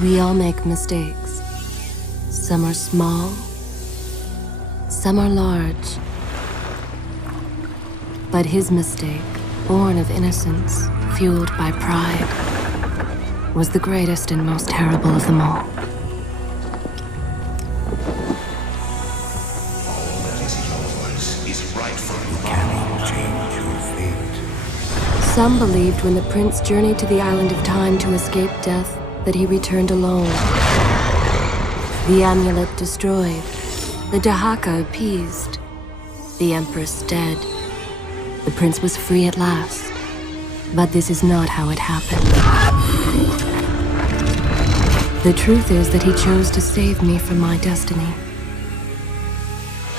We all make mistakes. Some are small, some are large. But his mistake, born of innocence, fueled by pride, was the greatest and most terrible of them all. All that is yours is rightfully cannot change your fate. Some believed when the prince journeyed to the island of time to escape death, that he returned alone. The amulet destroyed, the Dahaka appeased, the empress dead. The prince was free at last. But this is not how it happened. The truth is that he chose to save me from my destiny.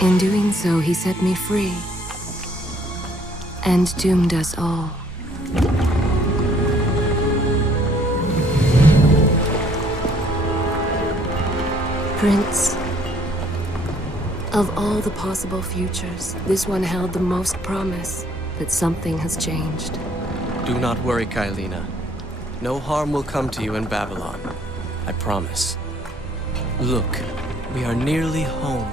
In doing so, he set me free and doomed us all. Prince, of all the possible futures, this one held the most promise that something has changed. Do not worry, Kaileena. No harm will come to you in Babylon. I promise. Look, we are nearly home.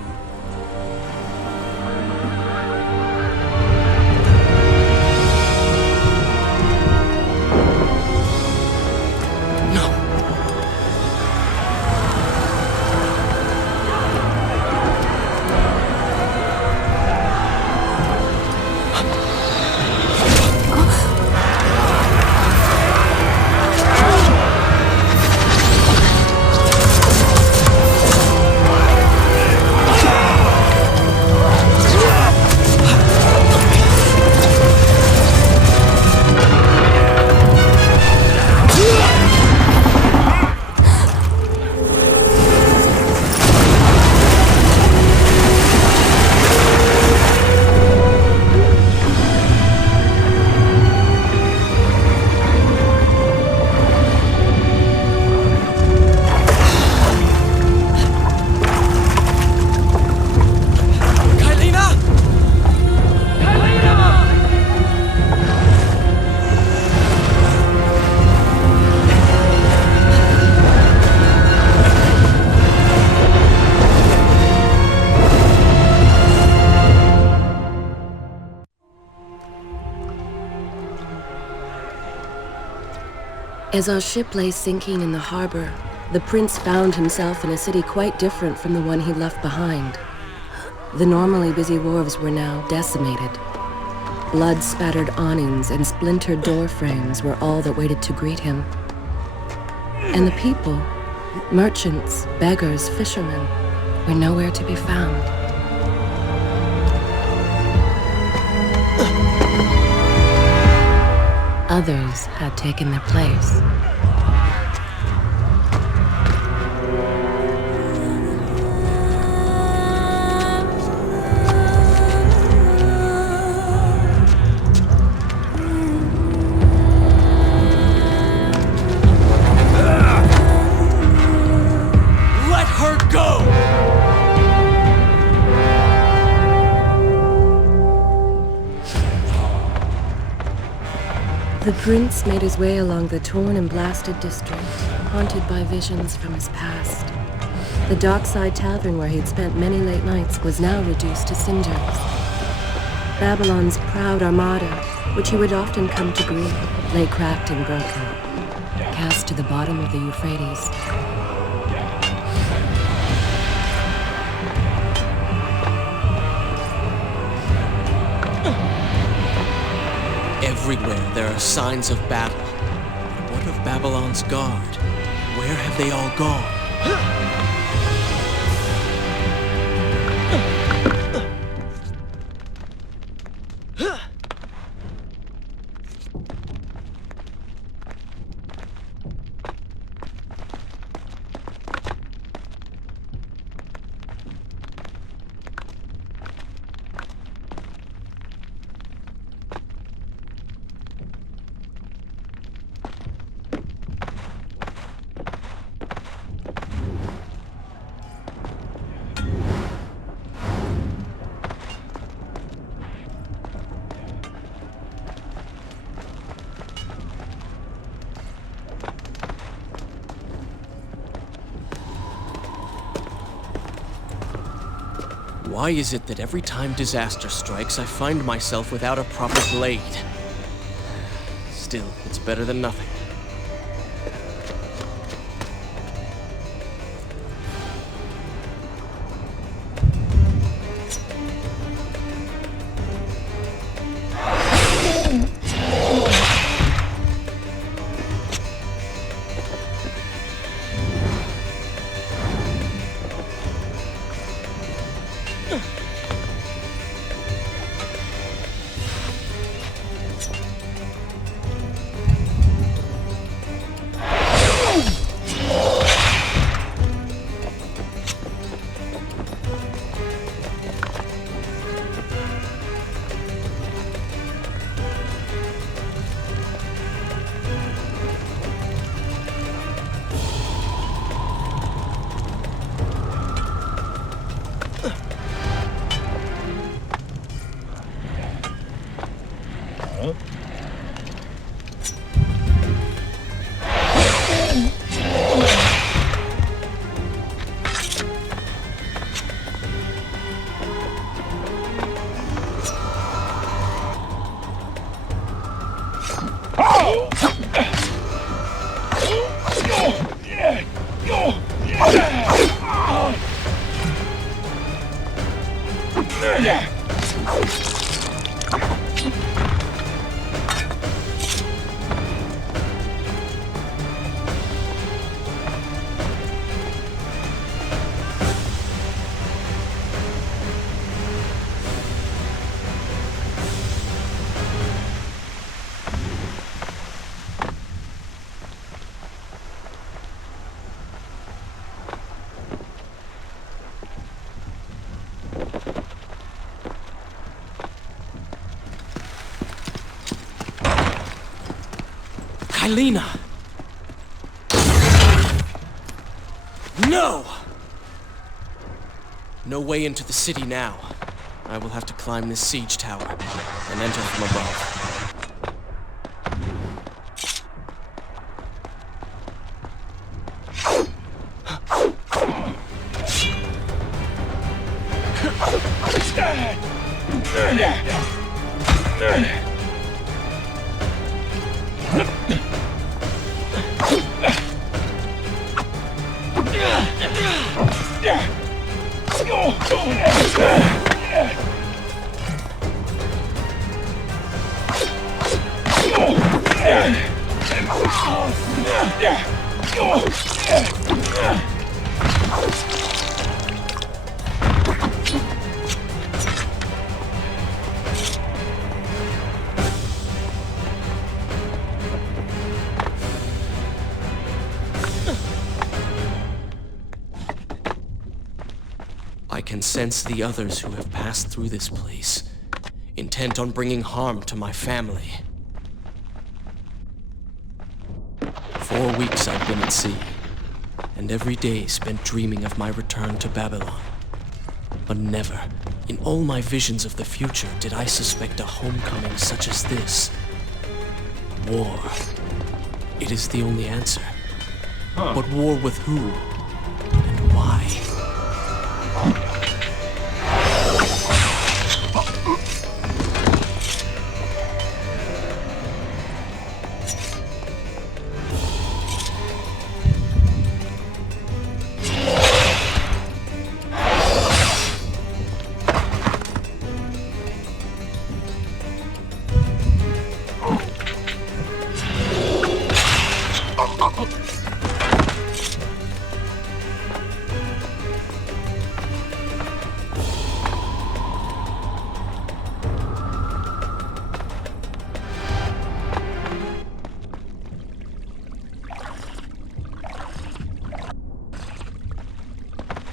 As our ship lay sinking in the harbor, the prince found himself in a city quite different from the one he left behind. The normally busy wharves were now decimated. Blood-spattered awnings and splintered door frames were all that waited to greet him. And the people, merchants, beggars, fishermen, were nowhere to be found. Others had taken their place. Let her go! The prince made his way along the torn and blasted district, haunted by visions from his past. The dockside tavern where he'd spent many late nights was now reduced to cinders. Babylon's proud armada, which he would often come to greet, lay cracked and broken, cast to the bottom of the Euphrates. Everywhere there are signs of battle. What of Babylon's guard? Where have they all gone? Why is it that every time disaster strikes, I find myself without a proper blade? Still, it's better than nothing. Kaileena! No! No way into the city now. I will have to climb this siege tower and enter from above. I can sense the others who have passed through this place, intent on bringing harm to my family. 4 weeks I've been at sea, and every day spent dreaming of my return to Babylon. But never, in all my visions of the future, did I suspect a homecoming such as this. War. It is the only answer. But war with who? And why?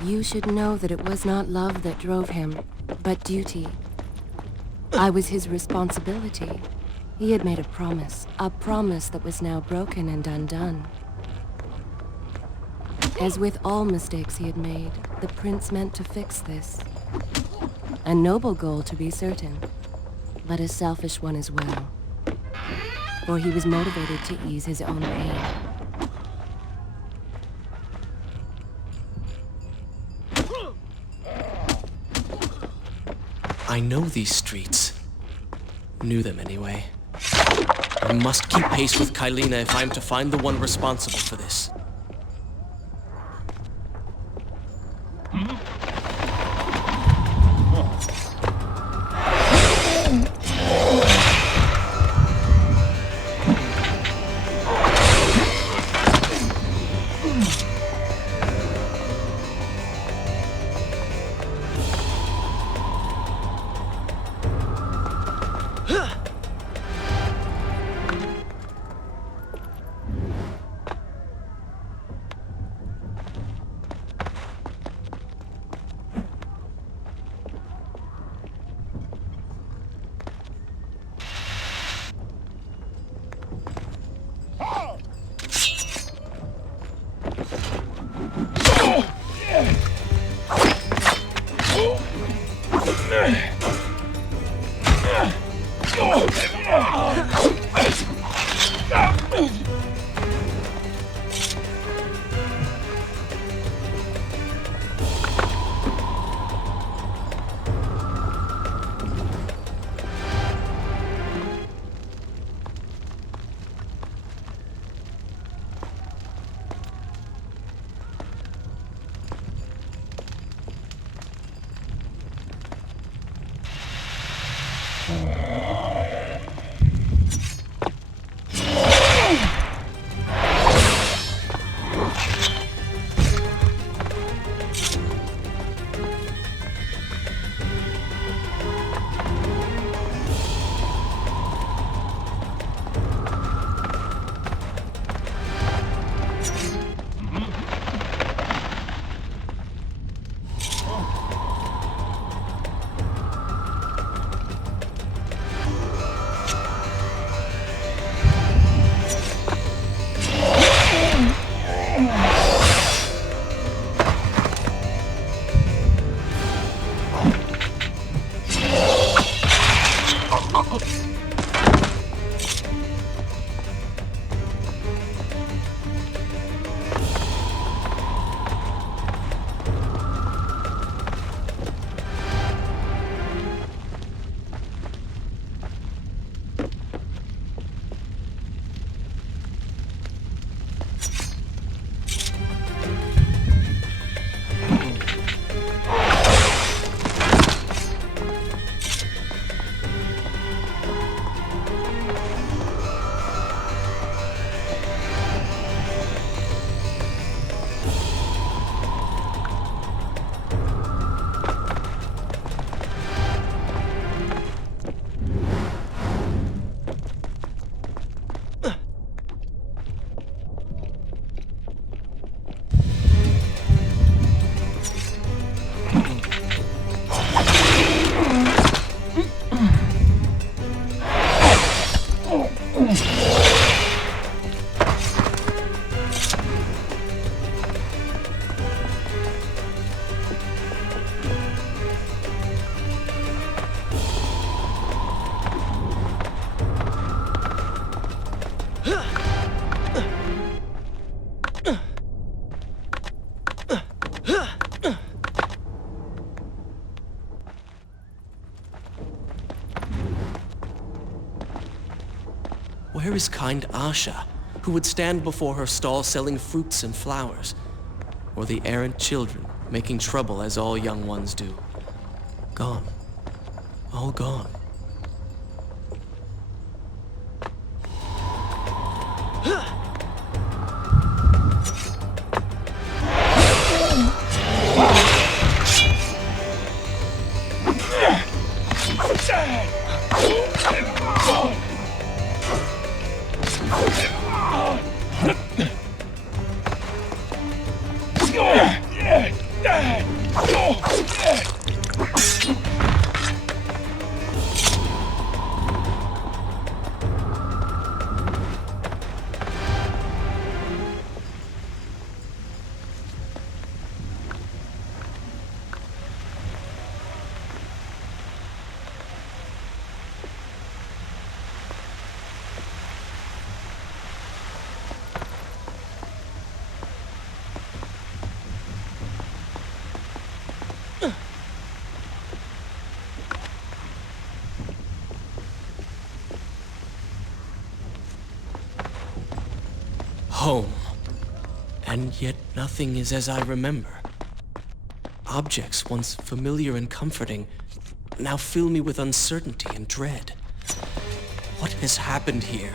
You should know that it was not love that drove him, but duty. I was his responsibility. He had made a promise that was now broken and undone. As with all mistakes he had made, the prince meant to fix this. A noble goal, to be certain, but a selfish one as well. For he was motivated to ease his own pain. I know these streets. Knew them anyway. I must keep pace with Kaileena if I'm to find the one responsible for this. Where is kind Asha, who would stand before her stall selling fruits and flowers? Or the errant children, making trouble as all young ones do? Gone. All gone. Home. And yet nothing is as I remember. Objects once familiar and comforting now fill me with uncertainty and dread. What has happened here?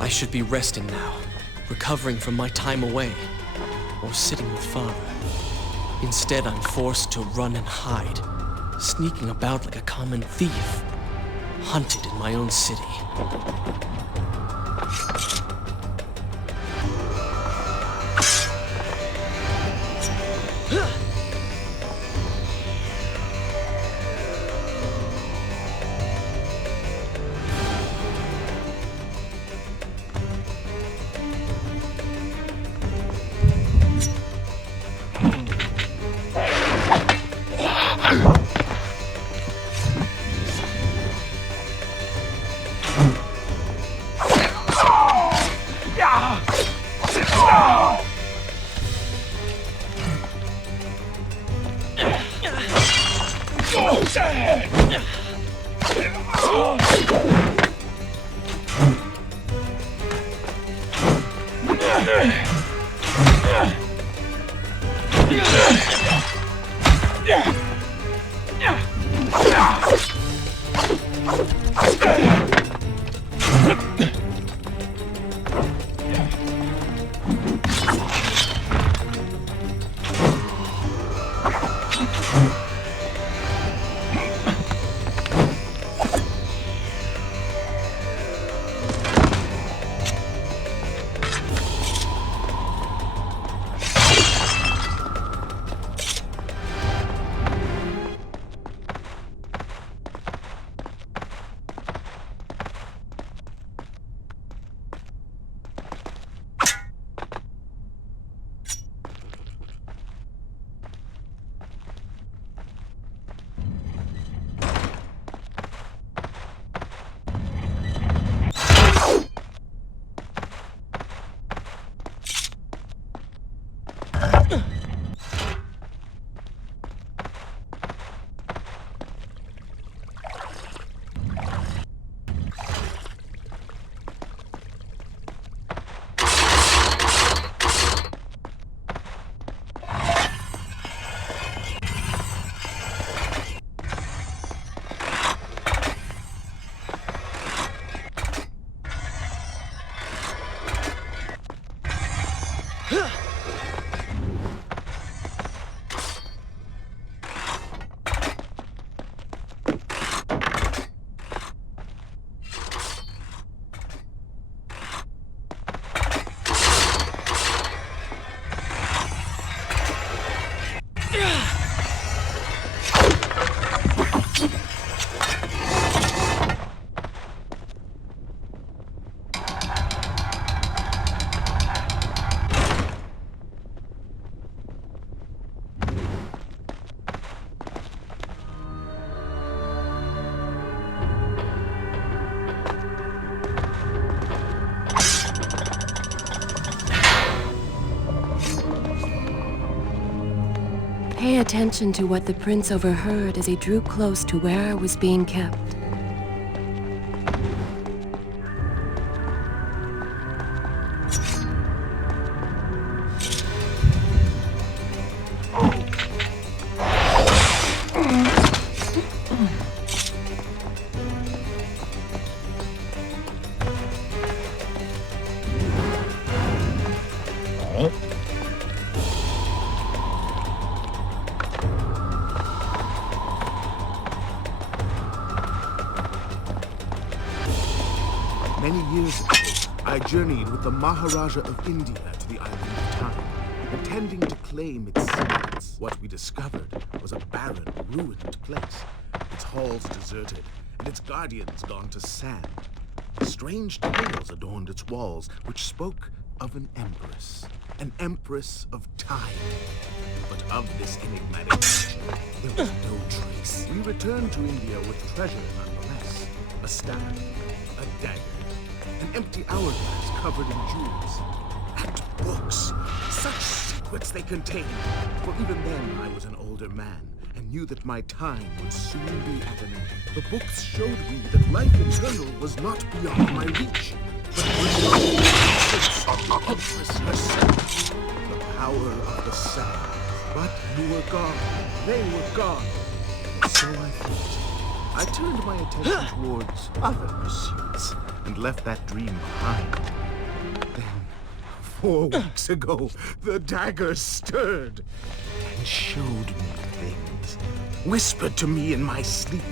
I should be resting now, recovering from my time away, or sitting with Father. Instead, I'm forced to run and hide, sneaking about like a common thief, hunted in my own city. Pay attention to what the prince overheard as he drew close to where I was being kept. Many years ago, I journeyed with the Maharaja of India to the island of Time, intending to claim its secrets. What we discovered was a barren, ruined place, its halls deserted, and its guardians gone to sand. Strange tales adorned its walls, which spoke of an empress of time. But of this enigmatic creature, there was no trace. We returned to India with treasure nonetheless. A staff, a dagger, an empty hourglass covered in jewels, and books. Such secrets they contained. For even then, I was an older man and knew that my time would soon be at an end. The books showed me that life eternal was not beyond my reach, but beyond the Empress herself, the power of the sun. But you were gone. They were gone. So I thought. I turned my attention towards other pursuits and left that dream behind. Then, 4 weeks ago, the dagger stirred and showed me things. Whispered to me in my sleep.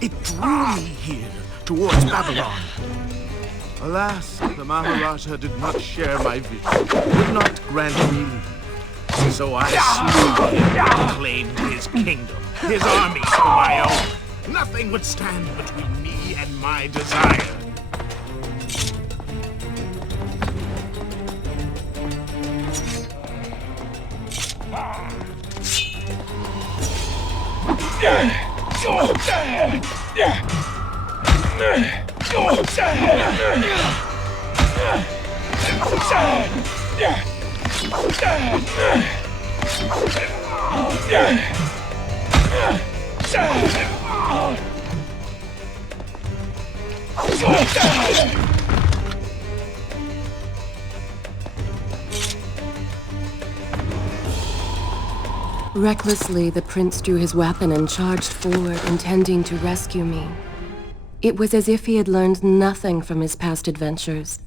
It drew me here, towards Babylon. Alas, the Maharaja did not share my vision, would not grant me leave. So I slew him and claimed his kingdom, his army for my own. Nothing would stand between me and my desire. Recklessly, the prince drew his weapon and charged forward, intending to rescue me. It was as if he had learned nothing from his past adventures.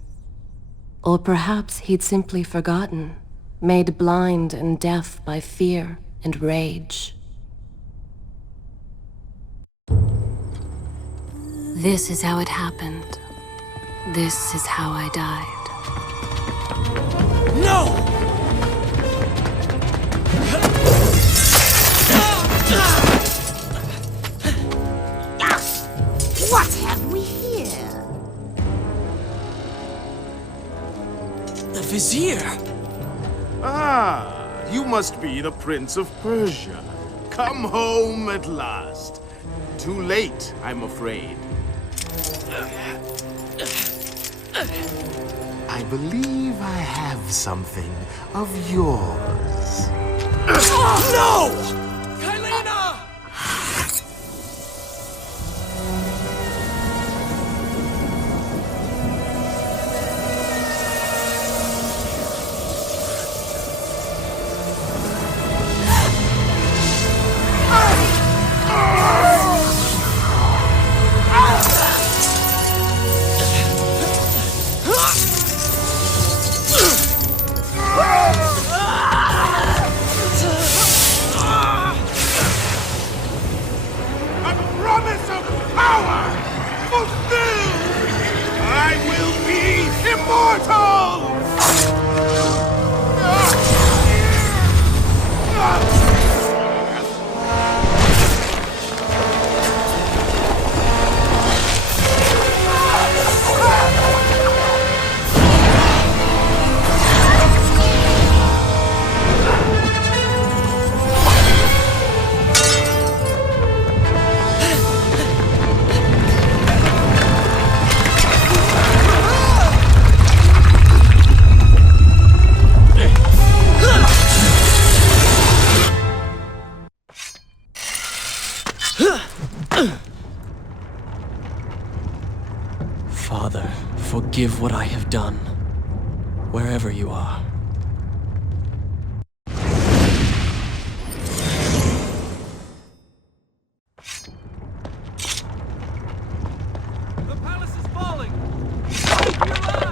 Or perhaps he'd simply forgotten, made blind and deaf by fear and rage. This is how it happened. This is how I died. No! What have we here? The Vizier! Ah, you must be the Prince of Persia. Come home at last. Too late, I'm afraid. I believe I have something of yours. No! Kaileena! Father, forgive what I have done, wherever you are. The palace is falling! Keep your eye!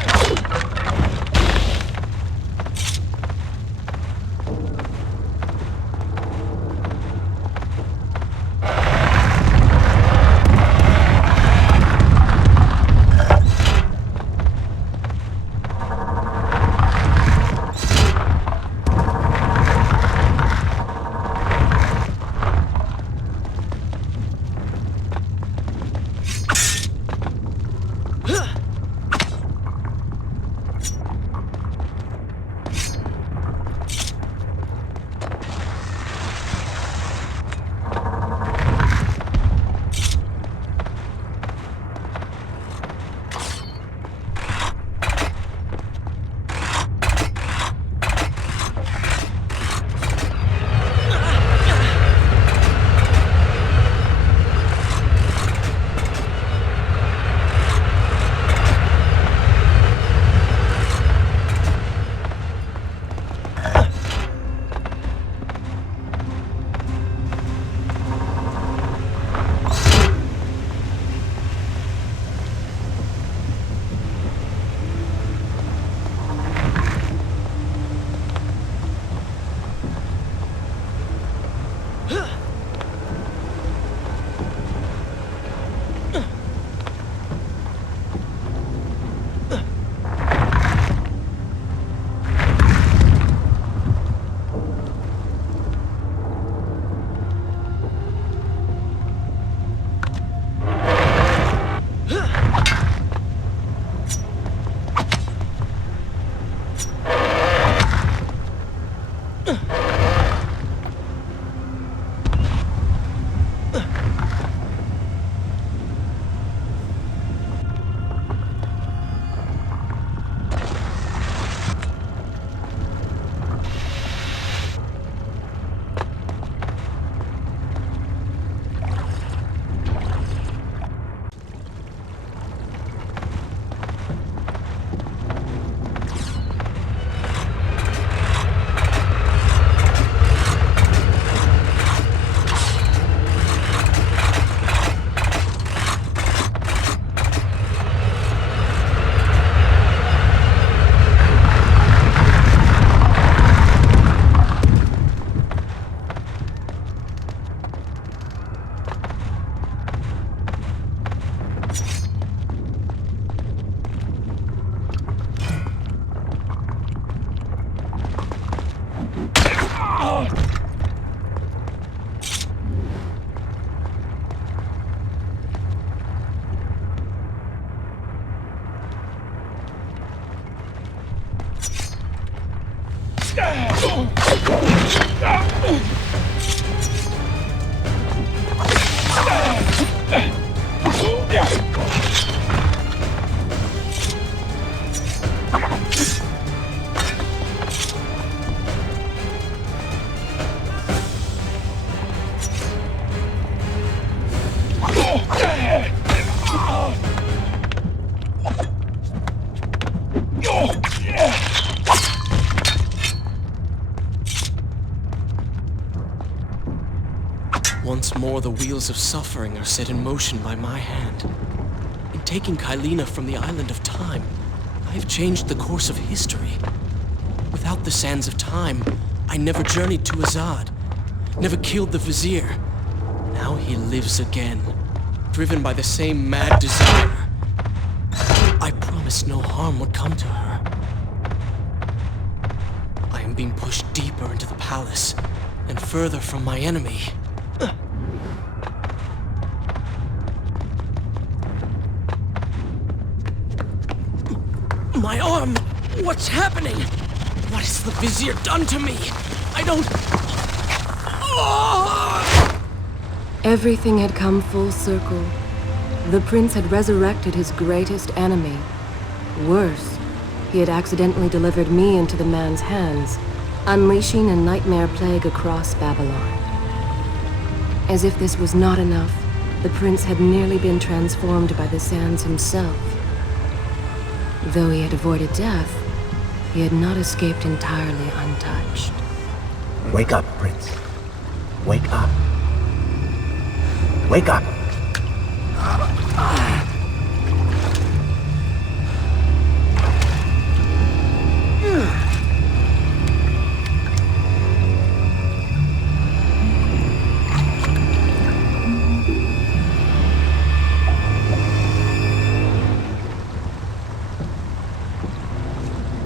Once more, the wheels of suffering are set in motion by my hand. In taking Kaileena from the island of time, I have changed the course of history. Without the sands of time, I never journeyed to Azad, never killed the Vizier. Now he lives again, driven by the same mad desire. I promised no harm would come to her. I am being pushed deeper into the palace, and further from my enemy. My arm! What's happening? What has the Vizier done to me? I don't... Oh! Everything had come full circle. The prince had resurrected his greatest enemy. Worse, he had accidentally delivered me into the man's hands, unleashing a nightmare plague across Babylon. As if this was not enough, the prince had nearly been transformed by the sands himself. Though he had avoided death, he had not escaped entirely untouched. Wake up, Prince. Wake up. Wake up!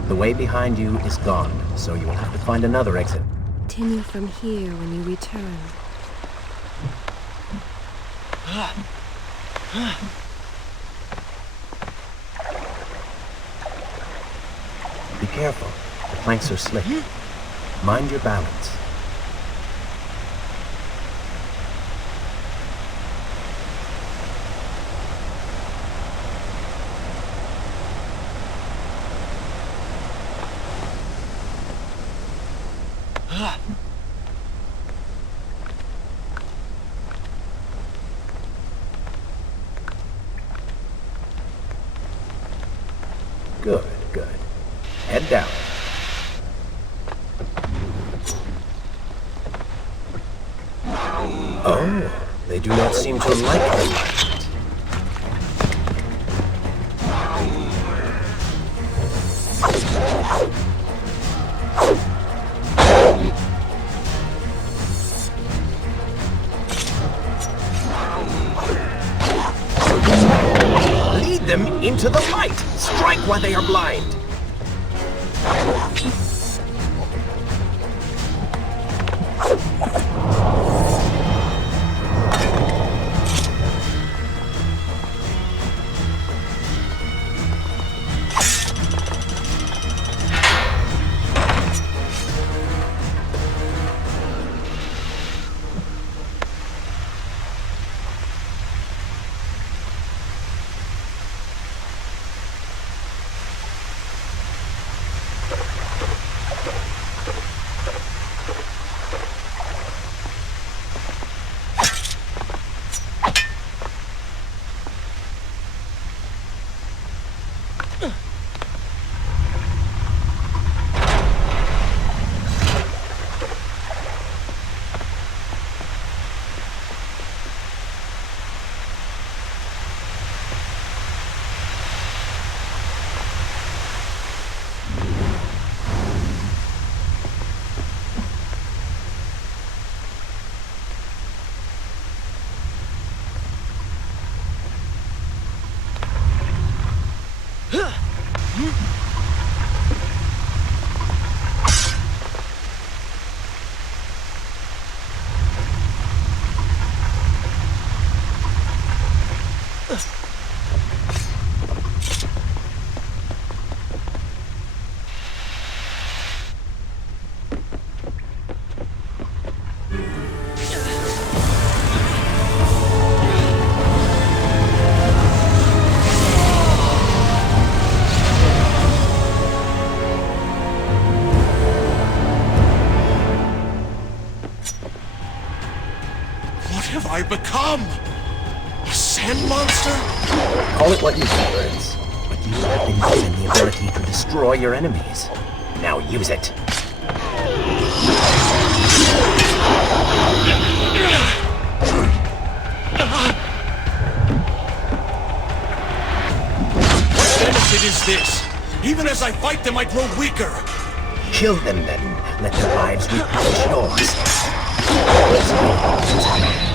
The way behind you is gone, so you will have to find another exit. Continue from here when you return. Be careful. The planks are slick. Mind your balance. Good, good. Head down. Oh, they do not seem to like the light. Lead them into the light! Strike while they are blind! I become? A sand monster? Call it what you will, Prince. But you have been given the ability to destroy your enemies. Now use it. What benefit is this? Even as I fight them, I grow weaker. Kill them then. Let their lives replenish yours. Let's go.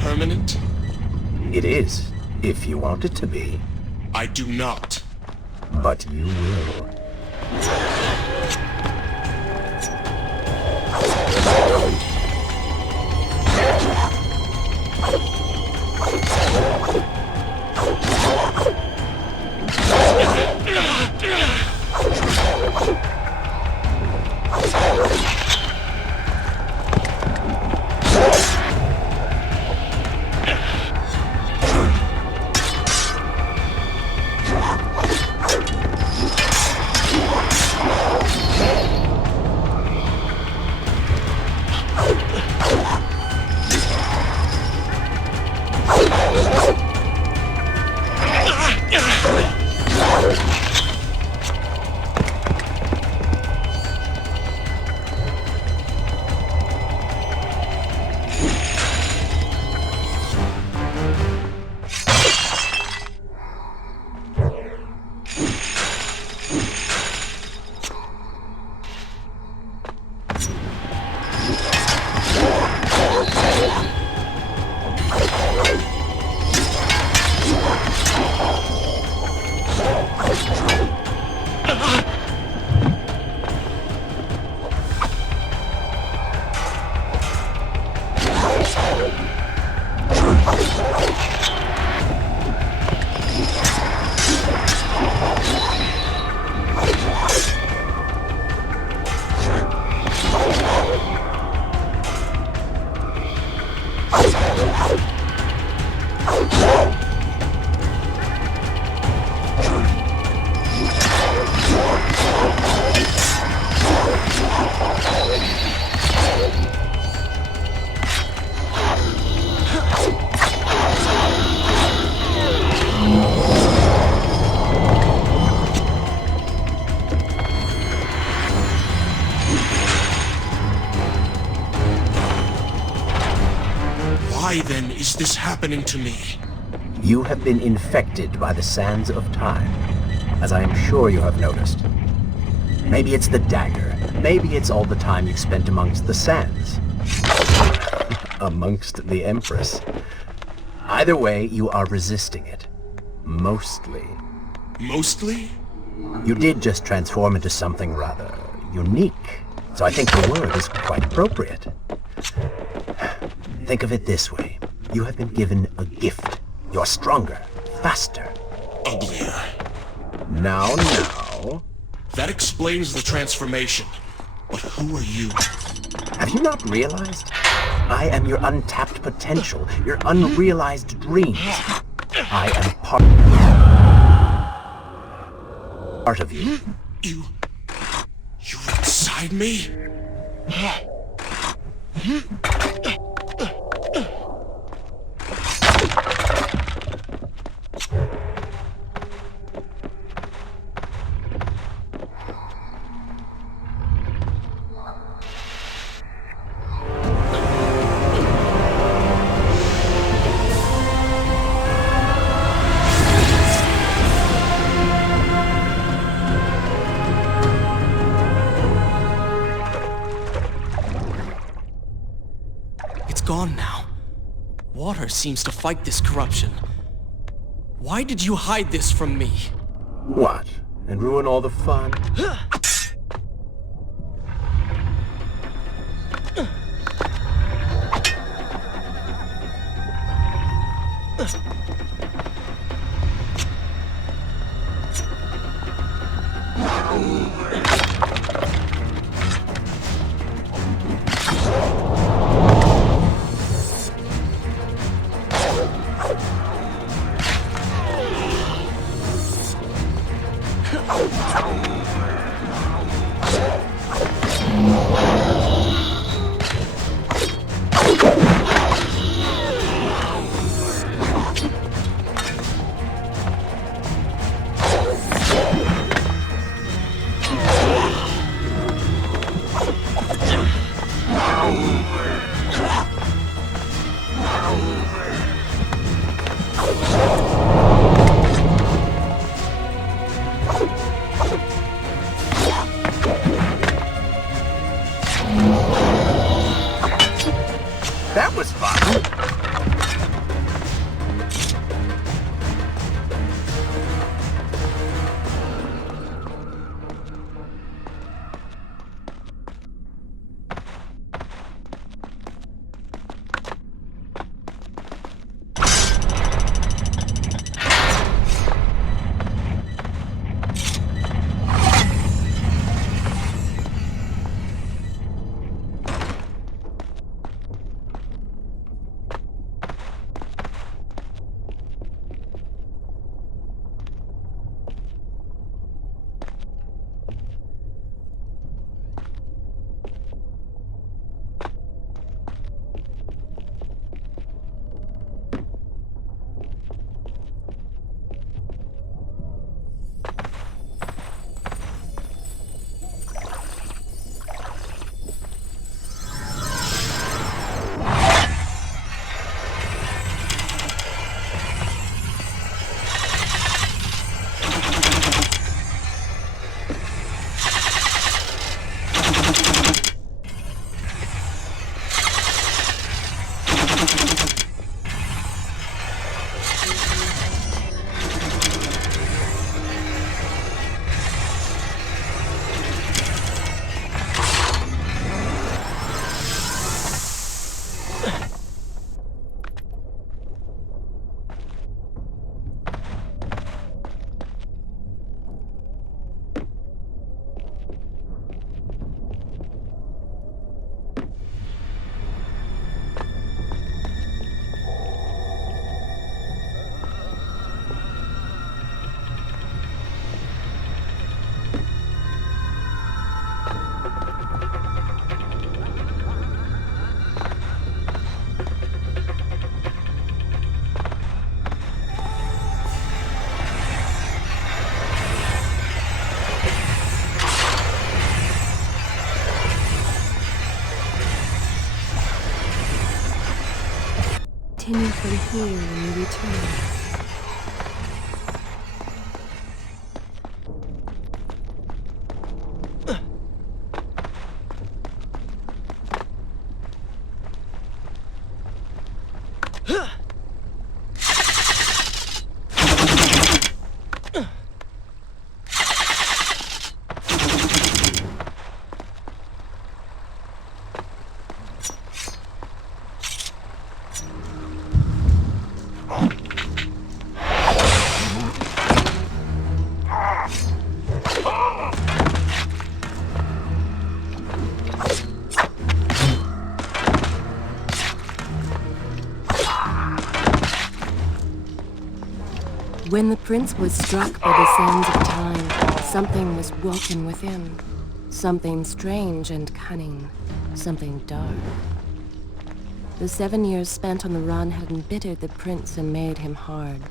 Permanent? It is, if you want it to be. I do not. But you will. Why then is this happening to me? You have been infected by the sands of time, as I am sure you have noticed. Maybe it's the dagger. Maybe it's all the time you've spent amongst the sands. Amongst the Empress. Either way, you are resisting it. Mostly. Mostly? You did just transform into something rather unique, so I think the word is quite appropriate. Think of it this way. You have been given a gift. You're stronger, faster. Uglier. Now. That explains the transformation. But who are you? Have you not realized? I am your untapped potential, your unrealized dreams. I am part of you. You're inside me? Gone now. Water seems to fight this corruption. Why did you hide this from me? What? And ruin all the fun? continue from here when you return. When the prince was struck by the sands of time, something was woken within. Something strange and cunning. Something dark. The 7 years spent on the run had embittered the prince and made him hard.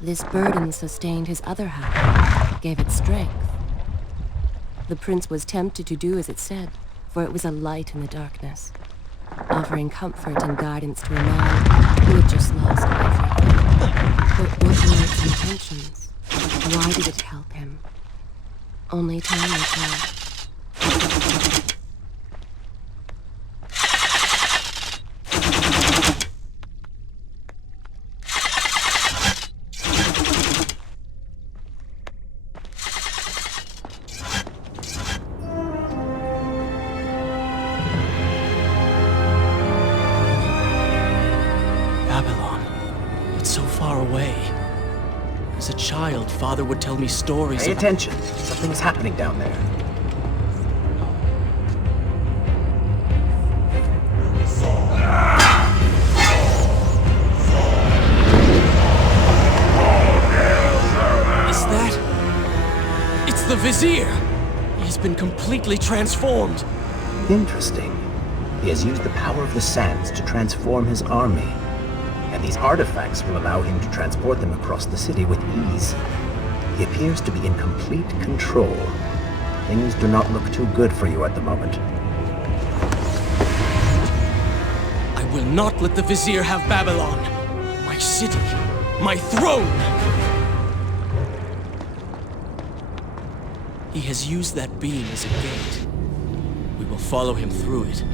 This burden sustained his other half, gave it strength. The prince was tempted to do as it said, for it was a light in the darkness, offering comfort and guidance to a man who had just lost everything. But what were its intentions? Why did it help him? Only time will tell. Father would tell me stories. Pay attention. Something is happening down there. Is that? It's the Vizier! He has been completely transformed. Interesting. He has used the power of the sands to transform his army. And these artifacts will allow him to transport them across the city with ease. He appears to be in complete control. Things do not look too good for you at the moment. I will not let the Vizier have Babylon. My city. My throne! He has used that beam as a gate. We will follow him through it.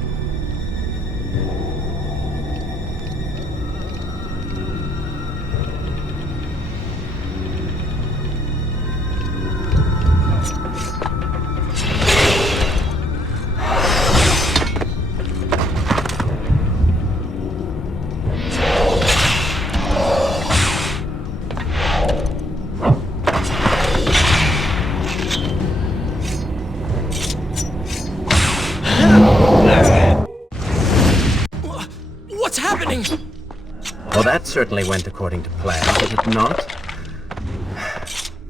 Certainly went according to plan, did it not?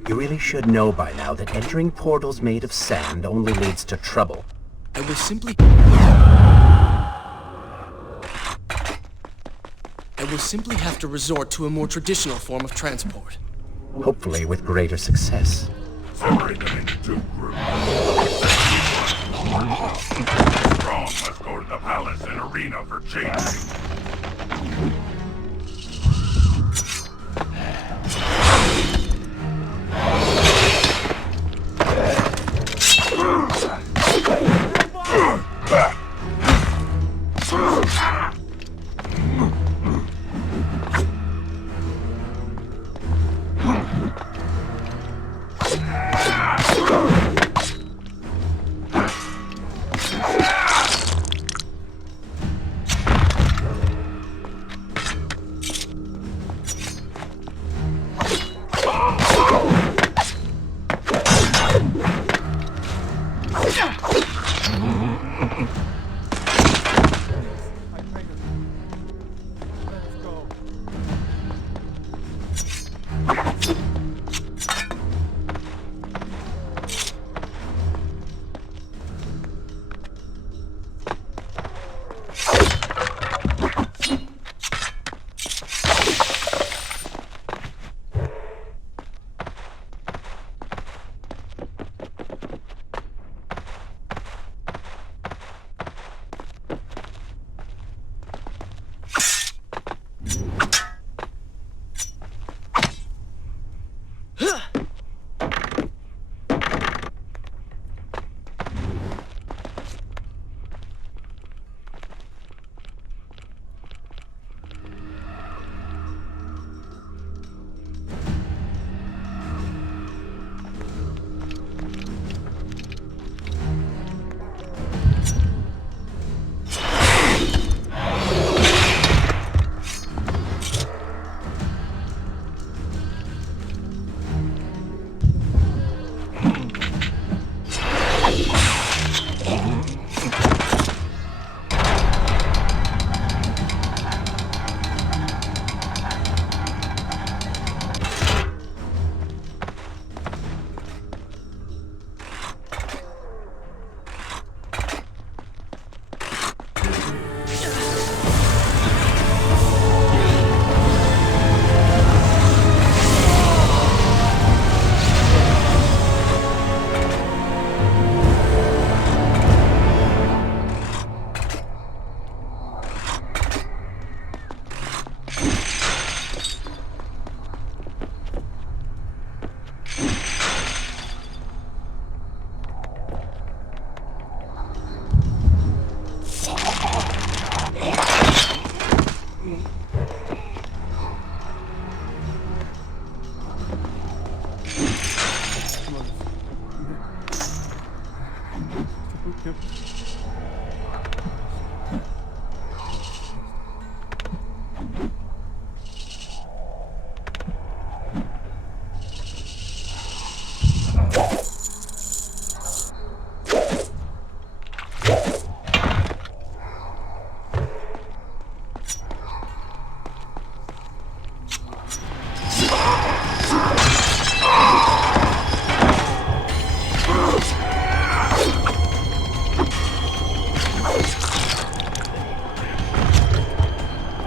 You really should know by now that entering portals made of sand only leads to trouble. I will simply have to resort to a more traditional form of transport. Hopefully with greater success. Separate them into two groups. Strong must go to the palace and arena for changing.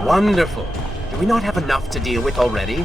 Wonderful. Do we not have enough to deal with already?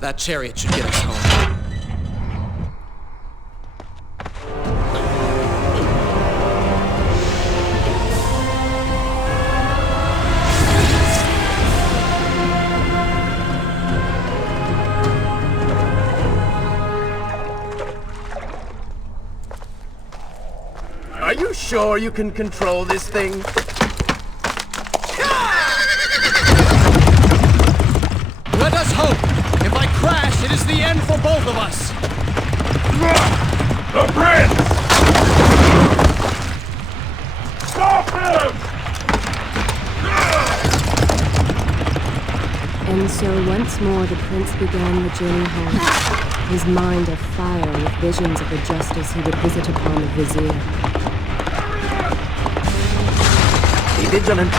That chariot should get us home. Are you sure you can control this thing? Let us hope! If I crash, it is the end for both of us! The prince! Stop him! And so once more the prince began the journey home, his mind afire with visions of the justice he would visit upon the Vizier. Be vigilant.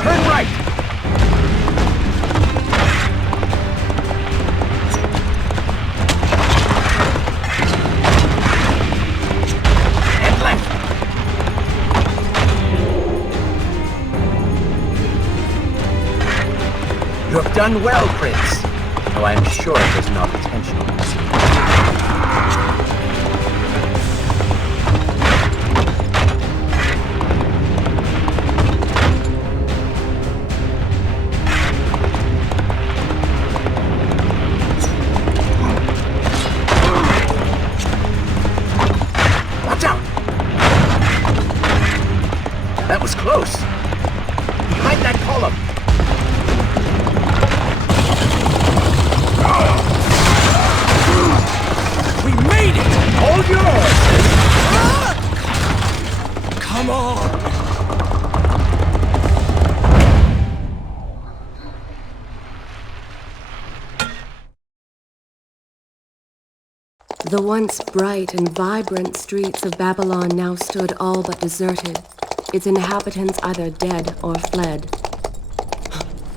Turn right! And left. You have done well, Prince. Though I am sure it was not intentional. Watch out! That was close. Behind that column. We made it! Hold your horses! Come on! The once bright and vibrant streets of Babylon now stood all but deserted, its inhabitants either dead or fled.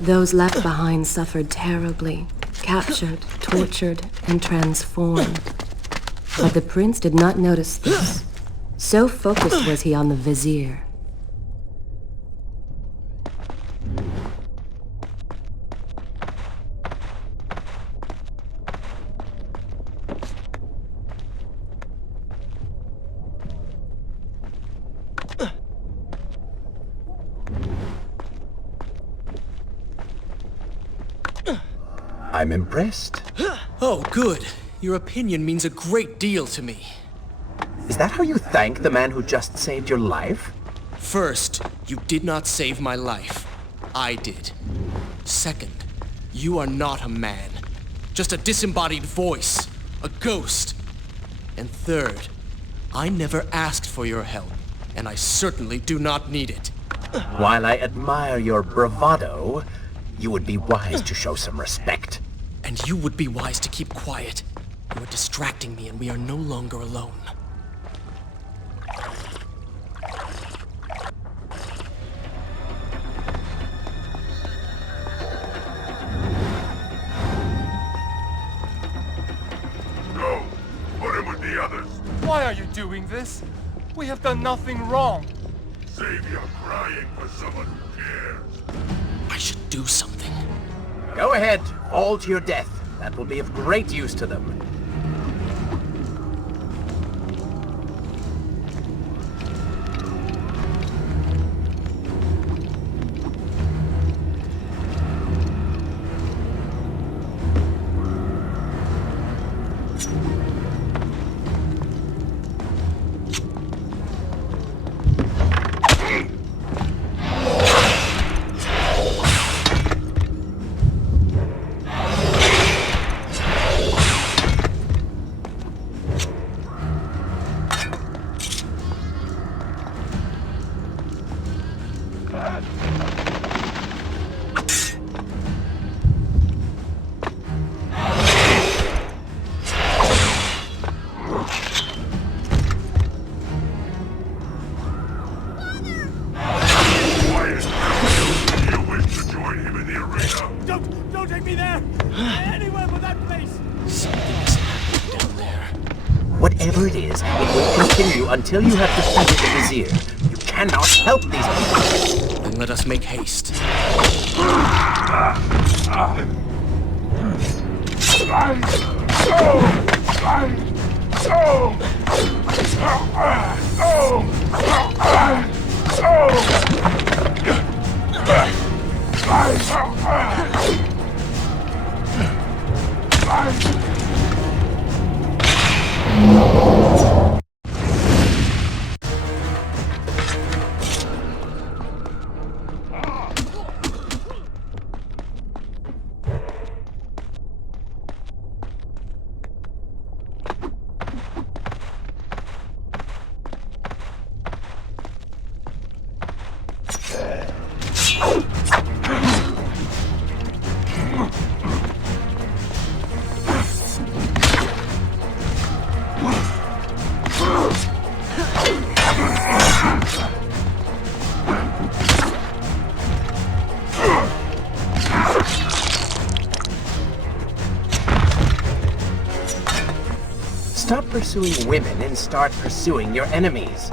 Those left behind suffered terribly, captured, tortured, and transformed. But the prince did not notice this. So focused was he on the Vizier. I'm impressed. Oh, good. Your opinion means a great deal to me. Is that how you thank the man who just saved your life? First, you did not save my life. I did. Second, you are not a man. Just a disembodied voice. A ghost. And third, I never asked for your help, and I certainly do not need it. While I admire your bravado, you would be wise to show some respect. And you would be wise to keep quiet. You are distracting me, and we are no longer alone. Why are you doing this? We have done nothing wrong. Save your crying for someone who cares. I should do something. Go ahead, fall to your death. That will be of great use to them. Whatever it is, it will continue until you have defeated the Vizier. You cannot help these people. Then let us make haste. Stop pursuing women and start pursuing your enemies.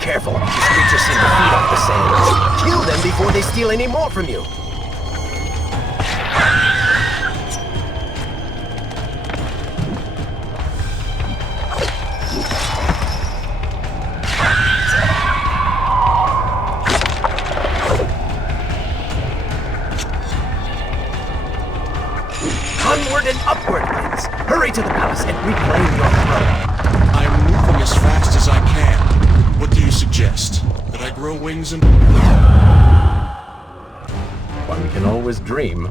Careful, these creatures seem to feed off the sands. Kill them before they steal any more from you. Onward and upward, Prince. Hurry to the palace and reclaim your throne. I'm moving as fast as I can. What do you suggest? That I grow wings and... One can always dream.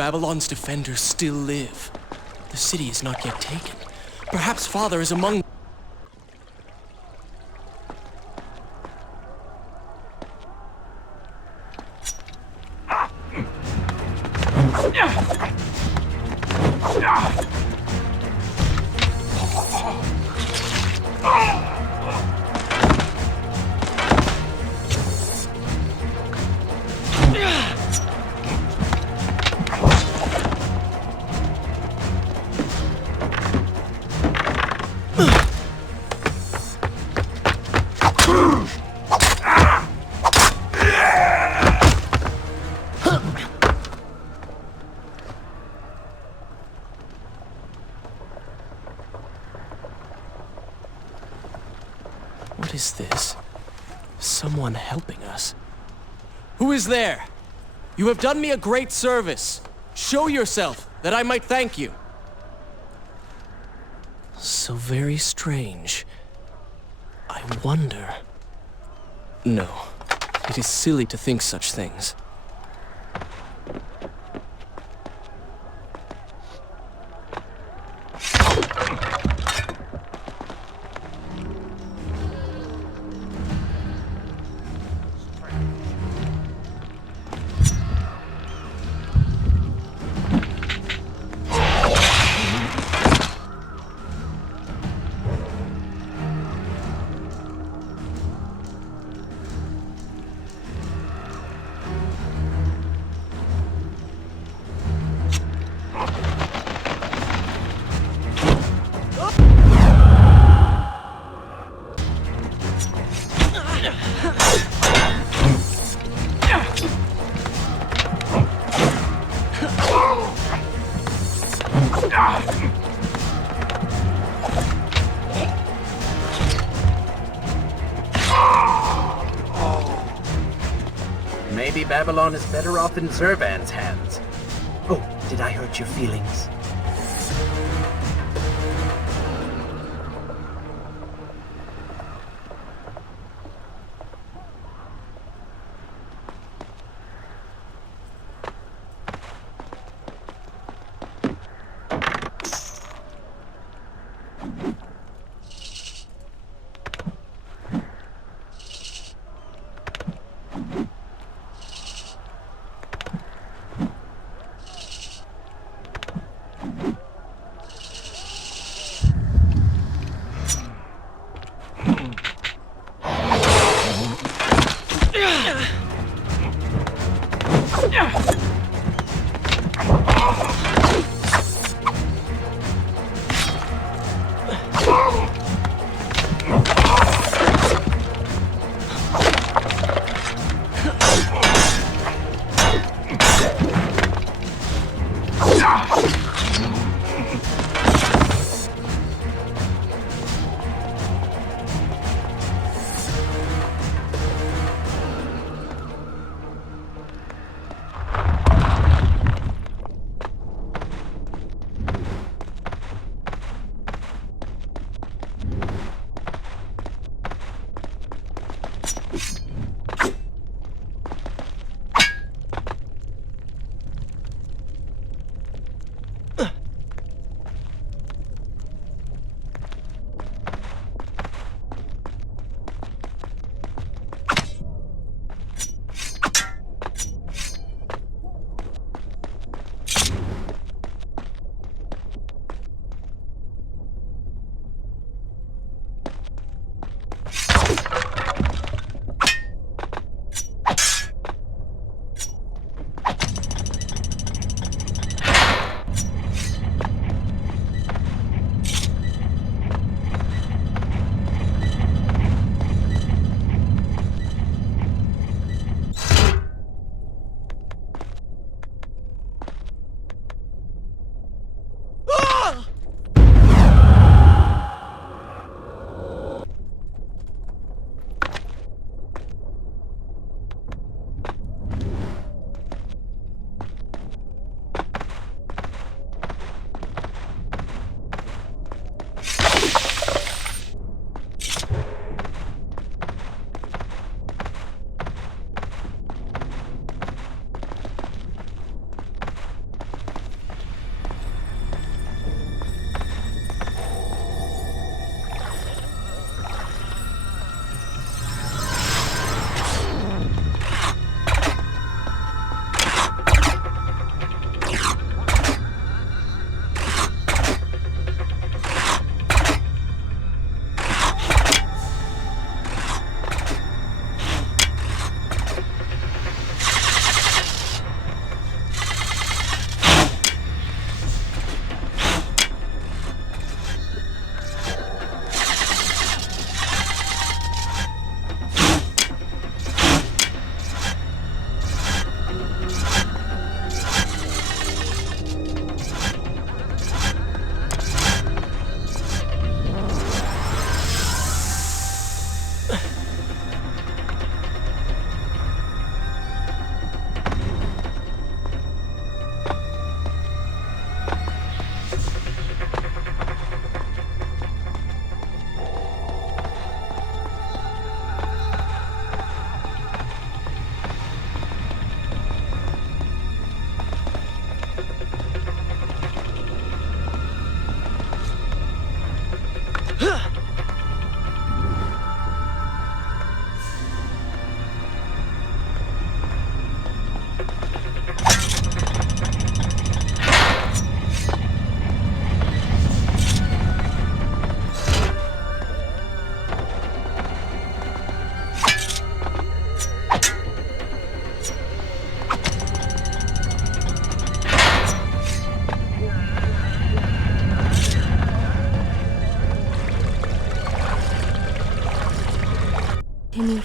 Babylon's defenders still live. The city is not yet taken. Perhaps Father is among... What is this? Someone helping us. Who is there? You have done me a great service. Show yourself, that I might thank you. So very strange. I wonder... No, it is silly to think such things. Maybe Babylon is better off in Zurvan's hands. Oh, did I hurt your feelings?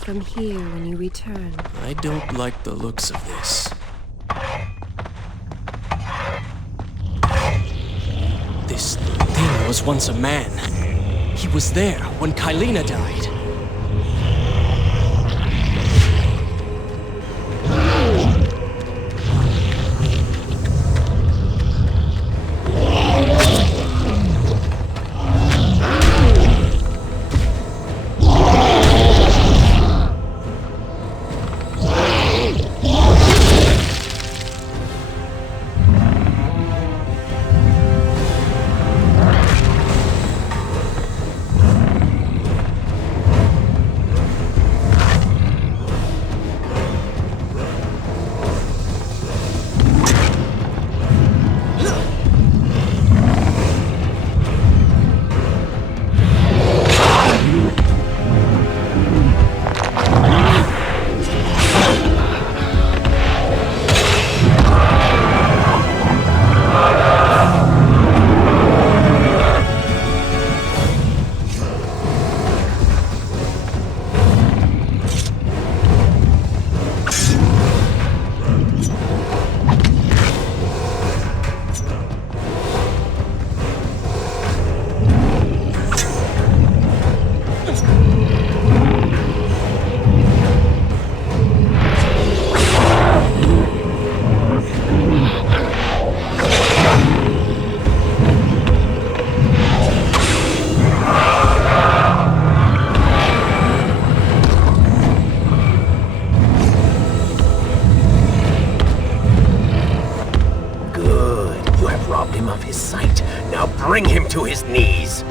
from here when you return. I don't like the looks of this. This thing was once a man. He was there when Kaileena died. Bring him to his knees.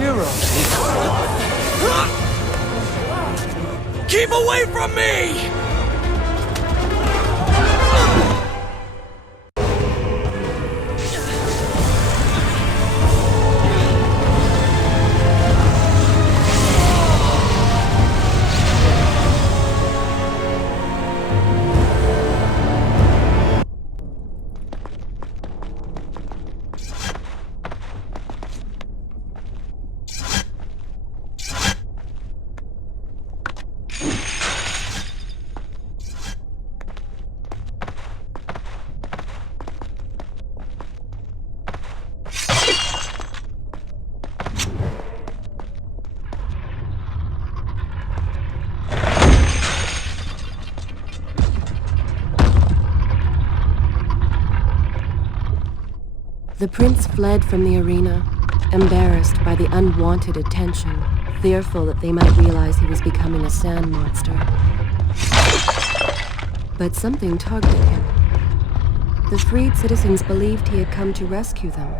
hero. Keep away from me! The prince fled from the arena, embarrassed by the unwanted attention, fearful that they might realize he was becoming a sand monster. But something tugged at him. The freed citizens believed he had come to rescue them.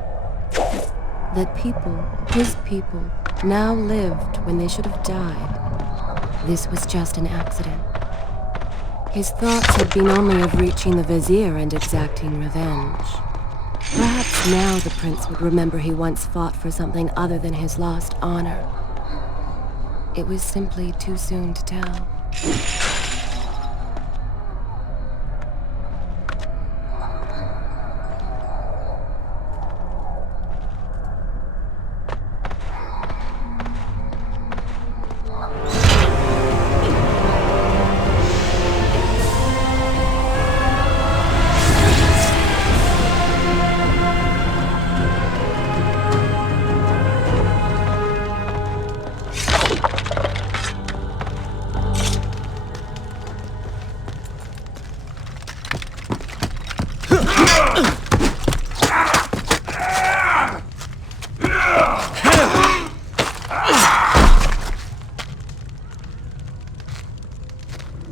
That people, his people, now lived when they should have died. This was just an accident. His thoughts had been only of reaching the Vizier and exacting revenge. Perhaps now the prince would remember he once fought for something other than his lost honor. It was simply too soon to tell.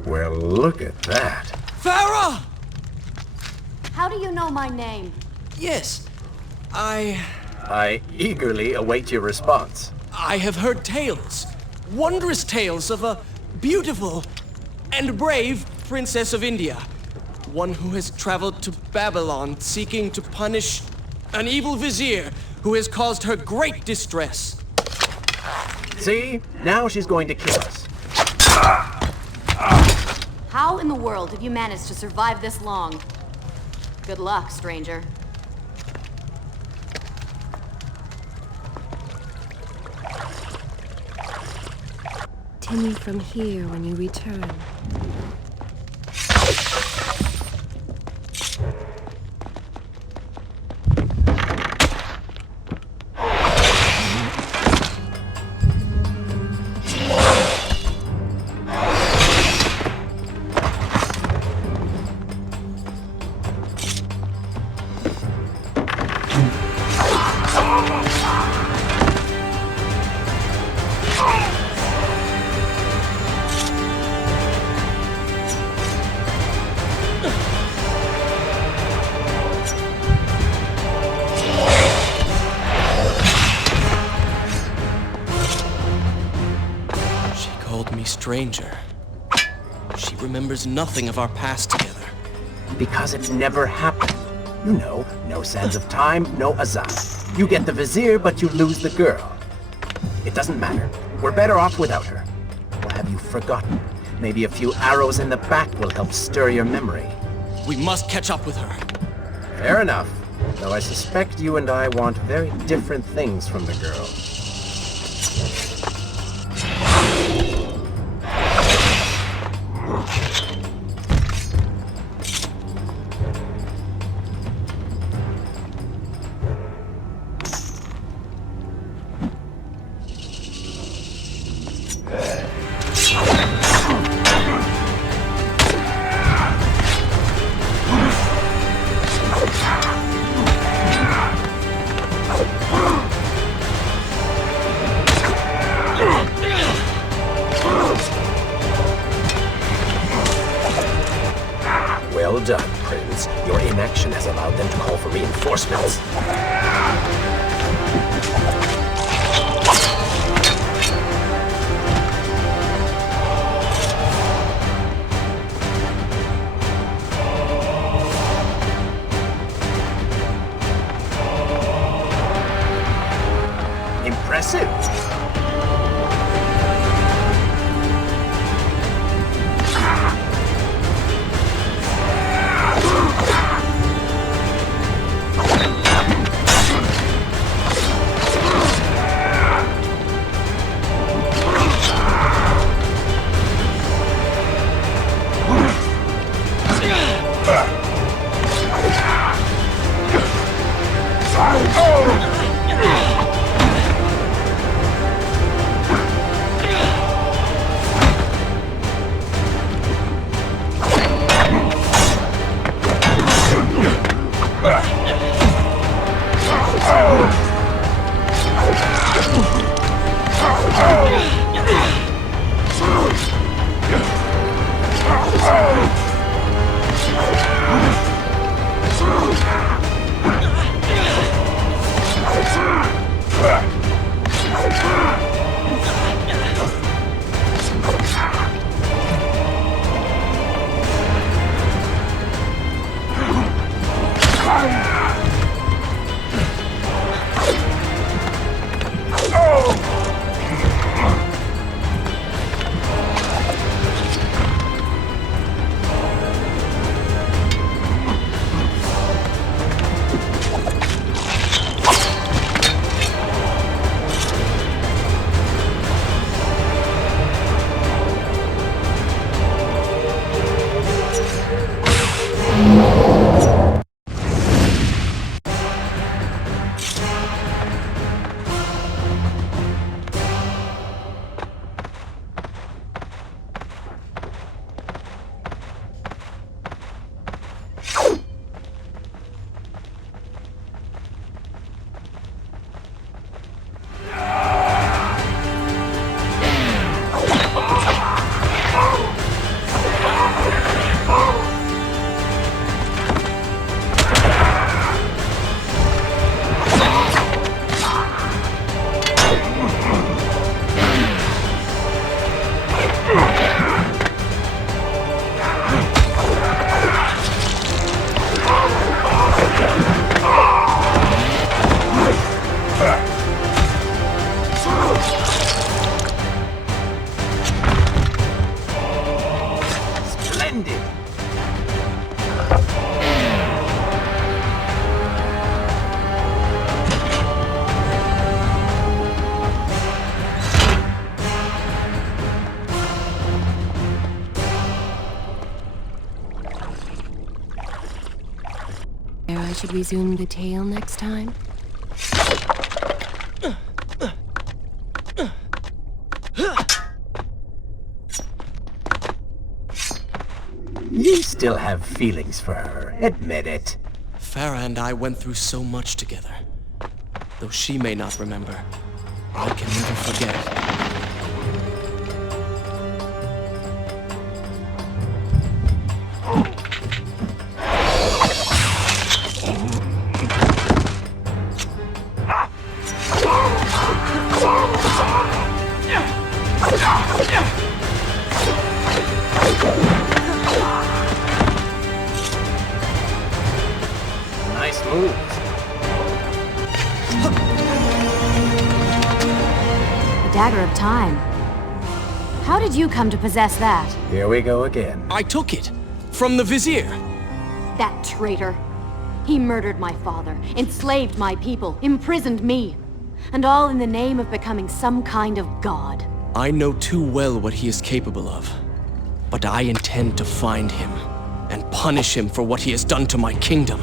Well, look at that. Farah! How do you know my name? Yes, I eagerly await your response. have heard tales, wondrous tales of a beautiful and brave princess of India. One who has traveled to Babylon seeking to punish an evil vizier who has caused her great distress. See? Now she's going to kill us. How in the world have you managed to survive this long? Good luck, stranger. Continue from here when you return. Stranger. She remembers nothing of our past together. Because it never happened. You know, no sands of time, no Azan. You get the Vizier, but you lose the girl. It doesn't matter. We're better off without her. Or have you forgotten? Maybe a few arrows in the back will help stir your memory. We must catch up with her. Fair enough. Though I suspect you and I want very different things from the girl. Well done, Prince. Your inaction has allowed them to call for reinforcements. should resume the tale next time. You still have feelings for her. Admit it. Farah and I went through so much together. Though she may not remember, I can never forget. Nice moves. The Dagger of Time. How did you come to possess that? Here we go again. I took it from the Vizier. That traitor. He murdered my father, enslaved my people, imprisoned me. And all in the name of becoming some kind of god. I know too well what he is capable of. But I intend to find him and punish him for what he has done to my kingdom.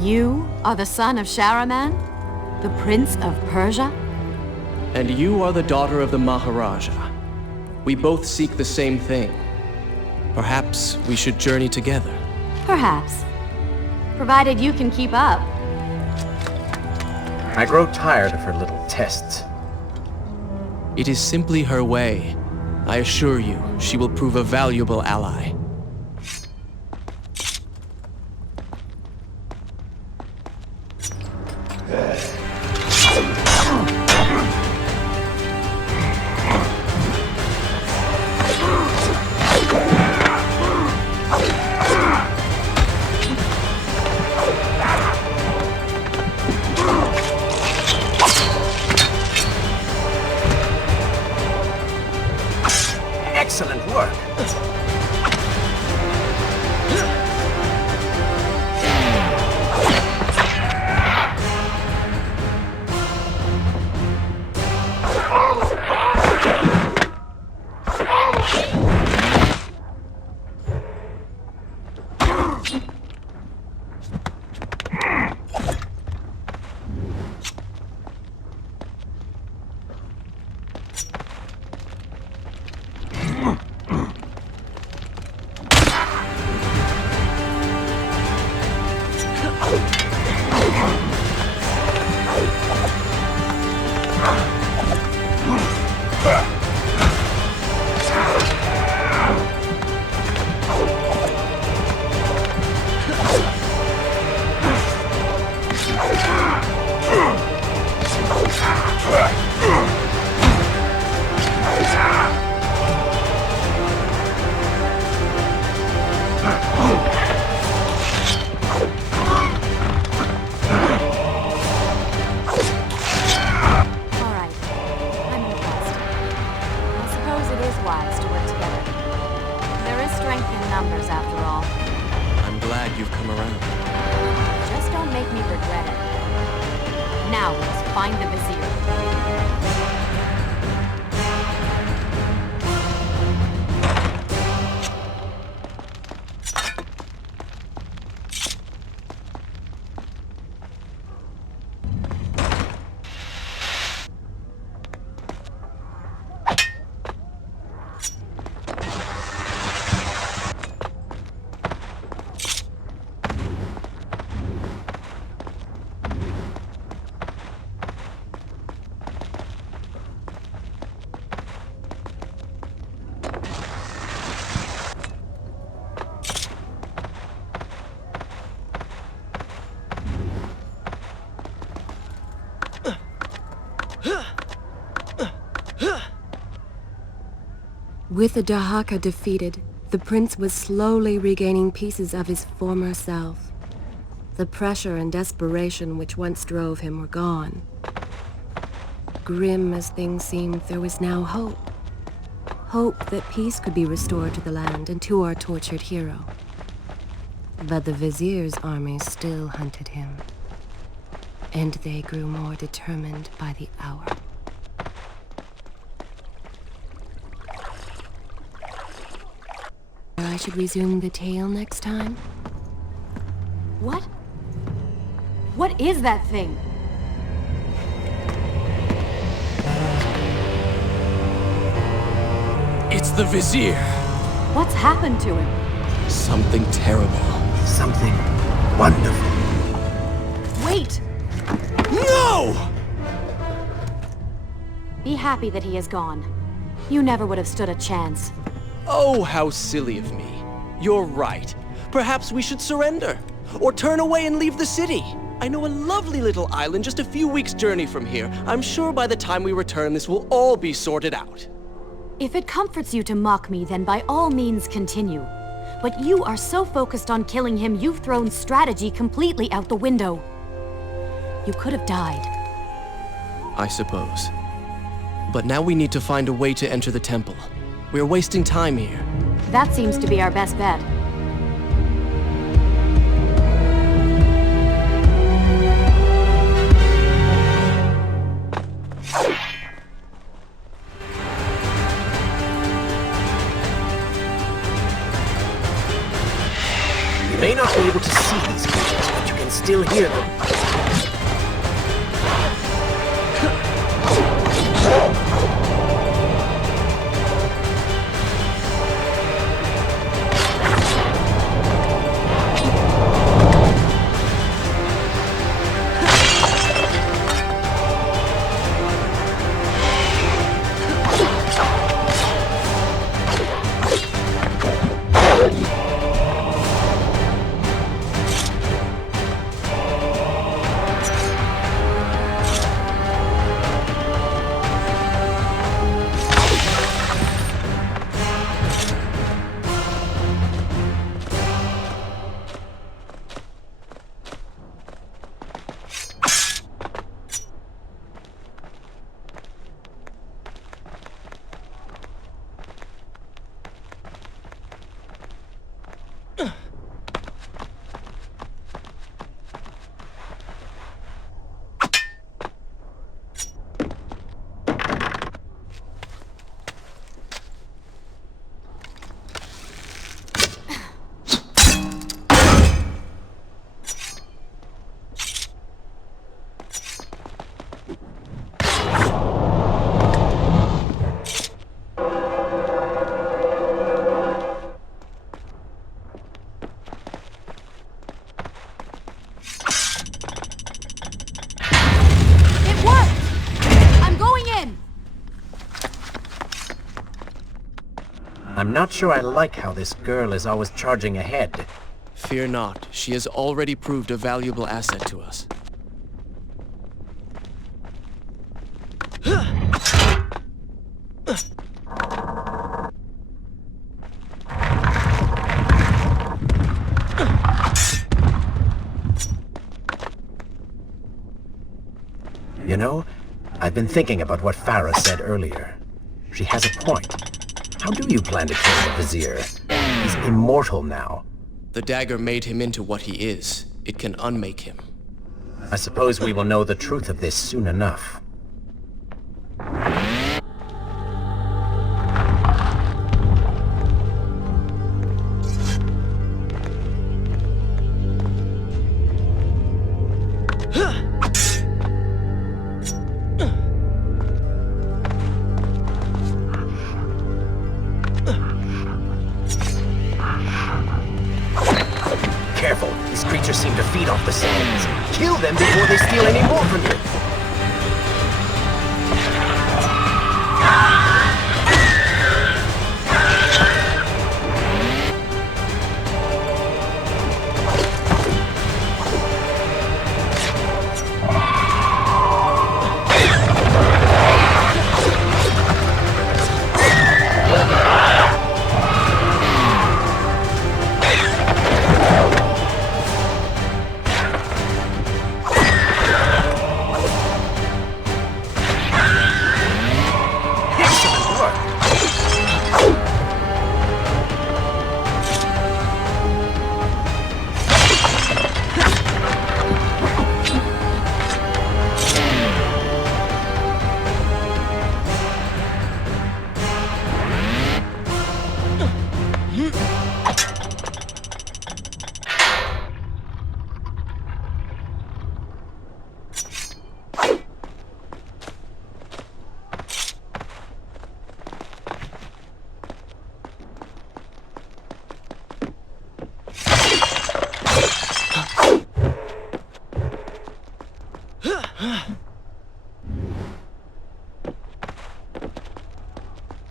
You are the son of Shahraman? The Prince of Persia? And you are the daughter of the Maharaja. We both seek the same thing. Perhaps we should journey together. Perhaps. Provided you can keep up. I grow tired of her little tests. It is simply her way. I assure you, she will prove a valuable ally. Excellent work. Find the Vizier. With the Dahaka defeated, the prince was slowly regaining pieces of his former self. The pressure and desperation which once drove him were gone. Grim as things seemed, there was now hope. Hope that peace could be restored to the land and to our tortured hero. But the Vizier's army still hunted him, and they grew more determined by the hour. I should resume the tale next time. What? What is that thing? It's the Vizier. What's happened to him? Something terrible. Something wonderful. Wait! No! Be happy that he is gone. You never would have stood a chance. Oh, how silly of me. You're right. Perhaps we should surrender. Or turn away and leave the city. I know a lovely little island just a few weeks' journey from here. I'm sure by the time we return, this will all be sorted out. If it comforts you to mock me, then by all means continue. But you are so focused on killing him, you've thrown strategy completely out the window. You could have died. I suppose. But now we need to find a way to enter the temple. We're wasting time here. That seems to be our best bet. You may not be able to see these creatures, but you can still hear them. I'm not sure I like how this girl is always charging ahead. Fear not. She has already proved a valuable asset to us. You know, I've been thinking about what Farah said earlier. She has a point. How do you plan to kill the Vizier? He's immortal now. The dagger made him into what he is. It can unmake him. I suppose we will know the truth of this soon enough. Careful, these creatures seem to feed off the sands. Kill them before they steal any more from you.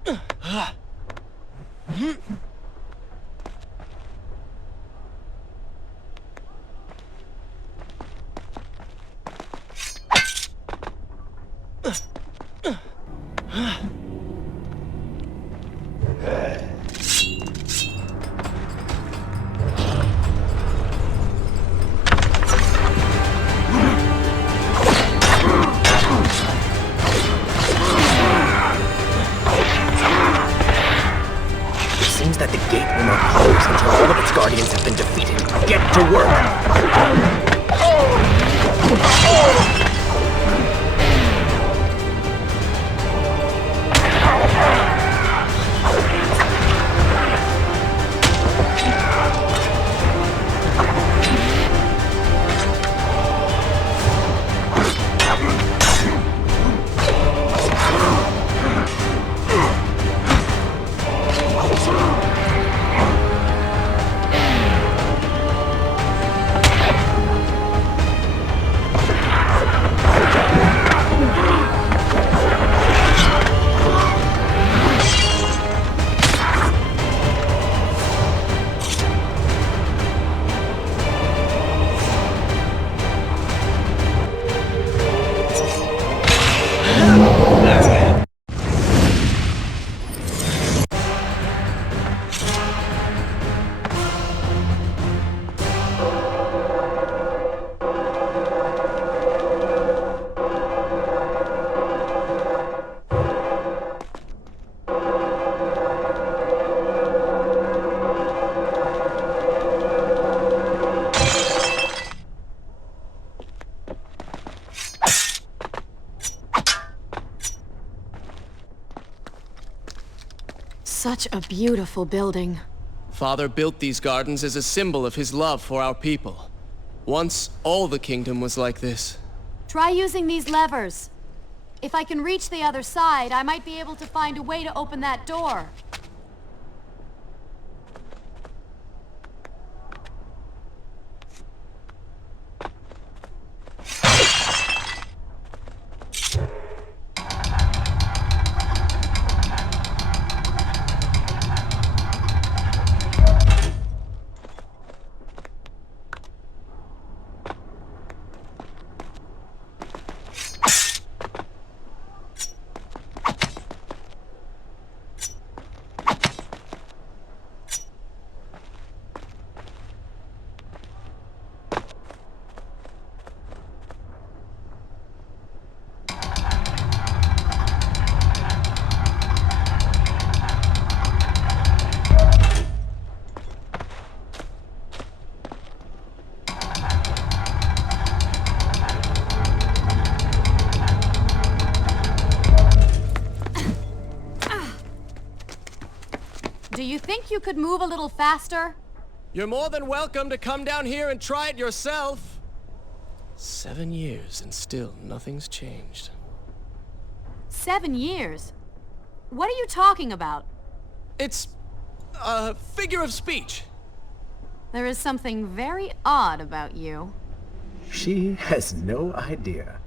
Seems that the gate will not close until all of its guardians have been defeated. Get to work! Such a beautiful building. Father built these gardens as a symbol of his love for our people. Once, all the kingdom was like this. Try using these levers. If I can reach the other side, I might be able to find a way to open that door. Do you think you could move a little faster? You're more than welcome to come down here and try it yourself. 7 years and still nothing's changed. 7 years? What are you talking about? It's a figure of speech. There is something very odd about you. She has no idea.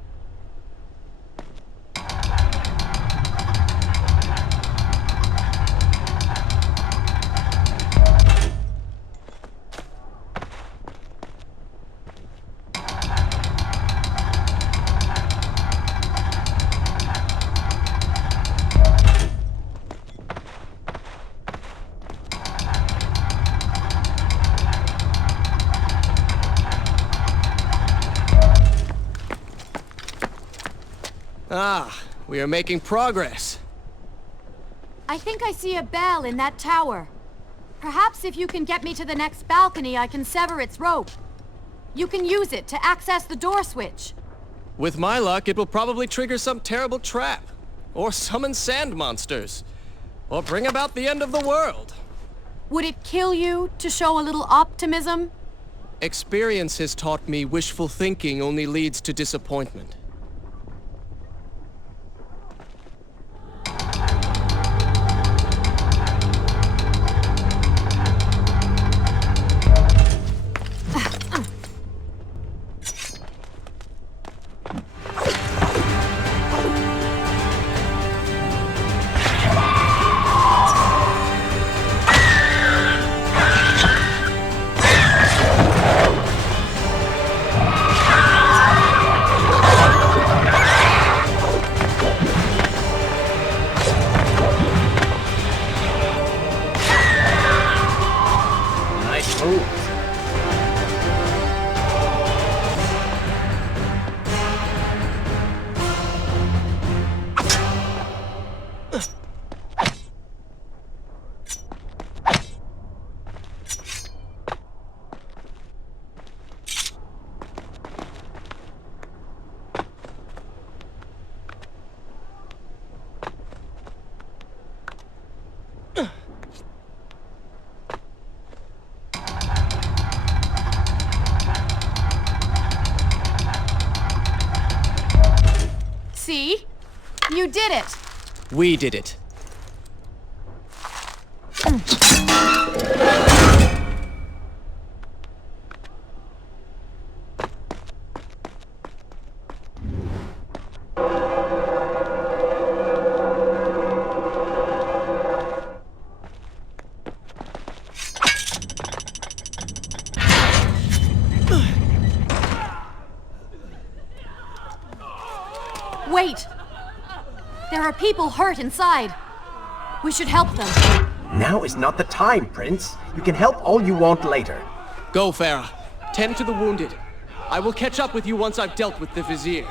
Ah, we are making progress. I think I see a bell in that tower. Perhaps if you can get me to the next balcony, I can sever its rope. You can use it to access the door switch. With my luck, it will probably trigger some terrible trap. Or summon sand monsters. Or bring about the end of the world. Would it kill you to show a little optimism? Experience has taught me wishful thinking only leads to disappointment. did it! We did it. Wait! There are people hurt inside. We should help them. Now is not the time, Prince. You can help all you want later. Go, Farah. Tend to the wounded. I will catch up with you once I've dealt with the Vizier.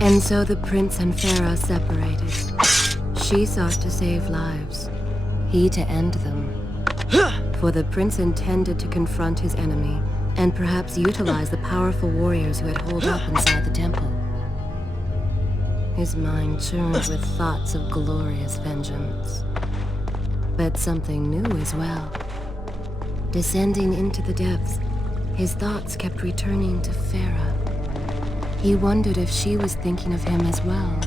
And so the prince and Farah separated. She sought to save lives, he to end them. For the prince intended to confront his enemy, and perhaps utilize the powerful warriors who had holed up inside the temple. His mind churned with thoughts of glorious vengeance. But something new as well. Descending into the depths, his thoughts kept returning to Farah. He wondered if she was thinking of him as well.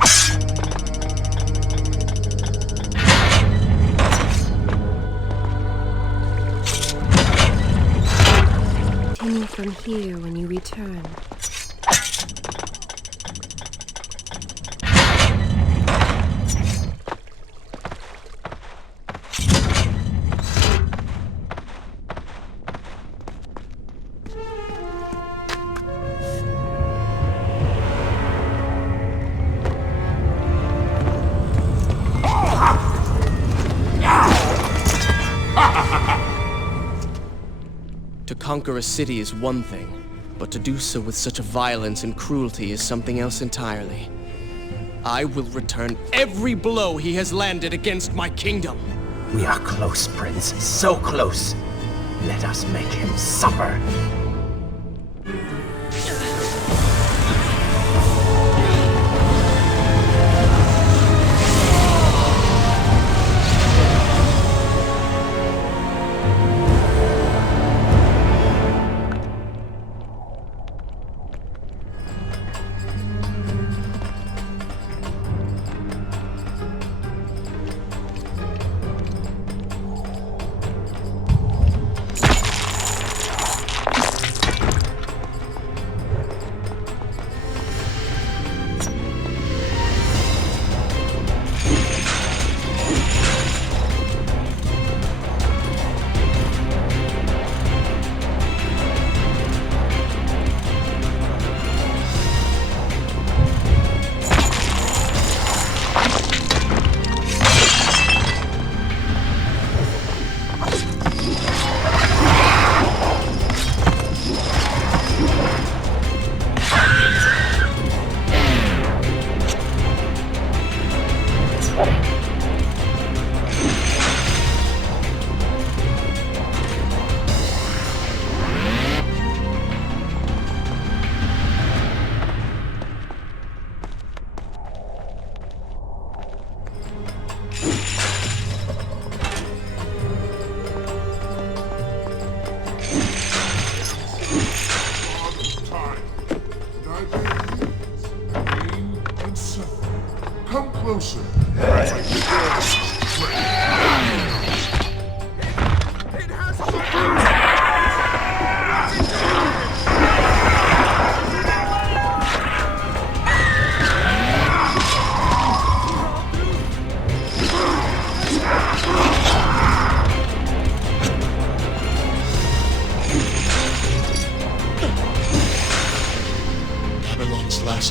Continue from here when you return. To conquer a city is one thing, but to do so with such violence and cruelty is something else entirely. I will return every blow he has landed against my kingdom. We are close, Prince. So close. Let us make him suffer.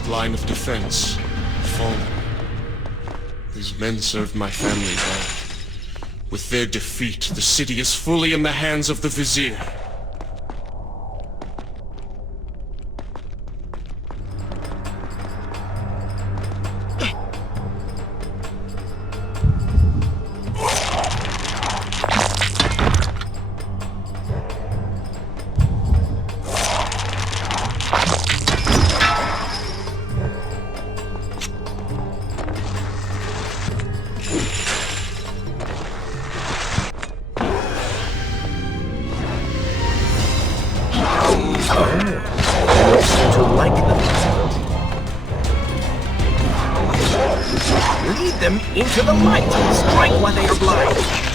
Line of defense fallen. These men served my family well. With their defeat, the city is fully in the hands of the Vizier. You seem to like them. Lead them into the light. Strike while they are blind.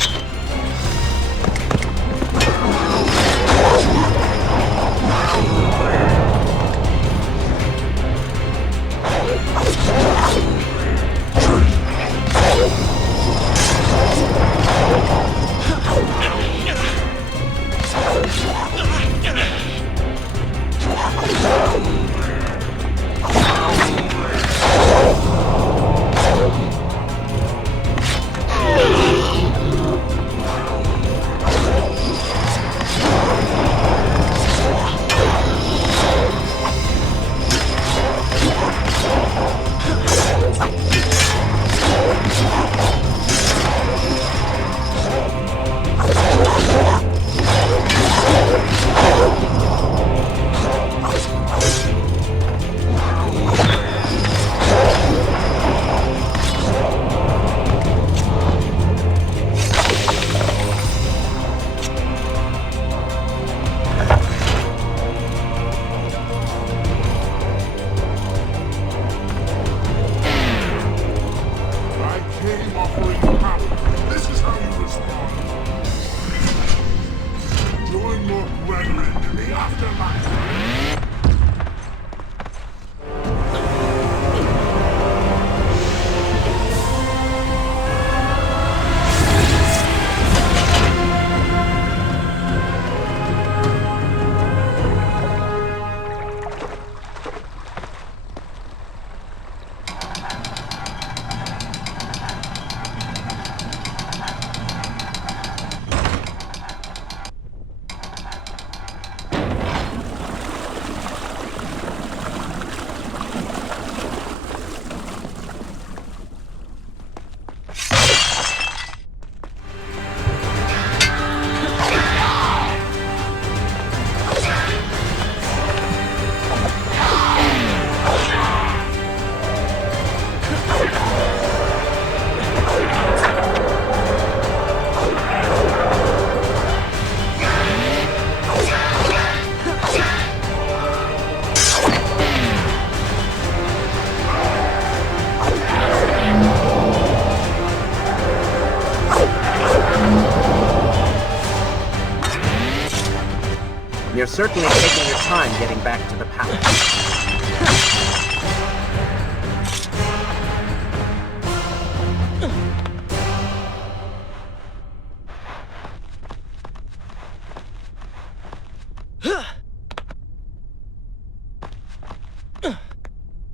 You're certainly taking your time getting back to the palace.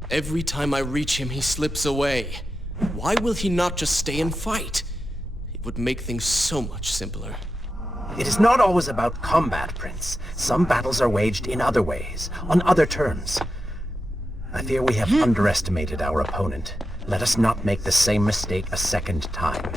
Every time I reach him, he slips away. Why will he not just stay and fight? It would make things so much simpler. It is not always about combat, Prince. Some battles are waged in other ways, on other terms. I fear we have underestimated our opponent. Let us not make the same mistake a second time.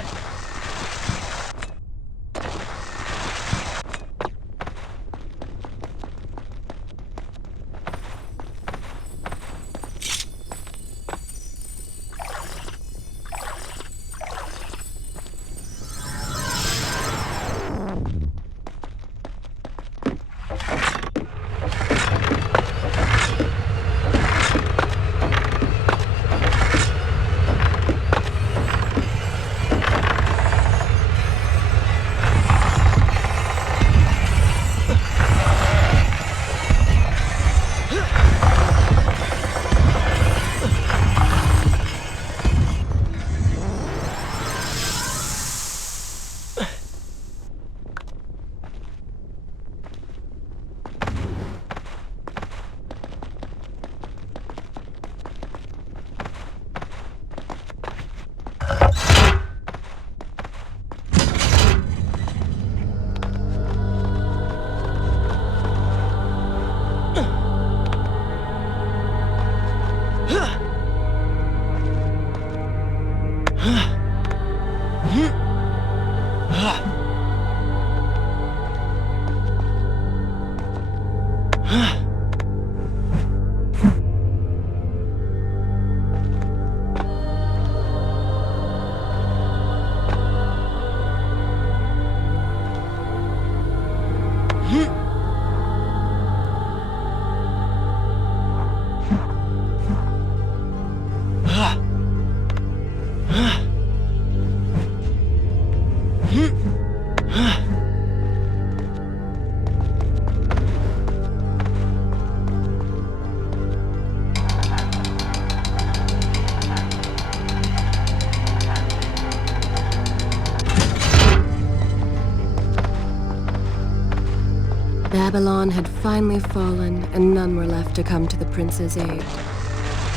Babylon had finally fallen, and none were left to come to the prince's aid.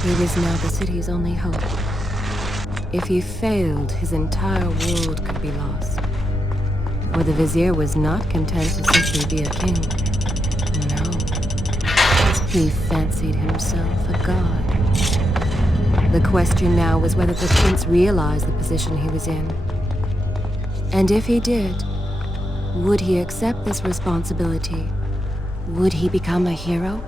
He was now the city's only hope. If he failed, his entire world could be lost. For the Vizier was not content to simply be a king. No. He fancied himself a god. The question now was whether the prince realized the position he was in. And if he did, would he accept this responsibility? Would he become a hero?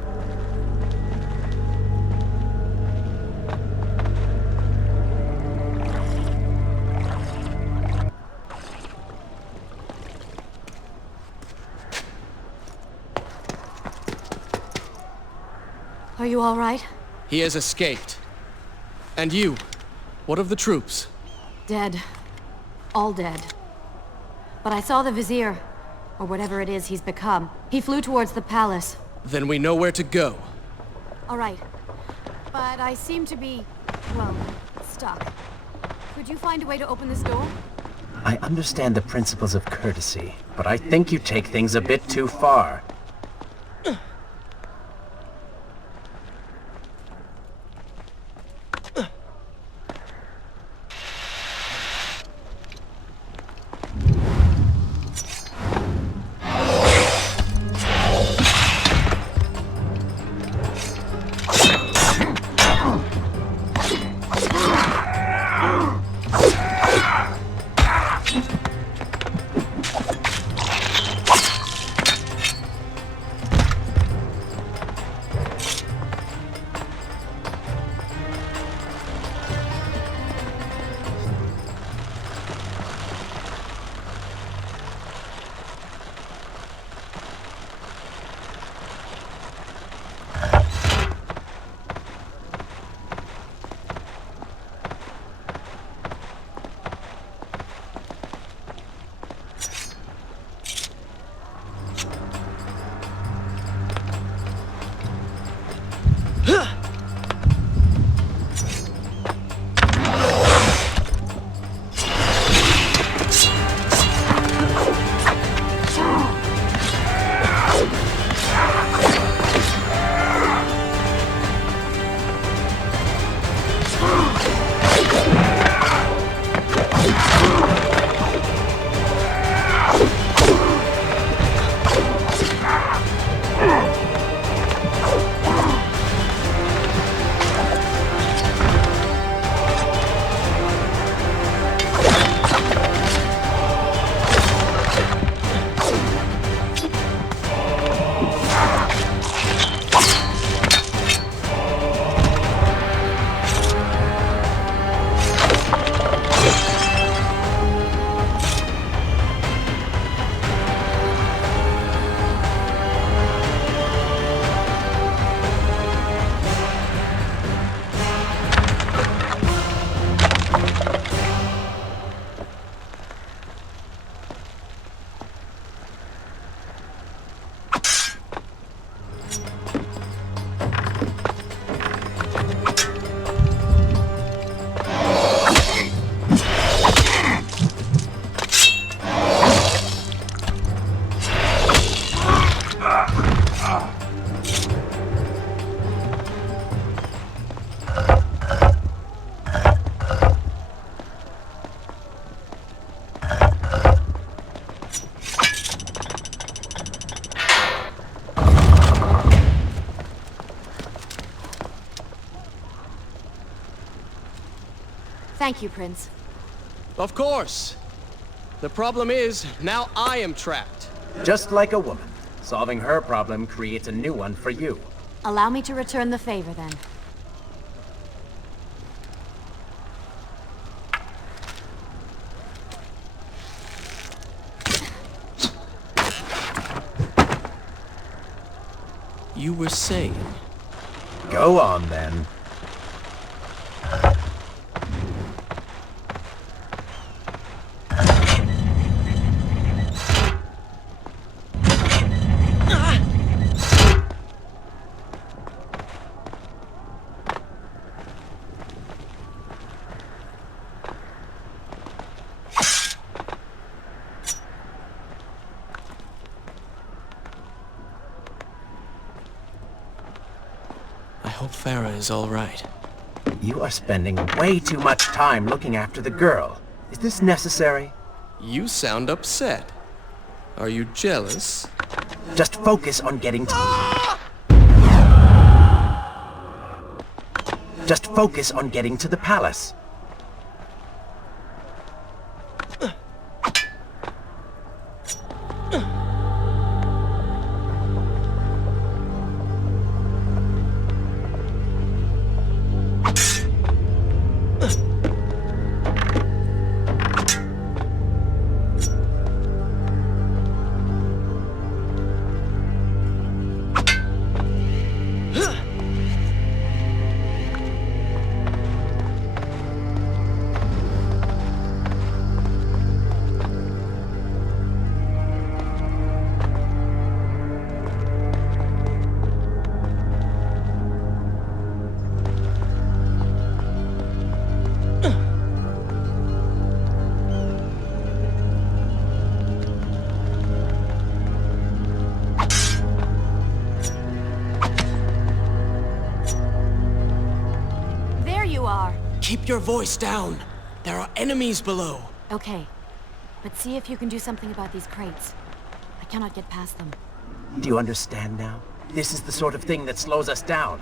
Are you all right? He has escaped. And you? What of the troops? Dead. All dead. But I saw the Vizier, or whatever it is he's become. He flew towards the palace. Then we know where to go. All right. But I seem to be, well, stuck. Could you find a way to open this door? I understand the principles of courtesy, but I think you take things a bit too far. Thank you, Prince. Of course. The problem is, now I am trapped. Just like a woman. Solving her problem creates a new one for you. Allow me to return the favor, then. You were saying? Go on, then. I hope Farah is all right. You are spending way too much time looking after the girl. Is this necessary? You sound upset. Are you jealous? Just focus on getting to... Just focus on getting to the palace. Keep your voice down. There are enemies below. Okay, but see if you can do something about these crates. I cannot get past them. Do you understand now? This is the sort of thing that slows us down.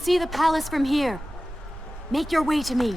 see the palace from here. Make your way to me.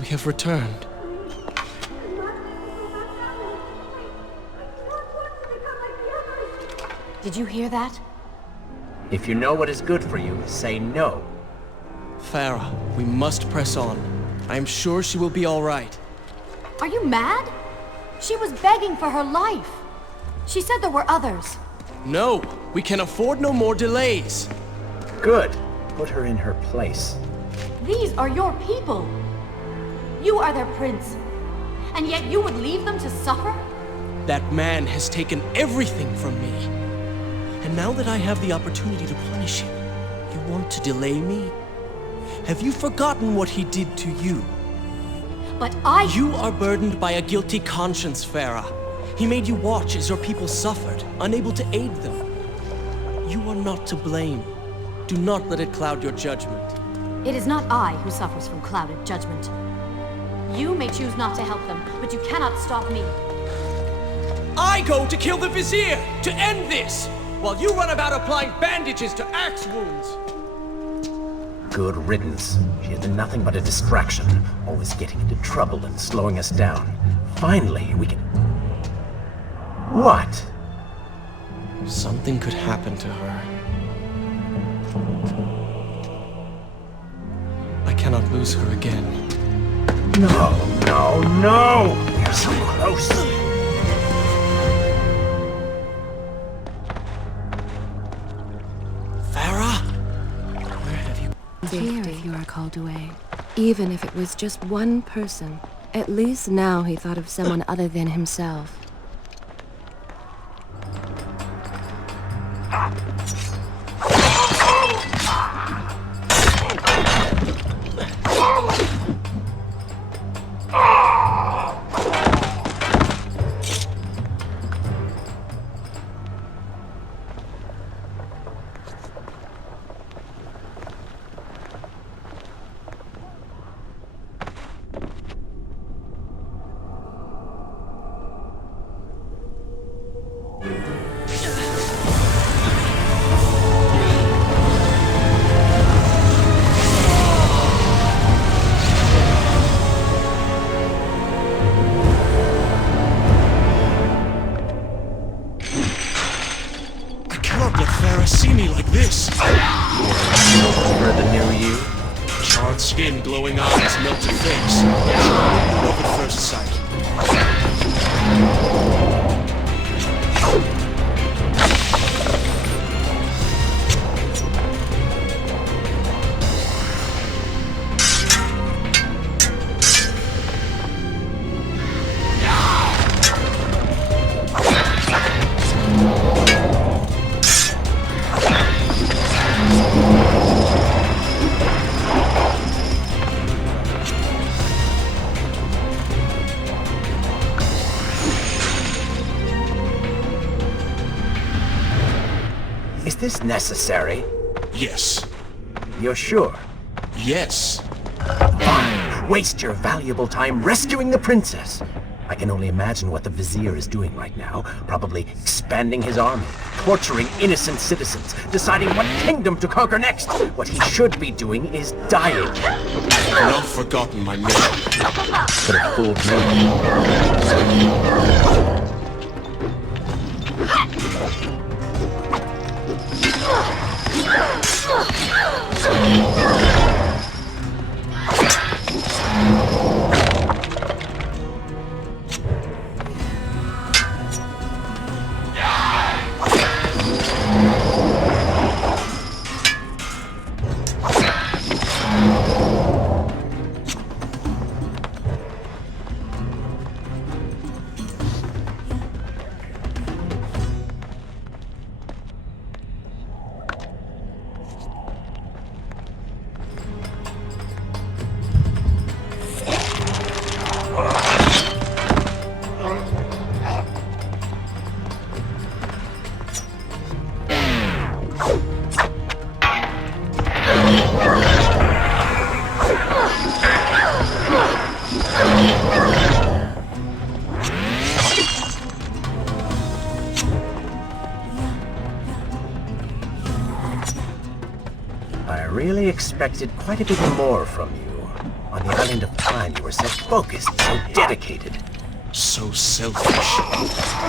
We have returned. Did you hear that? If you know what is good for you, say no. Farah, we must press on. I am sure she will be all right. Are you mad? She was begging for her life. She said there were others. No, we can afford no more delays. Good. Put her in her place. These are your people. You are their prince. And yet you would leave them to suffer? That man has taken everything from me. And now that I have the opportunity to punish him, you want to delay me? Have you forgotten what he did to you? But You are burdened by a guilty conscience, Farah. He made you watch as your people suffered, unable to aid them. You are not to blame. Do not let it cloud your judgment. It is not I who suffers from clouded judgment. You may choose not to help them, but you cannot stop me. I go to kill the Vizier, to end this, while you run about applying bandages to axe wounds. Good riddance. She has been nothing but a distraction, always getting into trouble and slowing us down. Finally, we can... What? Something could happen to her. I cannot lose her again. No, no, no! We're so close! Farah? Where have you... Here if you are called away. Even if it was just one person. At least now he thought of someone other than himself. Further near you? Charred skin, glowing eyes, melted face. Love at first sight. Is this necessary? Yes. You're sure? Yes. Fine. Waste your valuable time rescuing the princess. I can only imagine what the Vizier is doing right now. Probably expanding his army, torturing innocent citizens, deciding what kingdom to conquer next. What he should be doing is dying. I've not forgotten my mission. Could have fooled me. I really expected quite a bit more from you. On the island of Time, you were so focused, so dedicated. So selfish.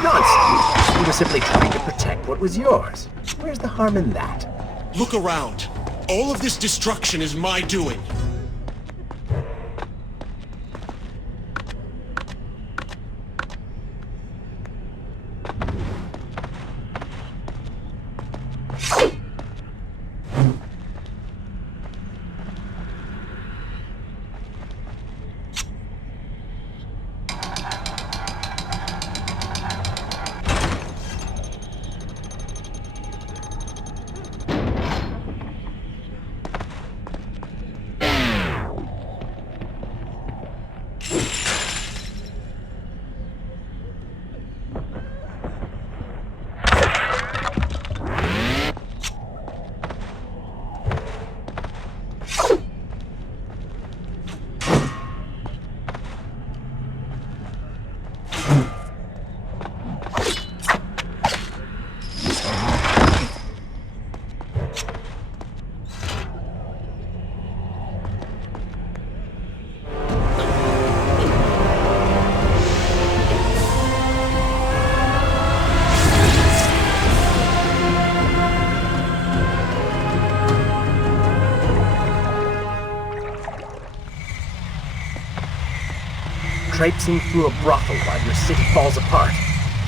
Nonsense! You were simply trying to protect what was yours. Where's the harm in that? Look around. All of this destruction is my doing. Traipsing through a brothel while your city falls apart.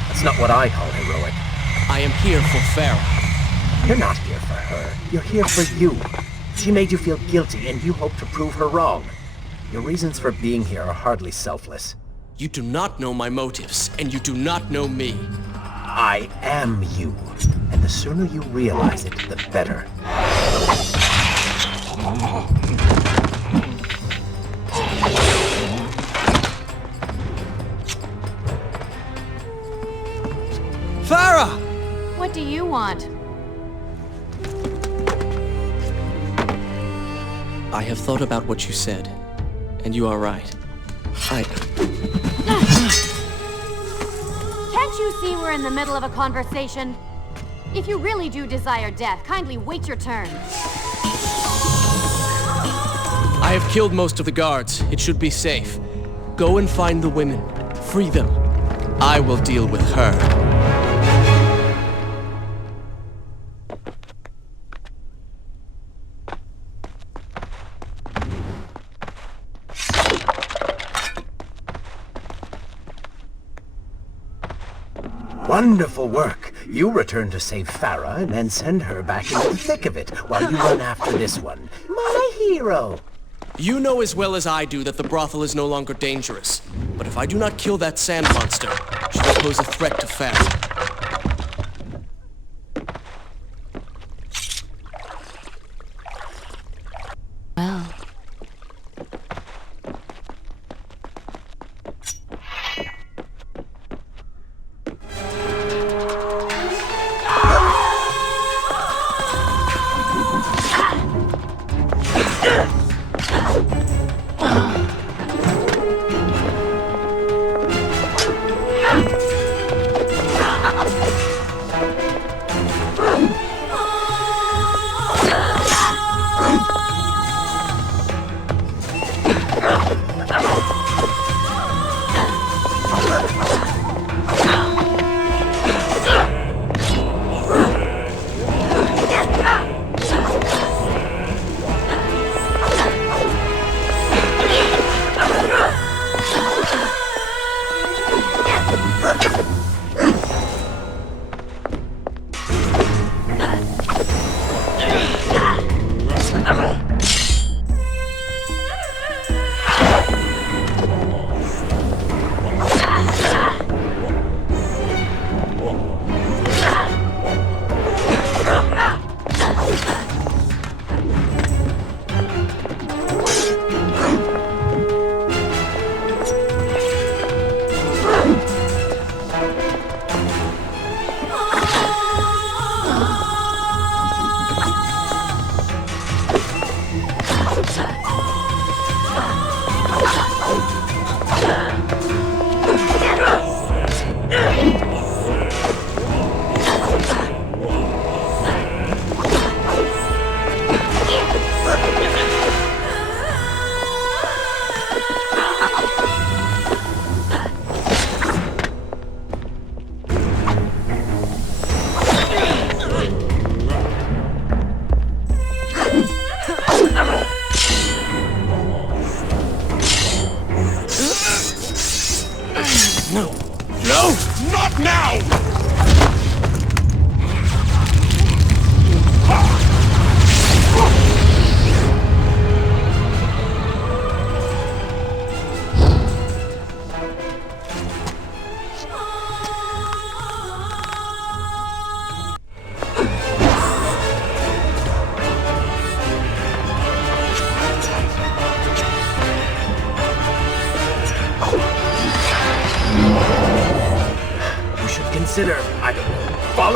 That's not what I call heroic. I am here for Farah. You're not here for her. You're here for you. She made you feel guilty, and you hope to prove her wrong. Your reasons for being here are hardly selfless. You do not know my motives, and you do not know me. I am you. And the sooner you realize it, the better. Farah! What do you want? I have thought about what you said, and you are right. Can't you see we're in the middle of a conversation? If you really do desire death, kindly wait your turn. I have killed most of the guards. It should be safe. Go and find the women. Free them. I will deal with her. Wonderful work. You return to save Farah and then send her back into the thick of it while you run after this one. My hero! You know as well as I do that the brothel is no longer dangerous. But if I do not kill that sand monster, she will pose a threat to Farah. Well,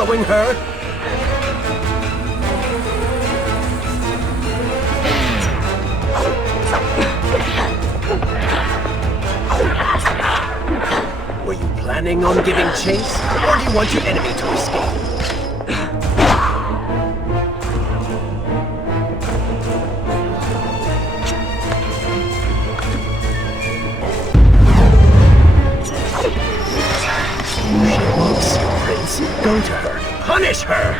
following her? Were you planning on giving chase, or do you want your enemy to escape? She wants you, Prince. Go to her. Punish her!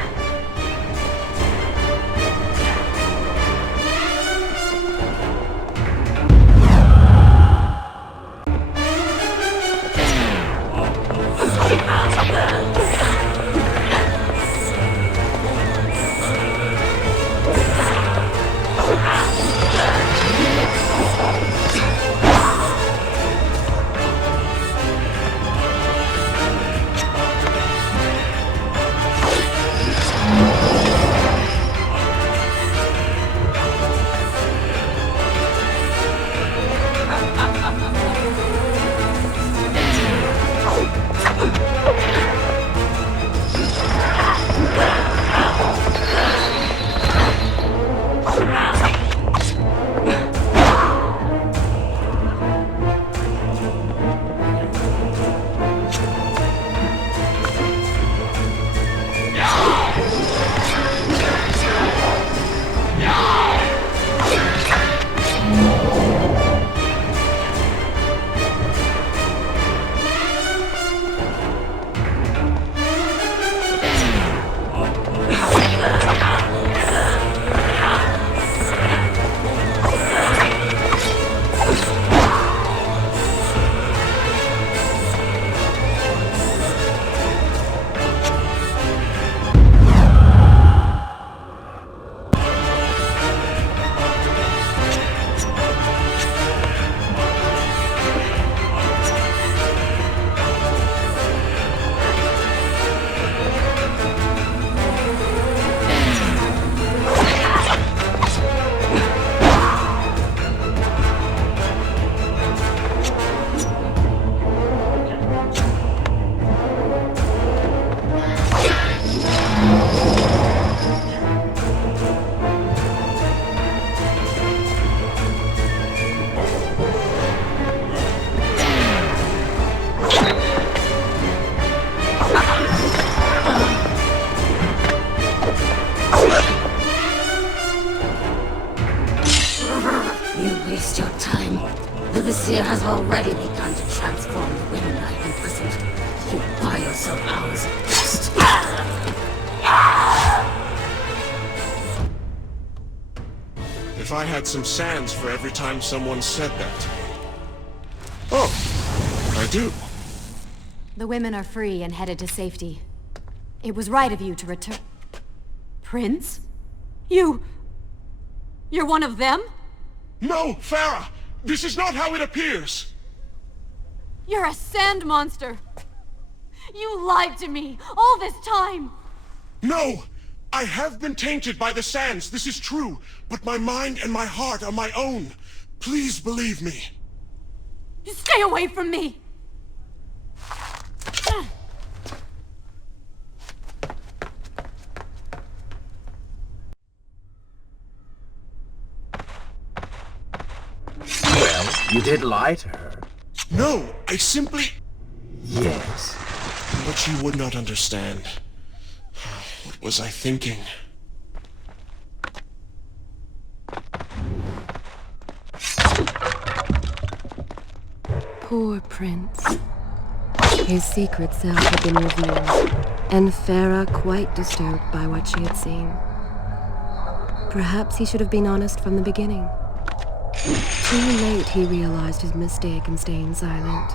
The Vizier has already begun to transform the women I've imprisoned. You buy yourself hours at best. If I had some sands for every time someone said that. Oh, I do. The women are free and headed to safety. It was right of you to return... Prince? You're one of them? No, Farah! This is not how it appears! You're a sand monster! You lied to me all this time! No! I have been tainted by the sands, this is true, but my mind and my heart are my own. Please believe me. Stay away from me! Well, you did lie to her. No, I simply... Yes. But she would not understand. What was I thinking? Poor Prince. His secret self had been revealed, and Farah quite disturbed by what she had seen. Perhaps he should have been honest from the beginning. Too late he realized his mistake in staying silent.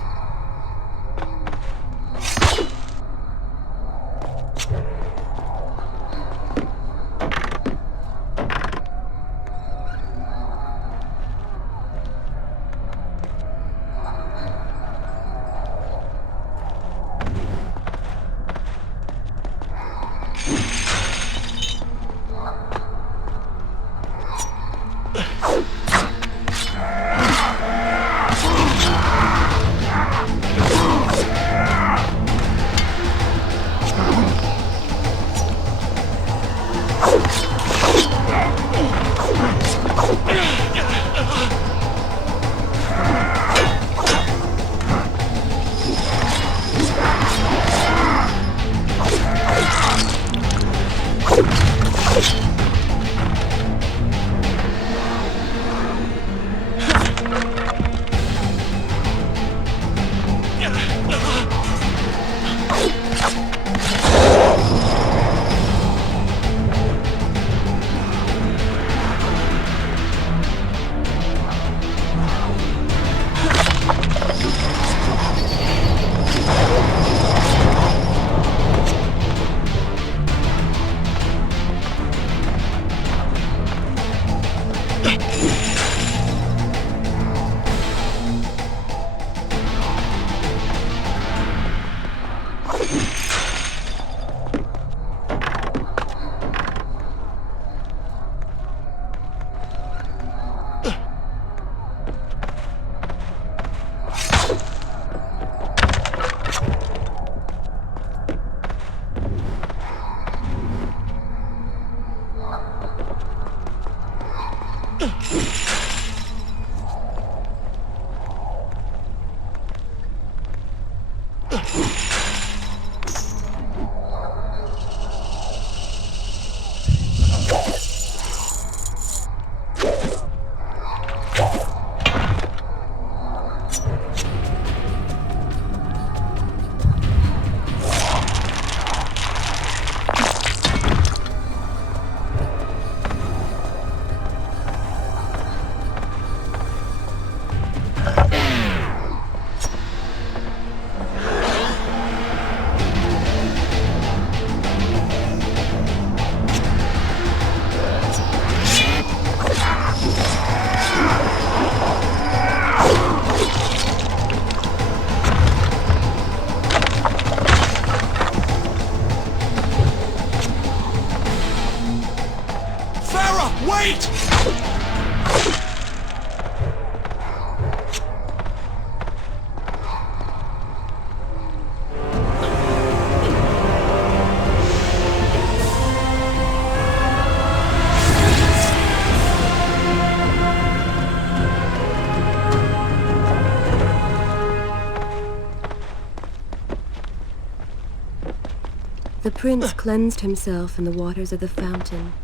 The prince cleansed himself in the waters of the fountain.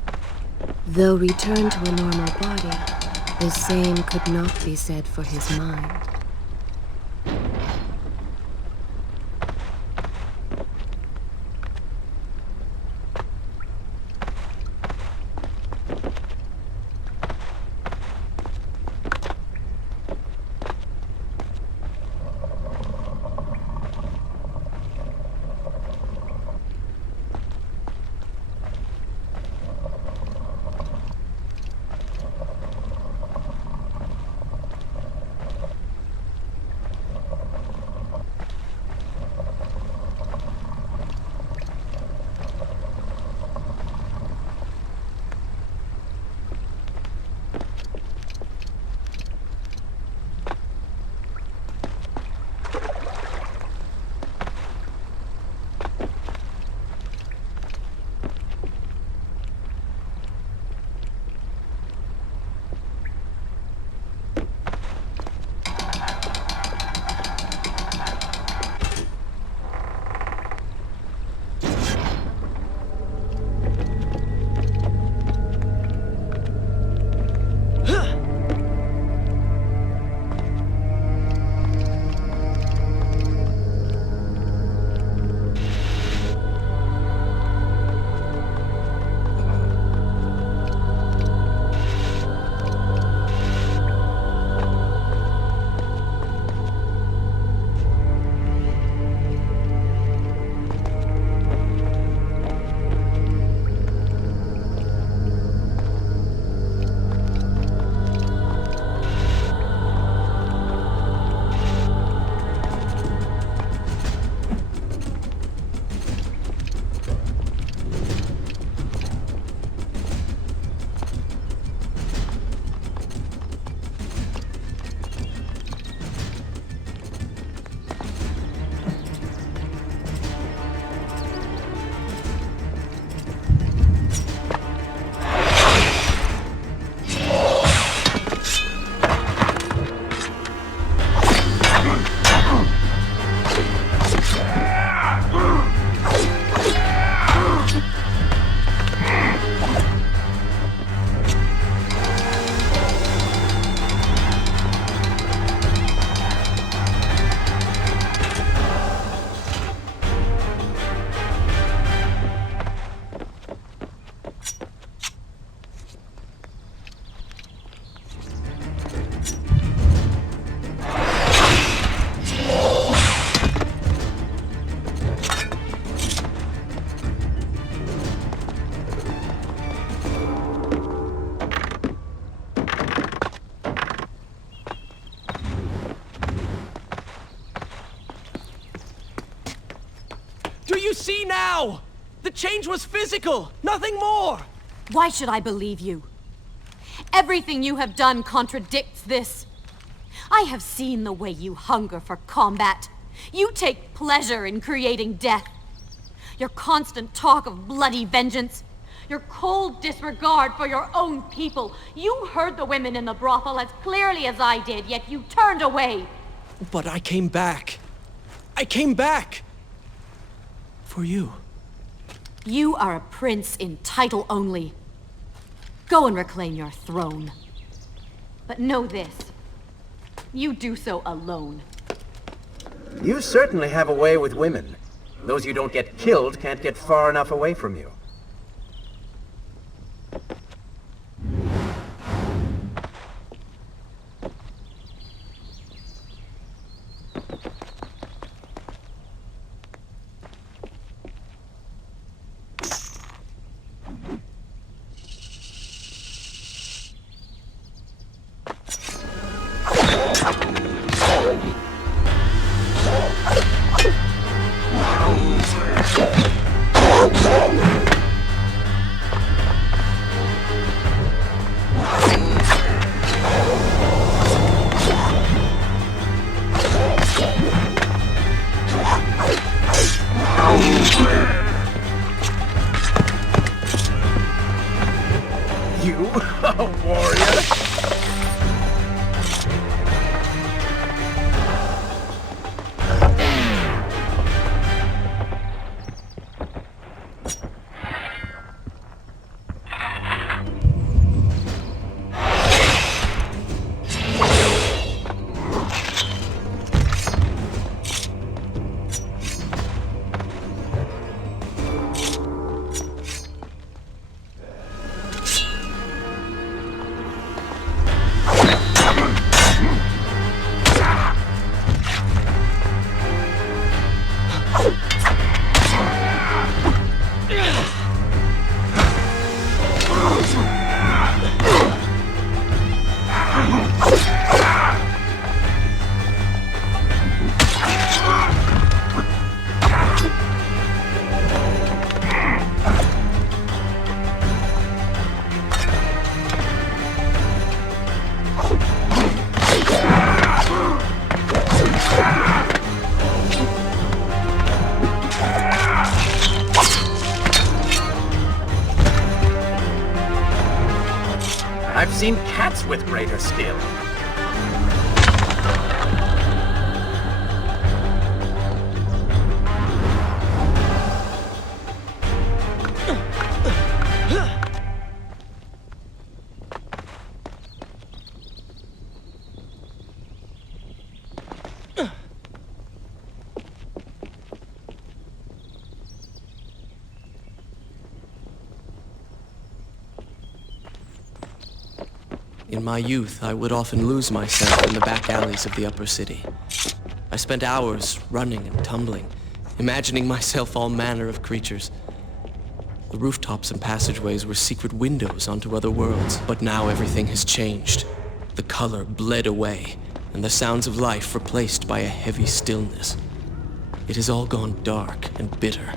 Though returned to a normal body, the same could not be said for his mind. See now! The change was physical, nothing more! Why should I believe you? Everything you have done contradicts this. I have seen the way you hunger for combat. You take pleasure in creating death. Your constant talk of bloody vengeance. Your cold disregard for your own people. You heard the women in the brothel as clearly as I did, yet you turned away. But I came back. I came back! For you. You are a prince in title only. Go and reclaim your throne. But know this. You do so alone. You certainly have a way with women. Those you don't get killed can't get far enough away from you. You, a warrior? I've seen cats with greater skill. In my youth, I would often lose myself in the back alleys of the upper city. I spent hours running and tumbling, imagining myself all manner of creatures. The rooftops and passageways were secret windows onto other worlds, but now everything has changed. The color bled away, and the sounds of life replaced by a heavy stillness. It has all gone dark and bitter.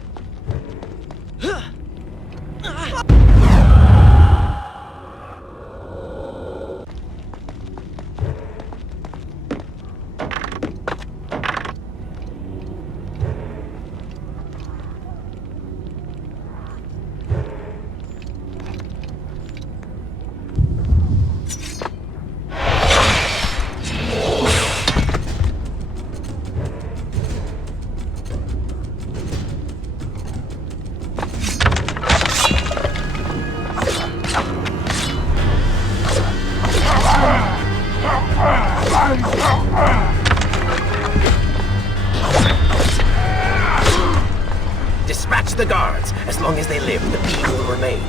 Dispatch the guards. As long as they live, the beam will remain.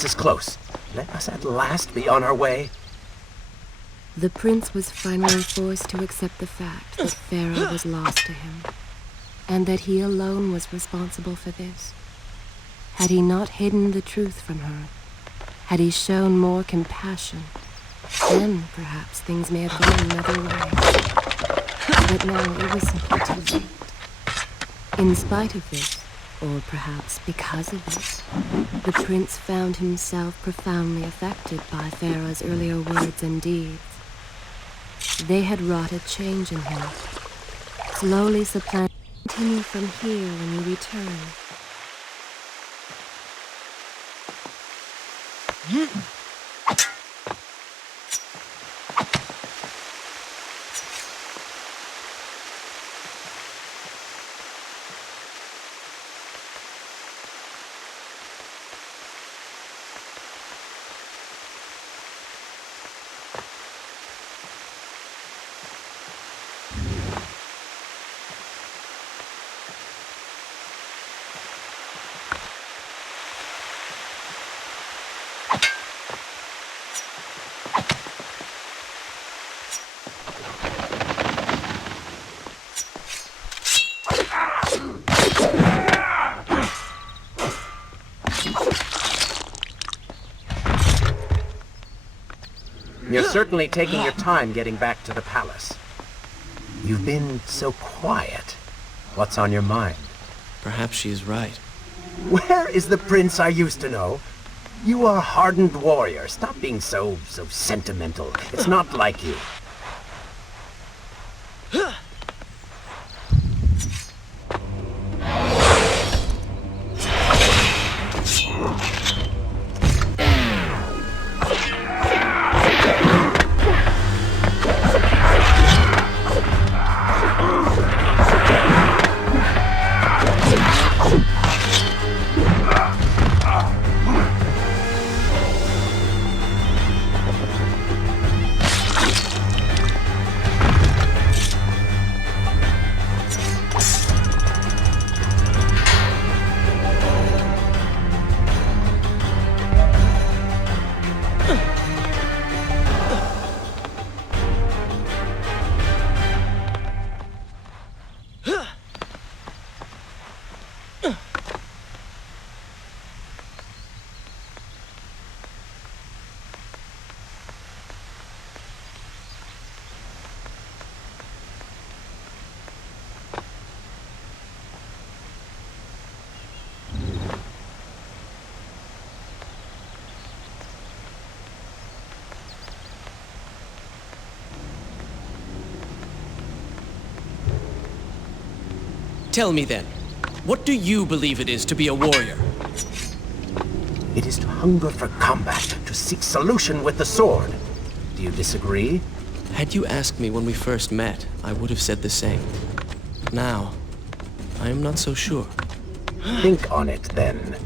palace is close. Let us at last be on our way. The prince was finally forced to accept the fact that Farah was lost to him, and that he alone was responsible for this. Had he not hidden the truth from her, had he shown more compassion, then perhaps things may have gone another way. But now it was simply too late. In spite of this, or perhaps because of it, the prince found himself profoundly affected by Farah's earlier words and deeds. They had wrought a change in him, slowly supplanting. Continue from here when you return. You're certainly taking your time getting back to the palace. You've been so quiet. What's on your mind? Perhaps she is right. Where is the prince I used to know? You are a hardened warrior. Stop being so sentimental. It's not like you. Tell me then, what do you believe it is to be a warrior? It is to hunger for combat, to seek solution with the sword. Do you disagree? Had you asked me when we first met, I would have said the same. Now, I am not so sure. Think on it then.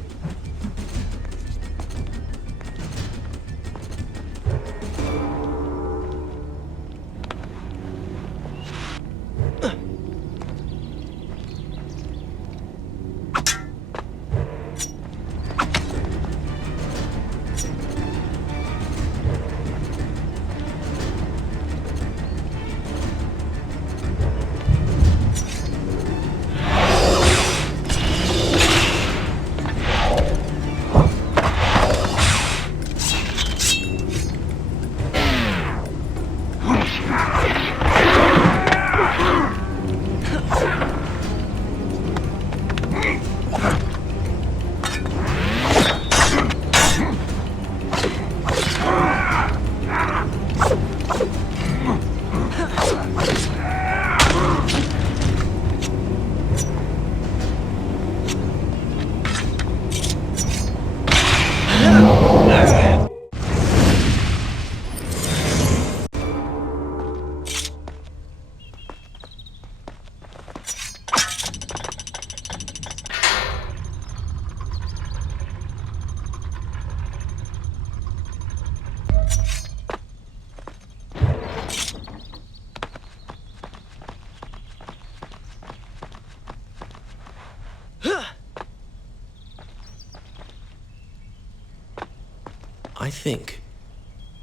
I think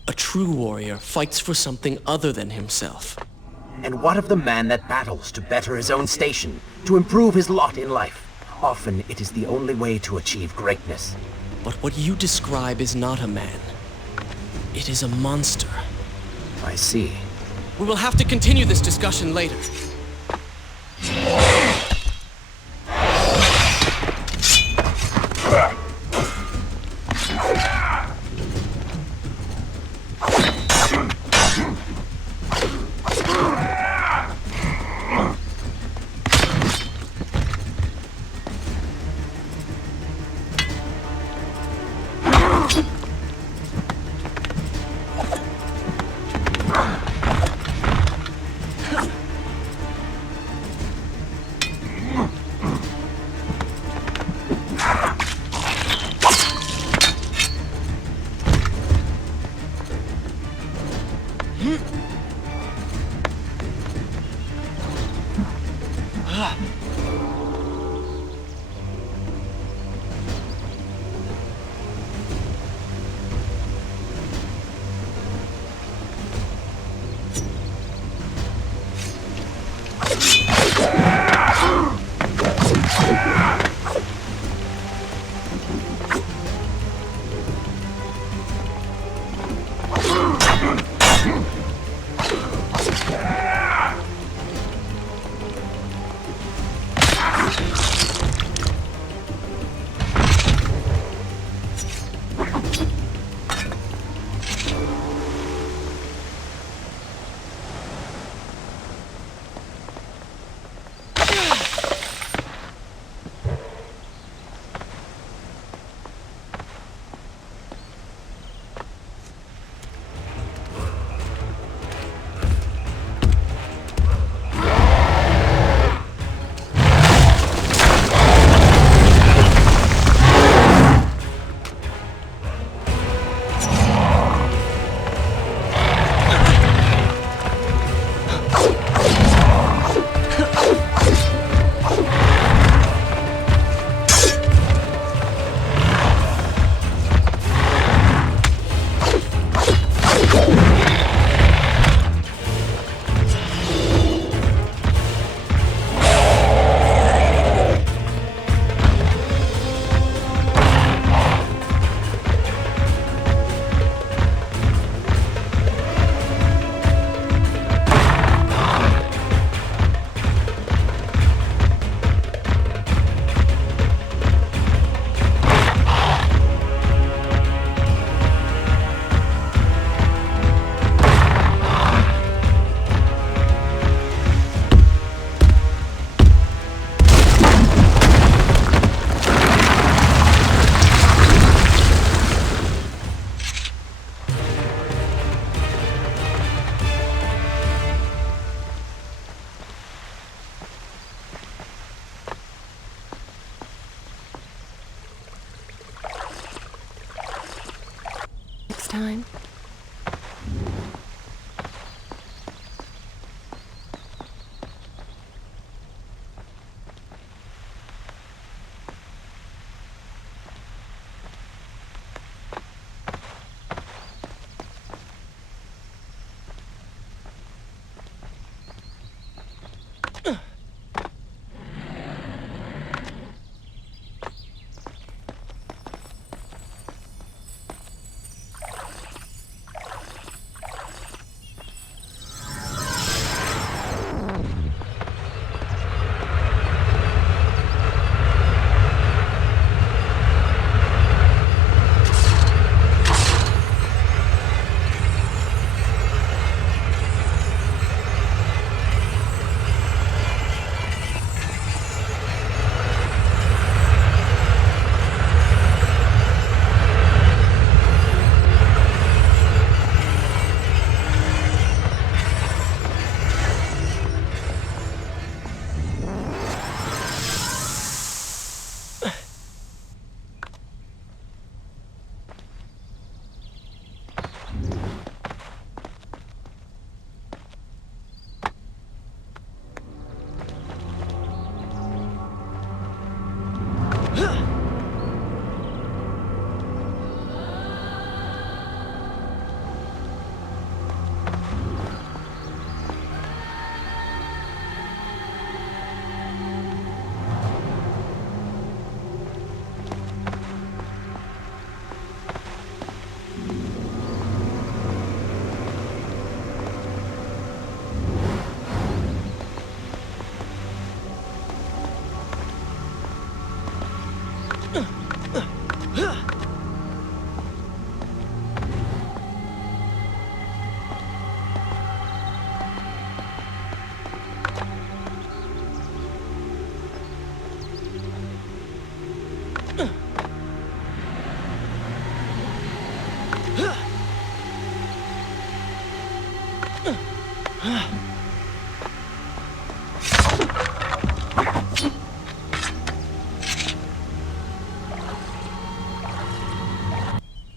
a true warrior fights for something other than himself. And what of the man that battles to better his own station, to improve his lot in life? Often it is the only way to achieve greatness. But what you describe is not a man. It is a monster. I see. We will have to continue this discussion later. Time.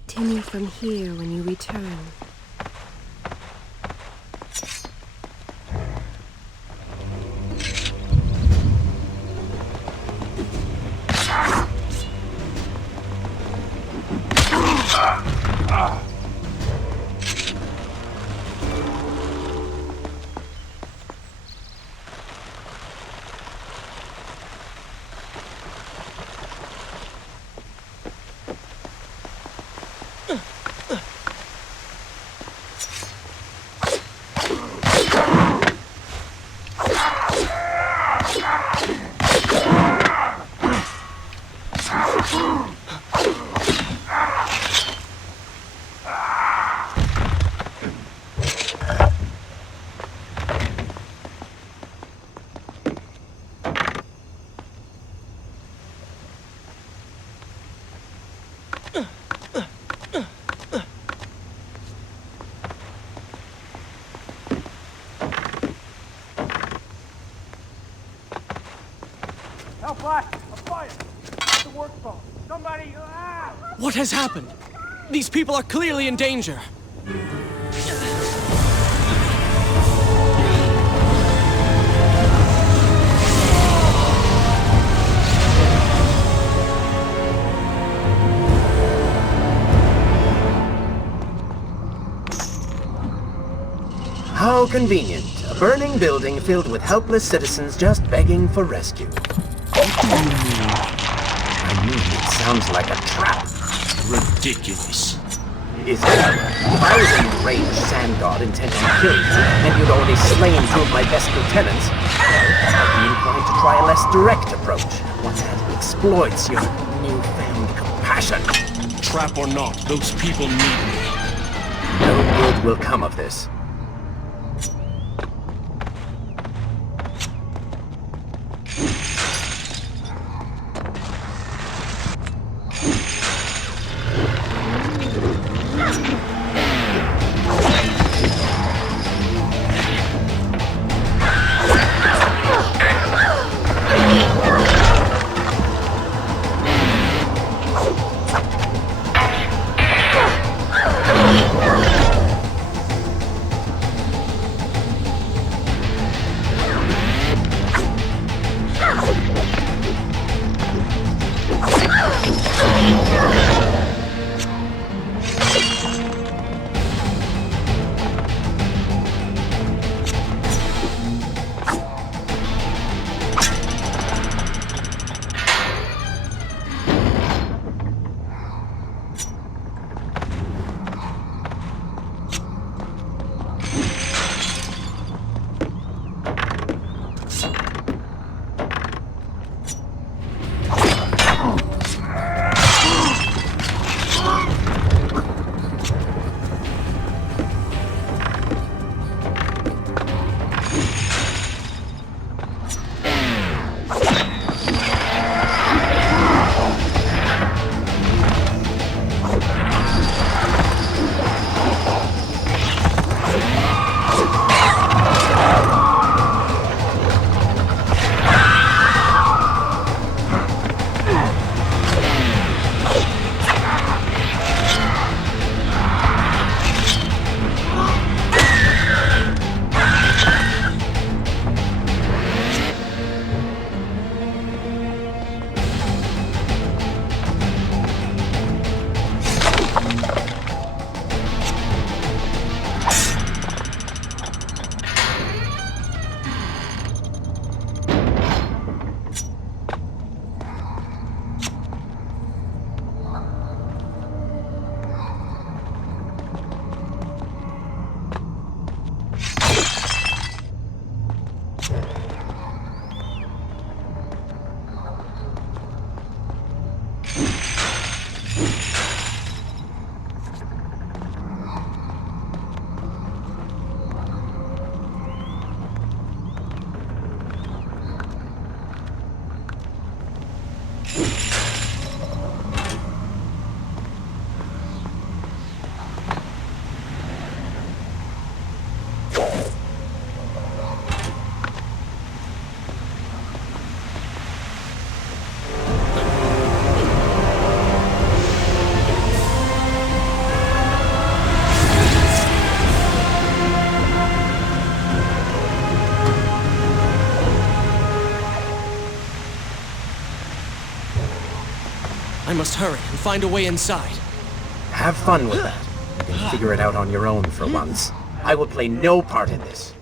Continue from here when you return. What has happened? These people are clearly in danger. How convenient. A burning building filled with helpless citizens just begging for rescue. I mean, it sounds like a trap. Ridiculous. Is it? If I was an enraged sand god intent on killing you, and you'd already slain two of my best lieutenants, I'd be inclined to try a less direct approach, one that exploits your newfound compassion. Trap or not, those people need me. No good will come of this. must hurry and find a way inside. Have fun with that. You can figure it out on your own for once. I will play no part in this.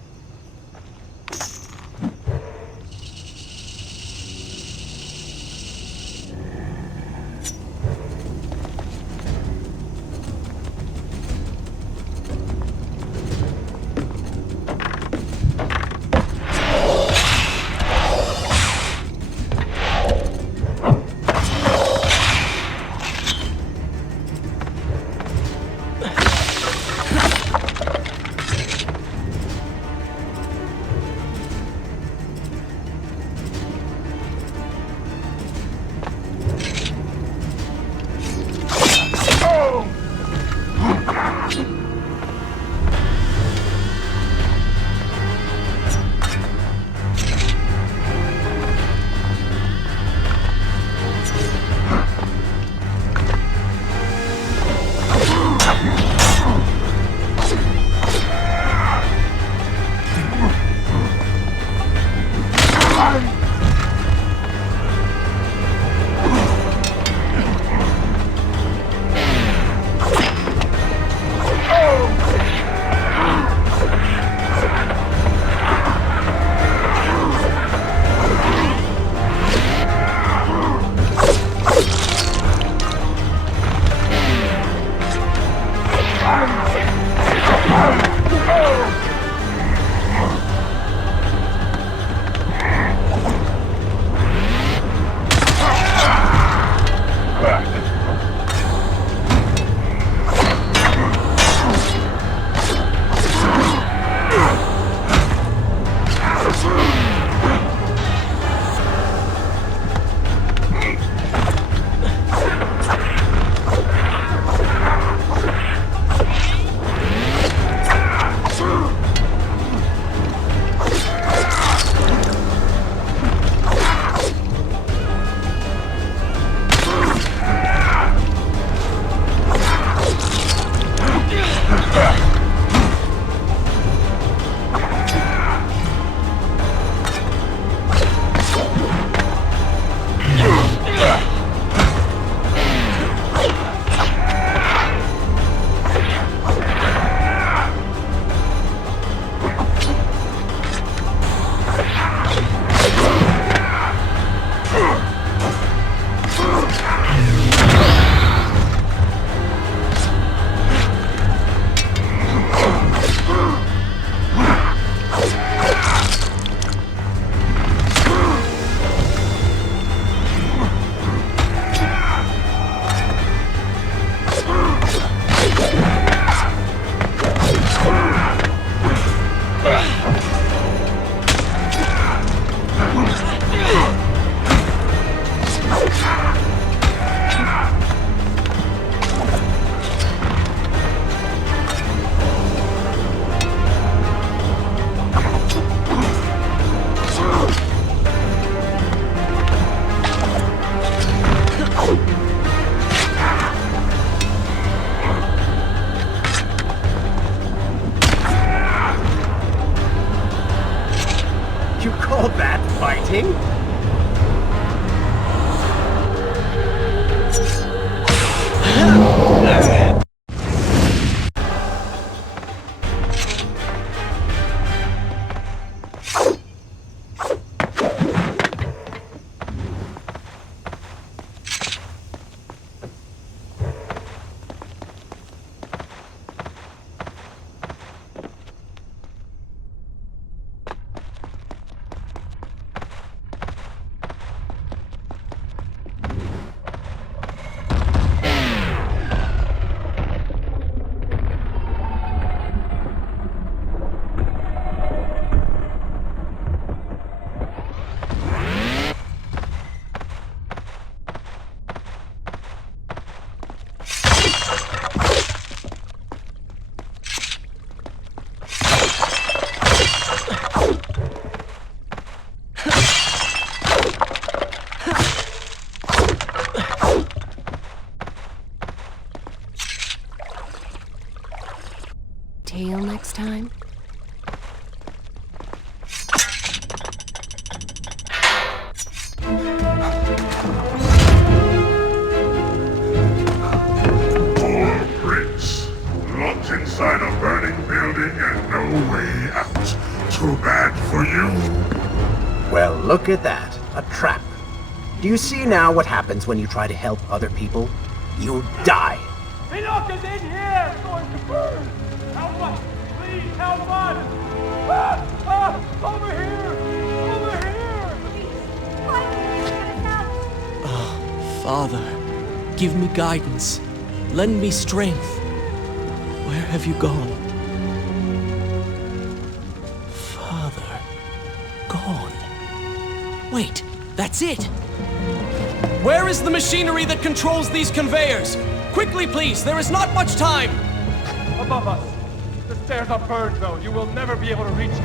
fighting? Tail next time? you? Well, look at that. A trap. Do you see now what happens when you try to help other people? You die. Enoch is in here! It's going to burn! Help us! Please help us! Over here! Over here! Father, give me guidance. Lend me strength. Where have you gone? Father, gone. Wait, that's it! Where is the machinery that controls these conveyors? Quickly, please, there is not much time! Above us. The stairs are burned, though. You will never be able to reach it.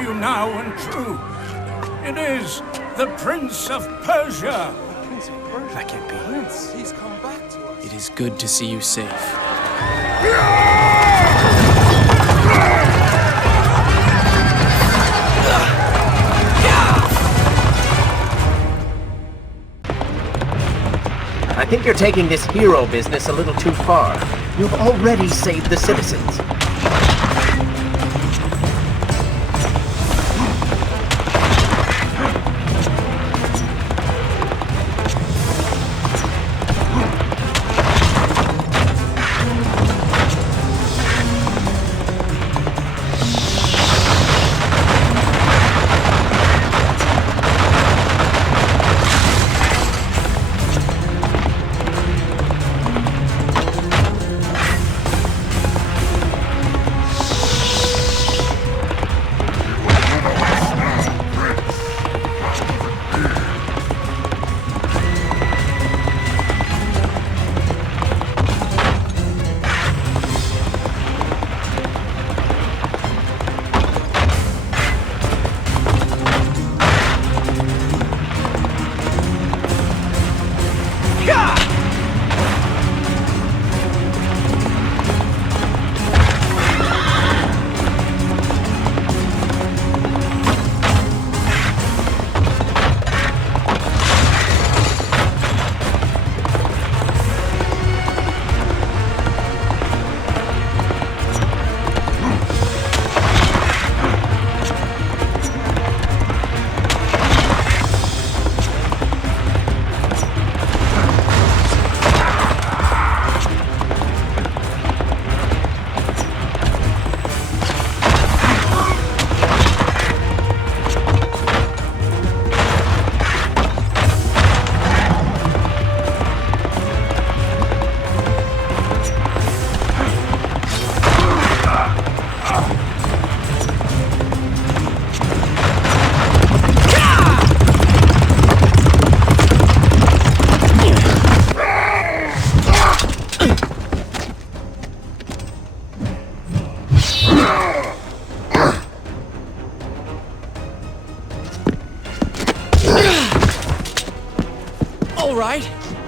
you now and true. It is the Prince of Persia. That can't be. He's come back to us. It is good to see you safe. I think you're taking this hero business a little too far. You've already saved the citizens.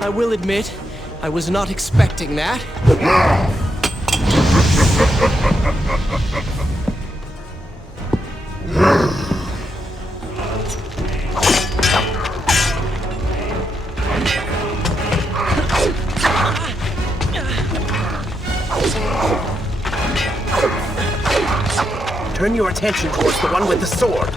I will admit, I was not expecting that. Turn your attention towards the one with the sword.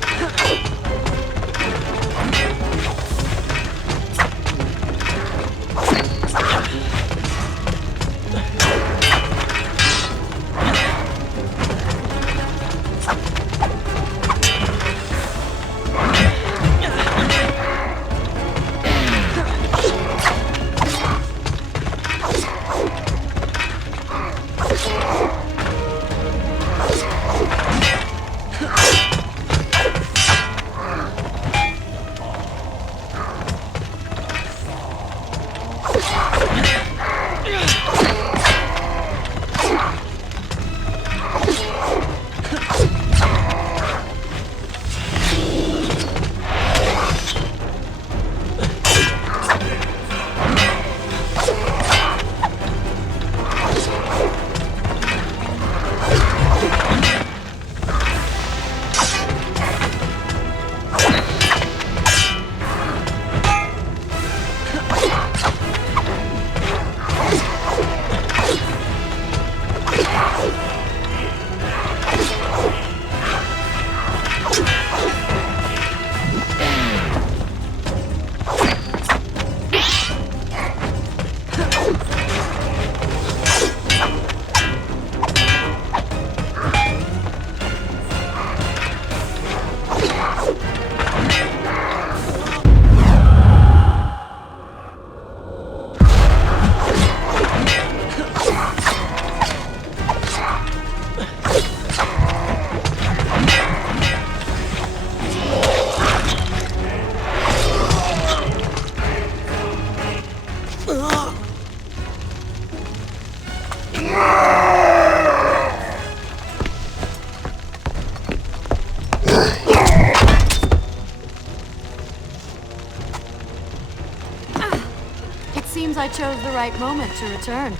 chose the right moment to return.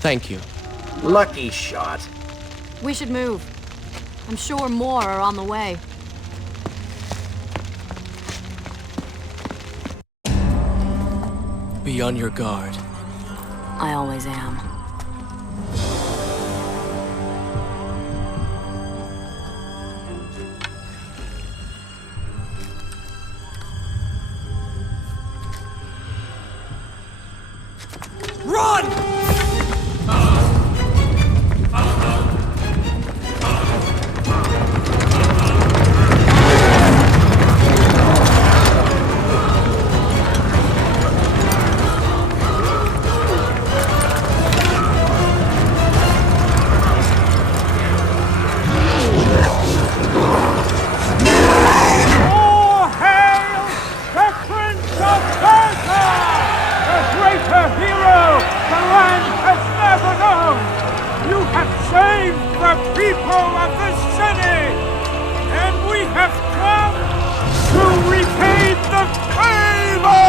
Thank you. Lucky shot. We should move. I'm sure more are on the way. Be on your guard. I always am. Run! All hail the Prince of Persia! A greater hero the land has never known! You have saved the people of the city! And we have come to repay the favor!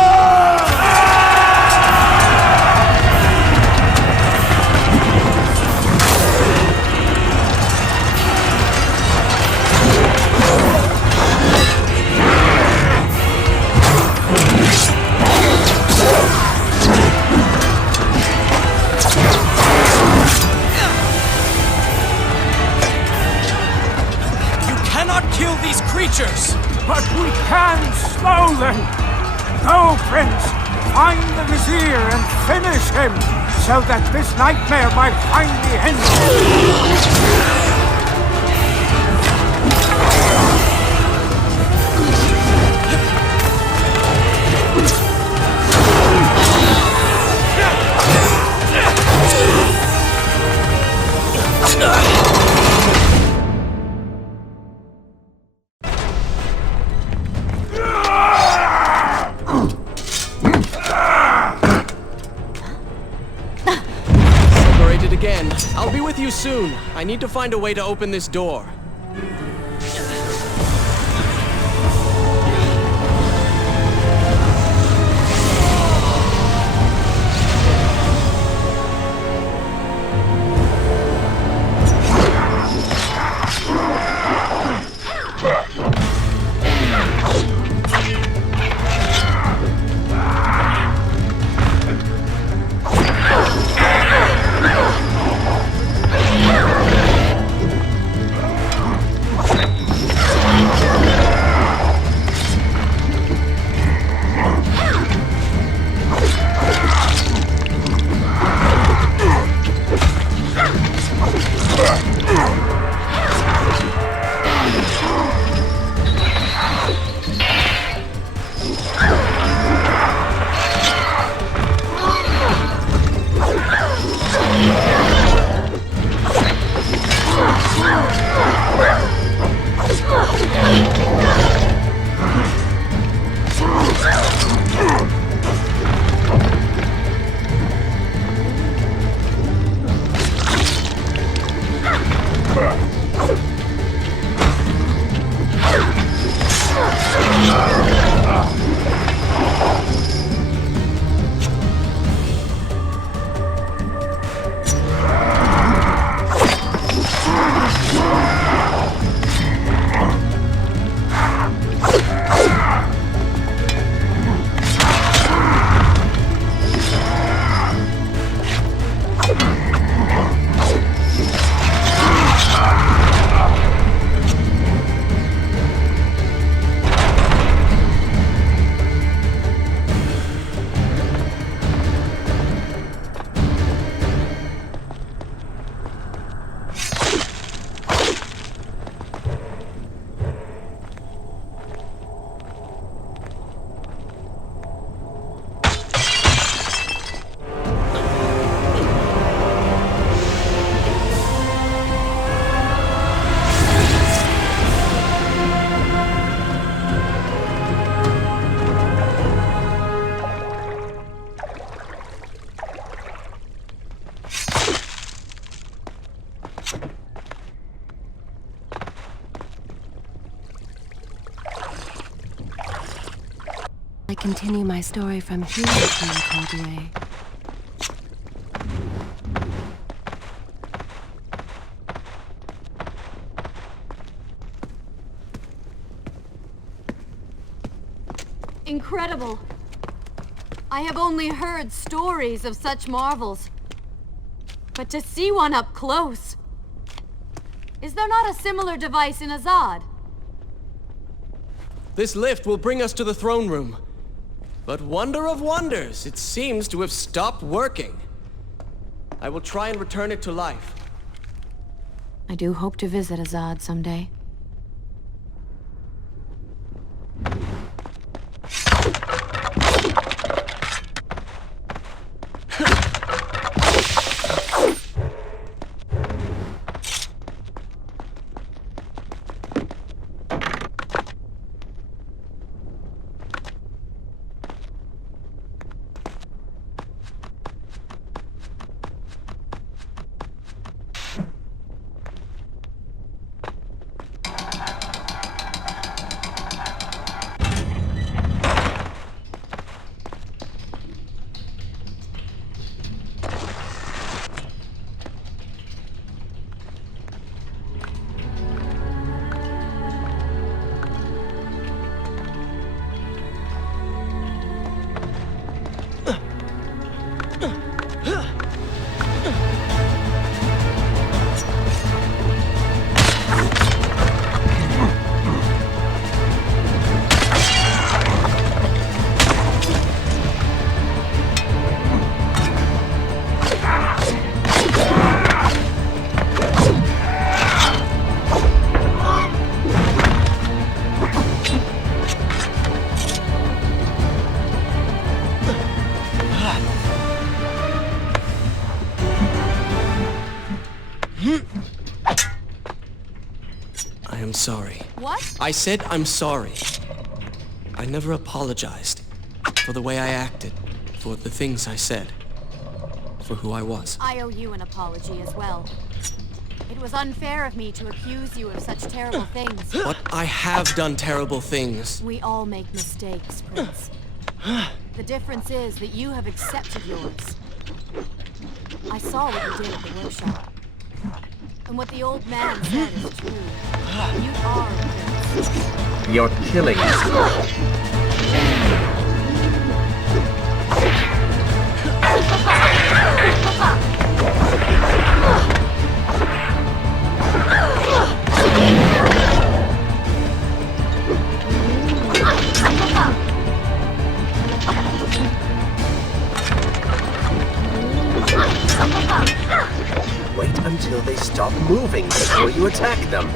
Kill these creatures! But we can slow them! Go, Prince! Find the Vizier and finish him, so that this nightmare might finally end! Again. I'll be with you soon. I need to find a way to open this door. I continue my story from here, being called away. Incredible! I have only heard stories of such marvels. But to see one up close... Is there not a similar device in Azad? This lift will bring us to the throne room. But wonder of wonders, it seems to have stopped working. I will try and return it to life. I do hope to visit Azad someday. I am sorry. What? I said I'm sorry. I never apologized for the way I acted, for the things I said, for who I was. I owe you an apology as well. It was unfair of me to accuse you of such terrible things. But I have done terrible things. We all make mistakes, Prince. The difference is that you have accepted yours. I saw what you did at the workshop. And what the old man said is true. You are a prince. You're killing us. Wait until they stop moving before you attack them.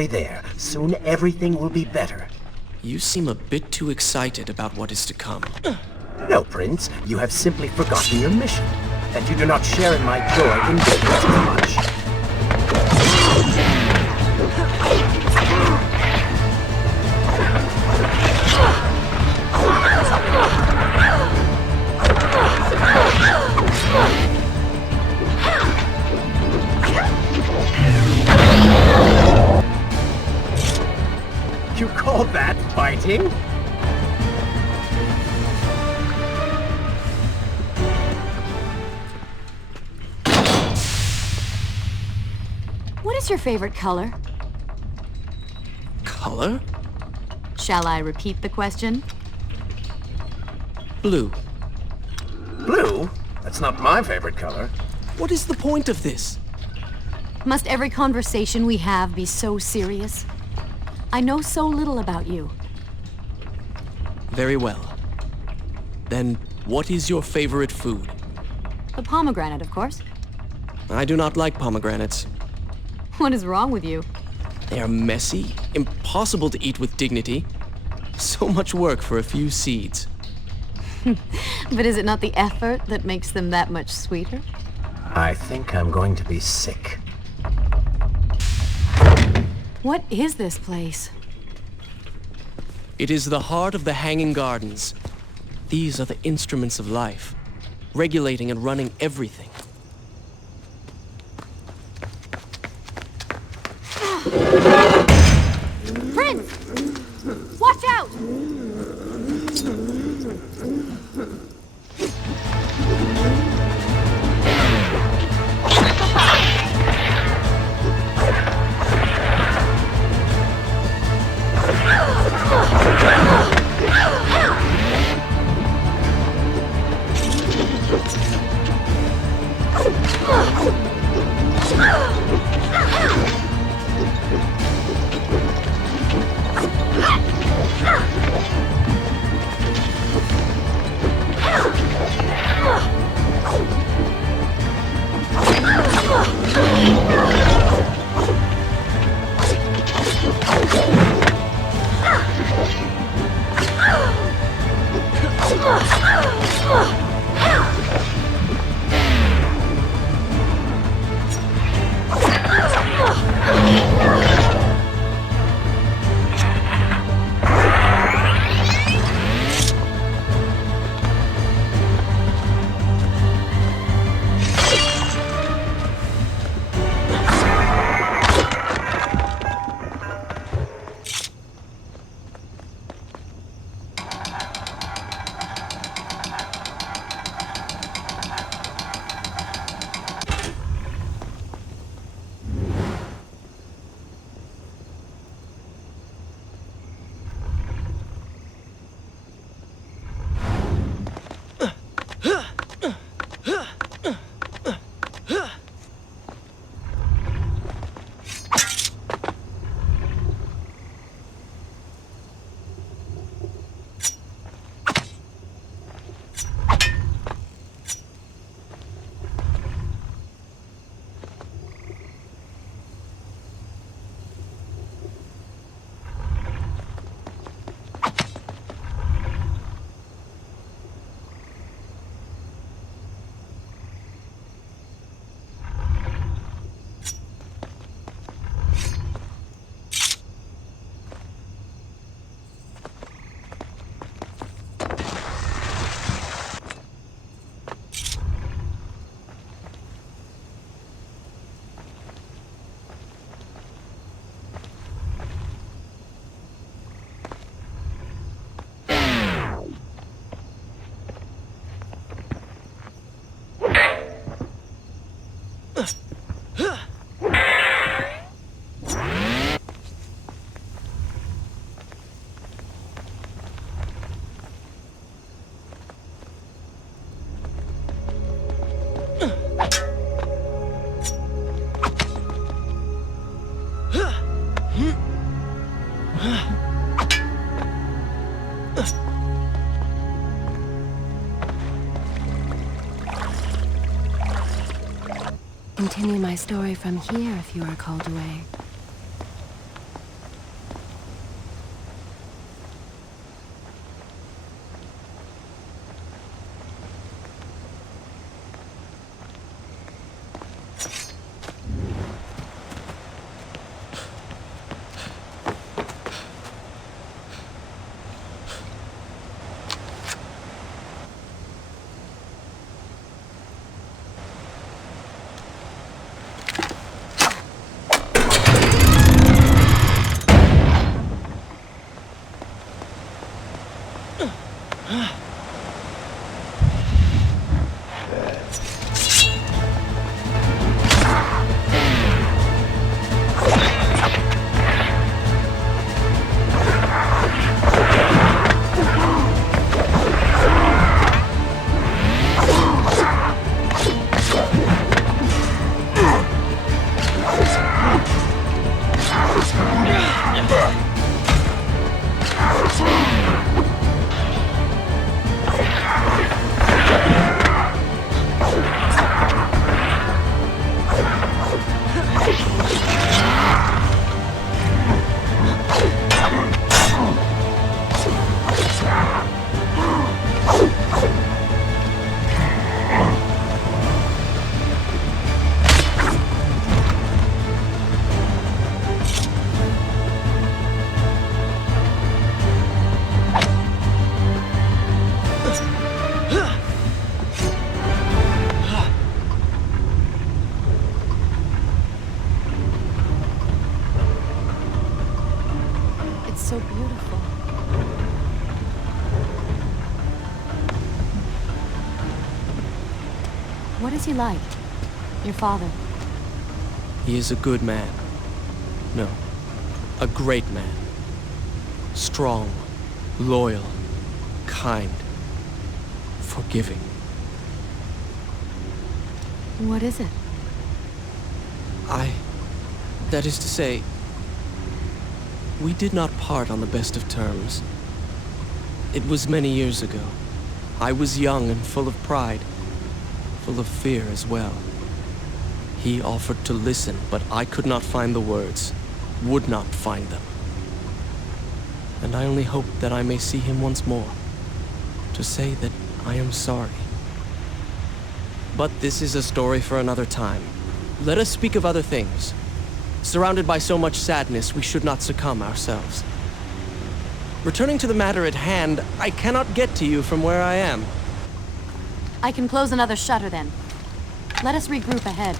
nearly there. Soon everything will be better. You seem a bit too excited about what is to come. No, Prince. You have simply forgotten your mission. And you do not share in my joy in victories as much. You call that fighting? What is your favorite color? Color? Shall I repeat the question? Blue. Blue? That's not my favorite color. What is the point of this? Must every conversation we have be so serious? I know so little about you. Very well. Then, what is your favorite food? The pomegranate, of course. I do not like pomegranates. What is wrong with you? They are messy, impossible to eat with dignity. So much work for a few seeds. But is it not the effort that makes them that much sweeter? I think I'm going to be sick. What is this place? It is the heart of the Hanging Gardens. These are the instruments of life, regulating and running everything. Prince! Watch out! Continue my story from here if you are called away. What is he like? Your father? He is a good man. No, a great man. Strong, loyal, kind, forgiving. What is it? That is to say, we did not part on the best of terms. It was many years ago. I was young and full of pride, full of fear as well. He offered to listen, but I could not find the words, would not find them. And I only hope that I may see him once more, to say that I am sorry. But this is a story for another time. Let us speak of other things. Surrounded by so much sadness, we should not succumb ourselves. Returning to the matter at hand, I cannot get to you from where I am. I can close another shutter then. Let us regroup ahead.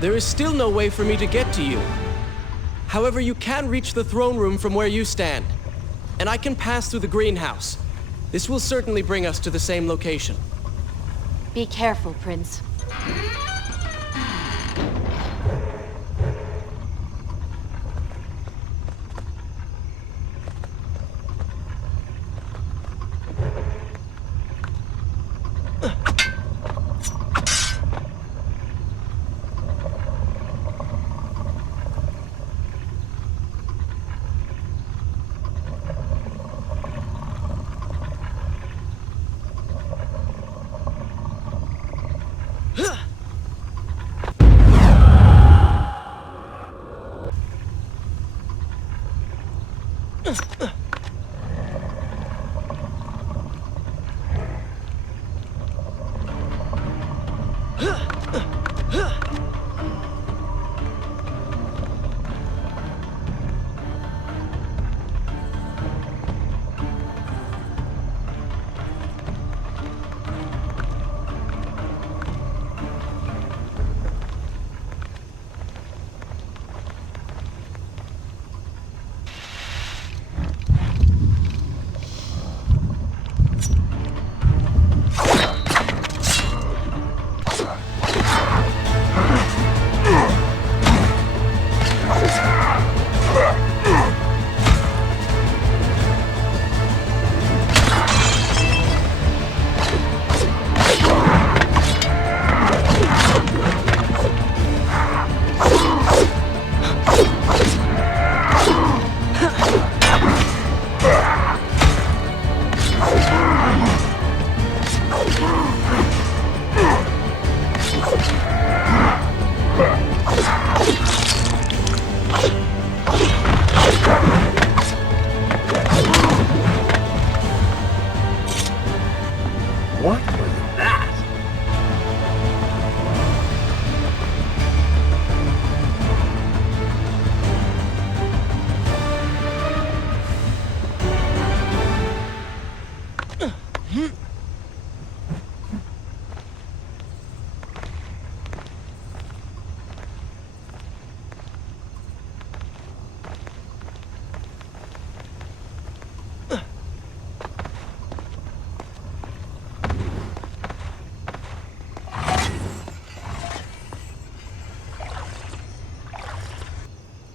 There is still no way for me to get to you. However, you can reach the throne room from where you stand. And I can pass through the greenhouse. This will certainly bring us to the same location. Be careful, Prince.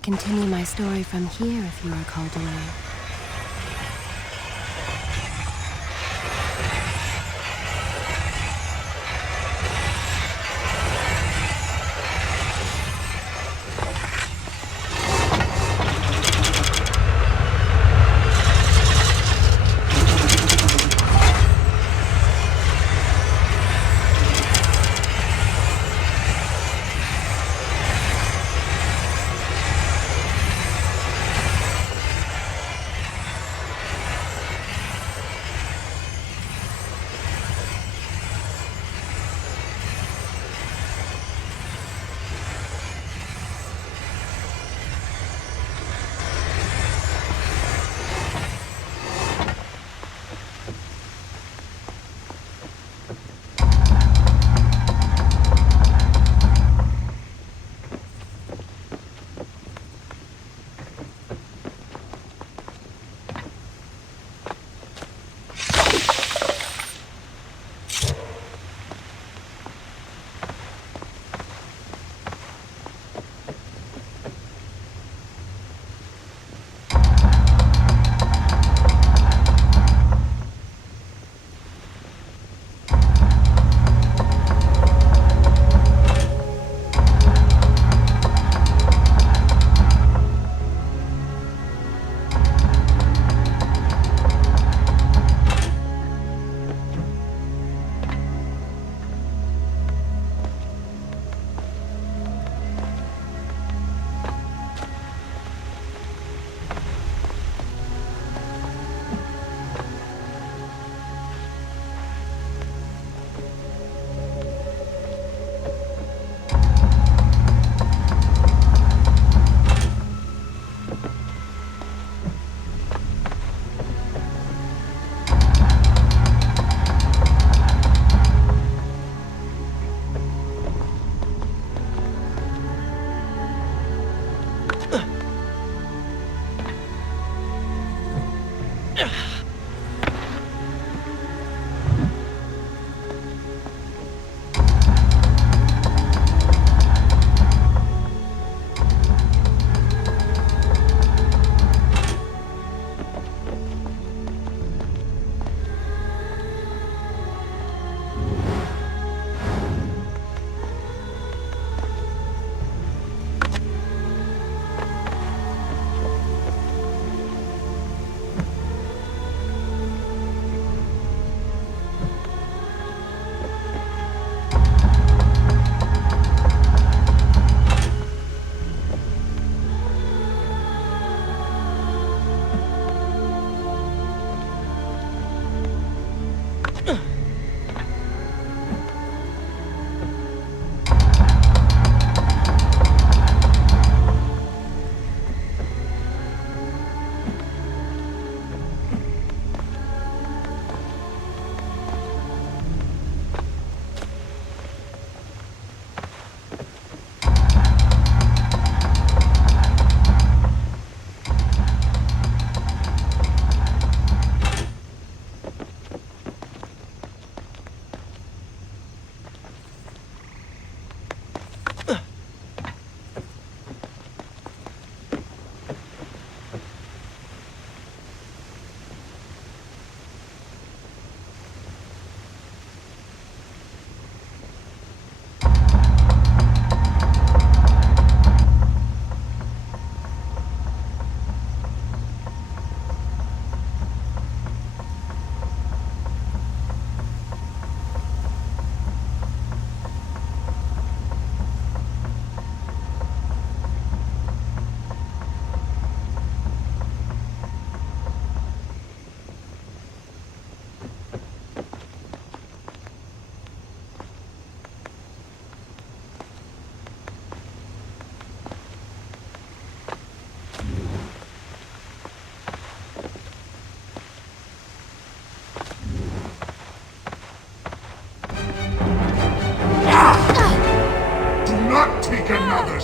Continue my story from here if you are called away.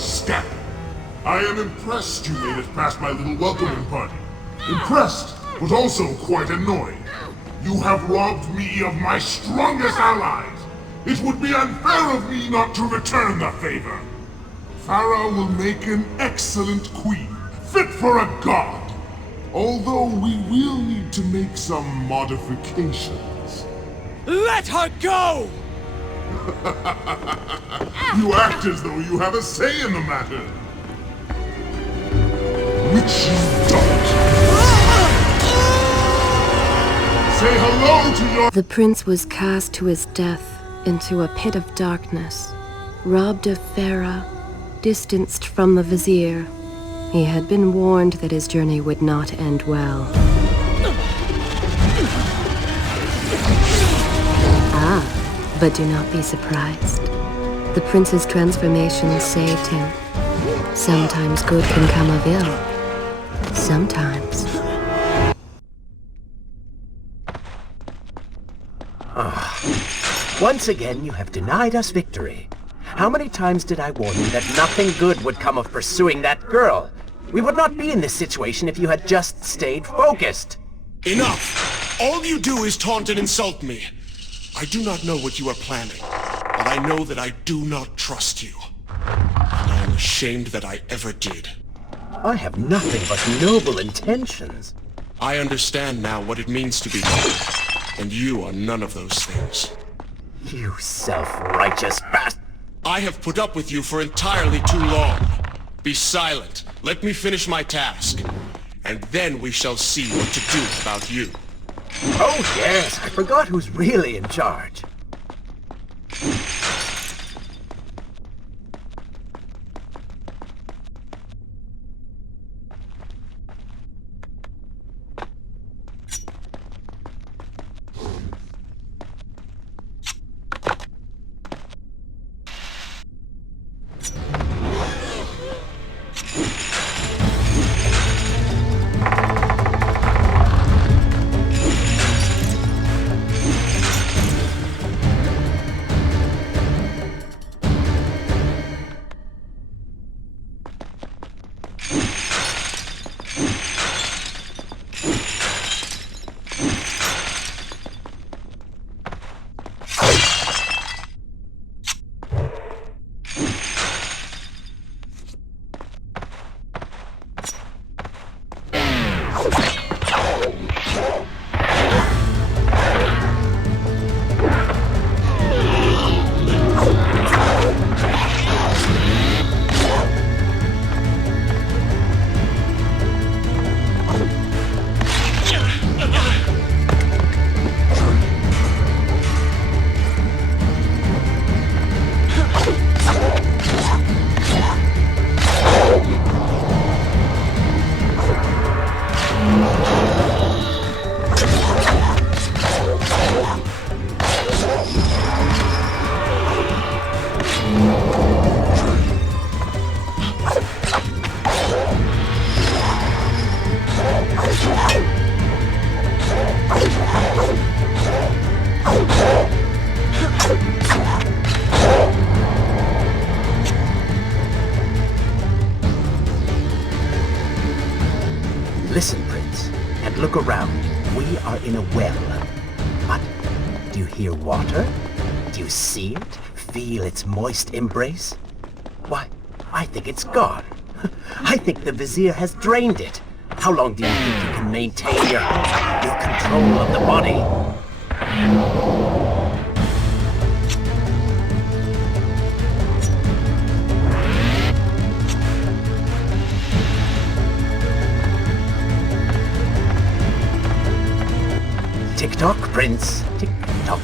step. I am impressed you made it past my little welcoming party. Impressed, but also quite annoyed. You have robbed me of my strongest allies. It would be unfair of me not to return the favor. Farah will make an excellent queen, fit for a god. Although we will need to make some modifications. Let her go! You act as though you have a say in the matter. Which you don't. Say hello to your— The prince was cast to his death into a pit of darkness, robbed of Farah, distanced from the Vizier. He had been warned that his journey would not end well. Ah, but do not be surprised. The prince's transformation saved him. Sometimes good can come of ill. Sometimes. Once again, you have denied us victory. How many times did I warn you that nothing good would come of pursuing that girl? We would not be in this situation if you had just stayed focused. Enough! All you do is taunt and insult me. I do not know what you are planning, but I know that I do not trust you. And I am ashamed that I ever did. I have nothing but noble intentions. I understand now what it means to be noble, and you are none of those things. You self-righteous bastard! I have put up with you for entirely too long. Be silent. Let me finish my task. And then we shall see what to do about you. Oh yes, I forgot who's really in charge. Listen, Prince, and look around. We are in a well. But do you hear water? Do you see it? Feel its moist embrace? Why, I think it's gone. I think the Vizier has drained it. How long do you think you can maintain your control of the body? Tick-tock, Prince. Tick-tock.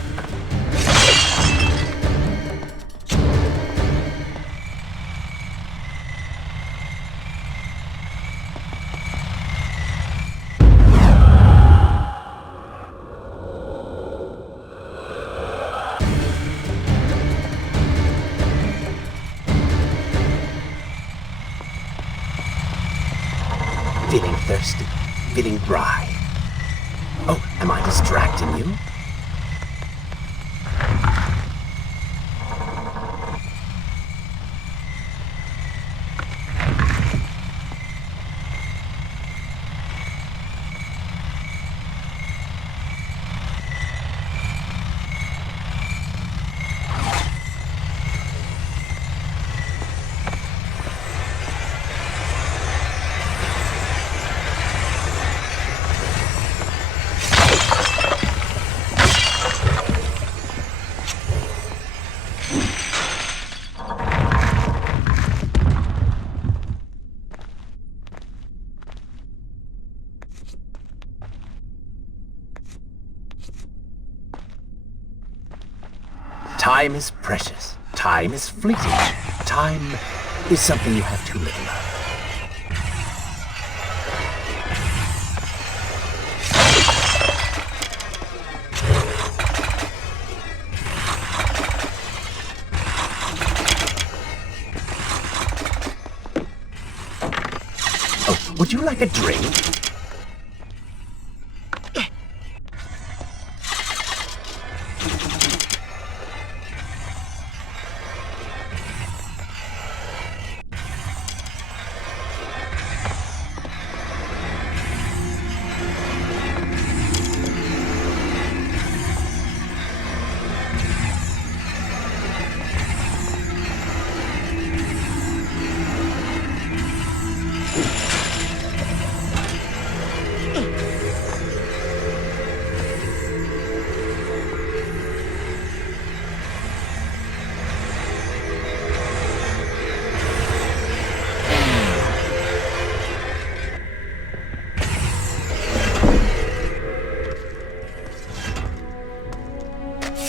Feeling thirsty, feeling dry. Oh, am I distracting you? Time is precious. Time is fleeting. Time is something you have too little of. Oh, would you like a drink?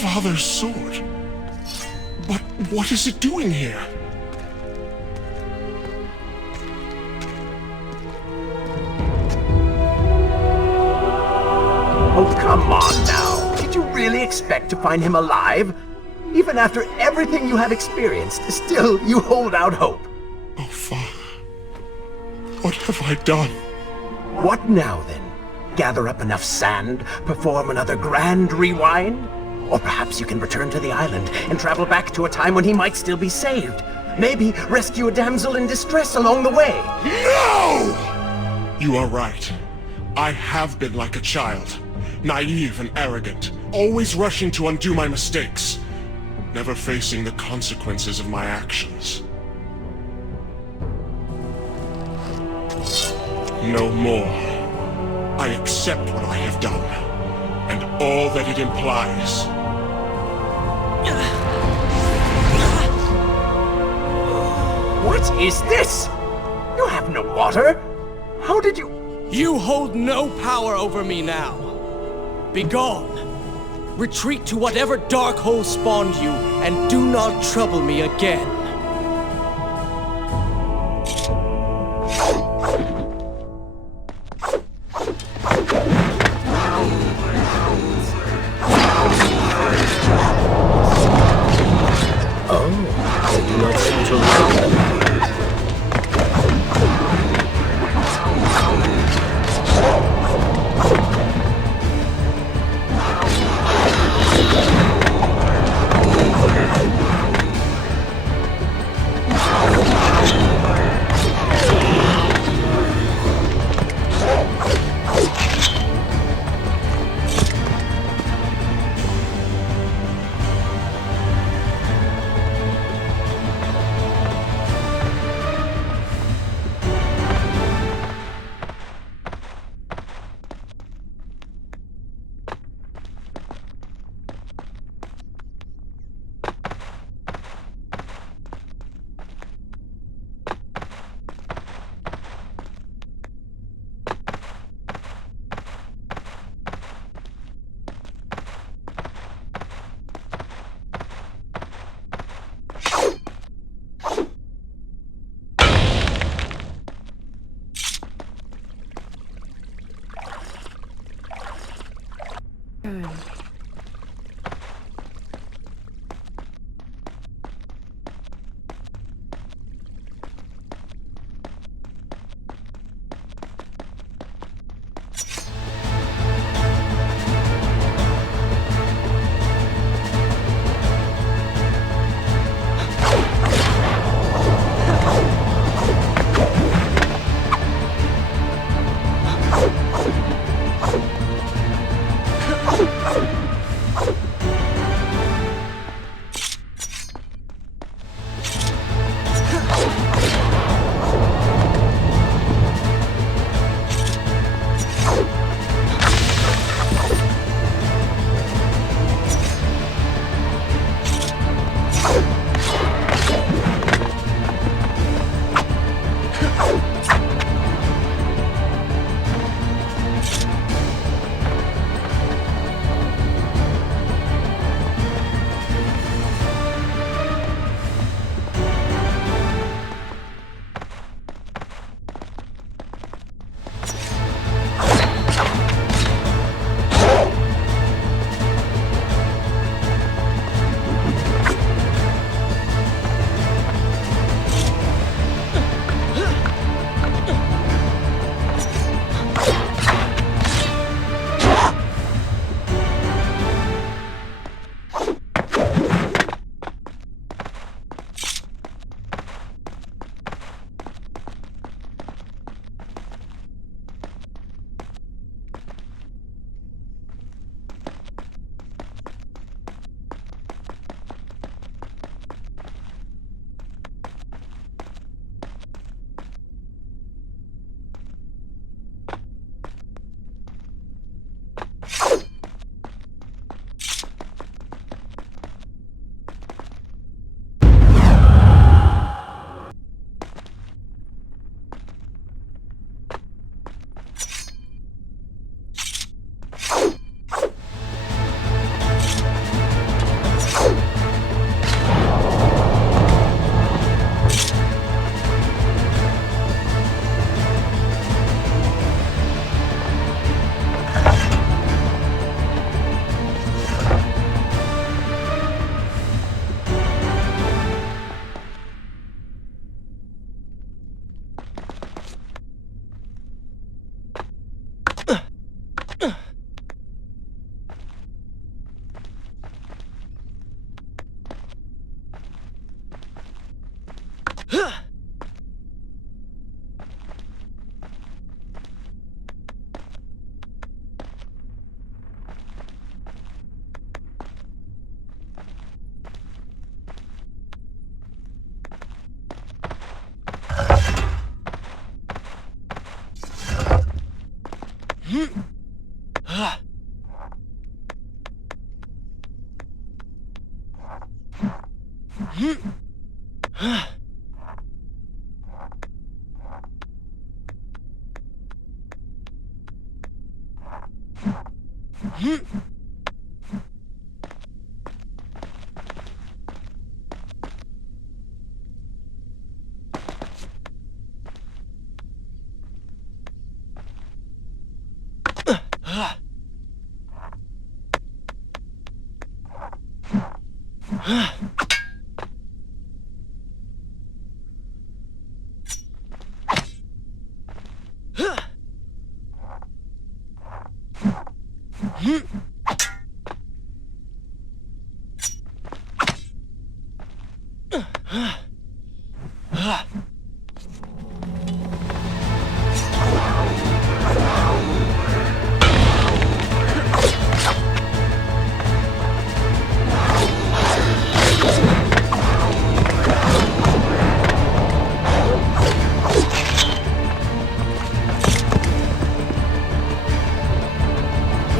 Father's sword. But what is it doing here? Oh, come on now. Did you really expect to find him alive? Even after everything you have experienced, still you hold out hope. Oh, Father. What have I done? What now, then? Gather up enough sand, perform another grand rewind? Or perhaps you can return to the island and travel back to a time when he might still be saved. Maybe rescue a damsel in distress along the way. No! You are right. I have been like a child. Naive and arrogant. Always rushing to undo my mistakes. Never facing the consequences of my actions. No more. I accept what I have done, and all that it implies. What is this? You have no water? How did you... You hold no power over me now. Begone. Retreat to whatever dark hole spawned you, and do not trouble me again.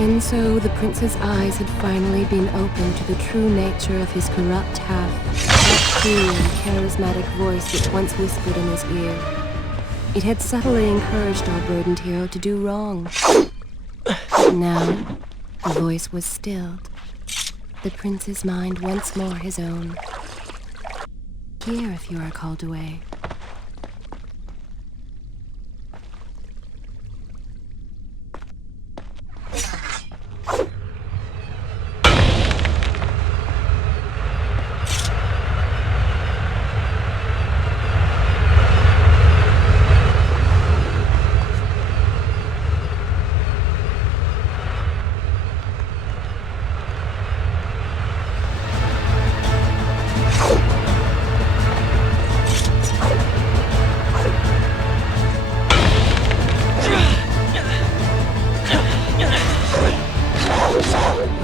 And so the prince's eyes had finally been opened to the true nature of his corrupt half, that cool and charismatic voice which once whispered in his ear. It had subtly encouraged our burdened hero to do wrong. Now, the voice was stilled, the prince's mind once more his own. Hear if you are called away.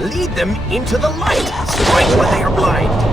Lead them into the light! Strike when they are blind!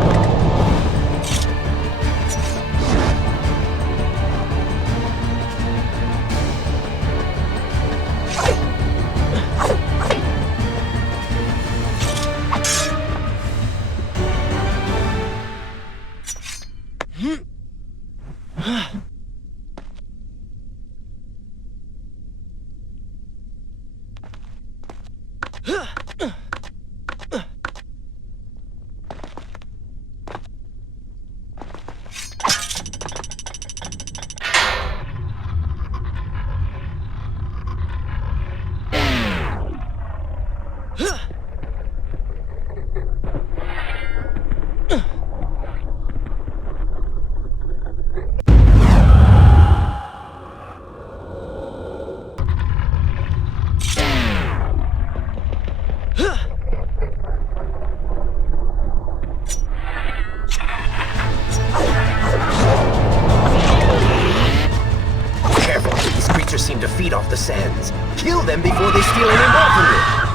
Seem to feed off the sands. Kill them before they steal any more from you.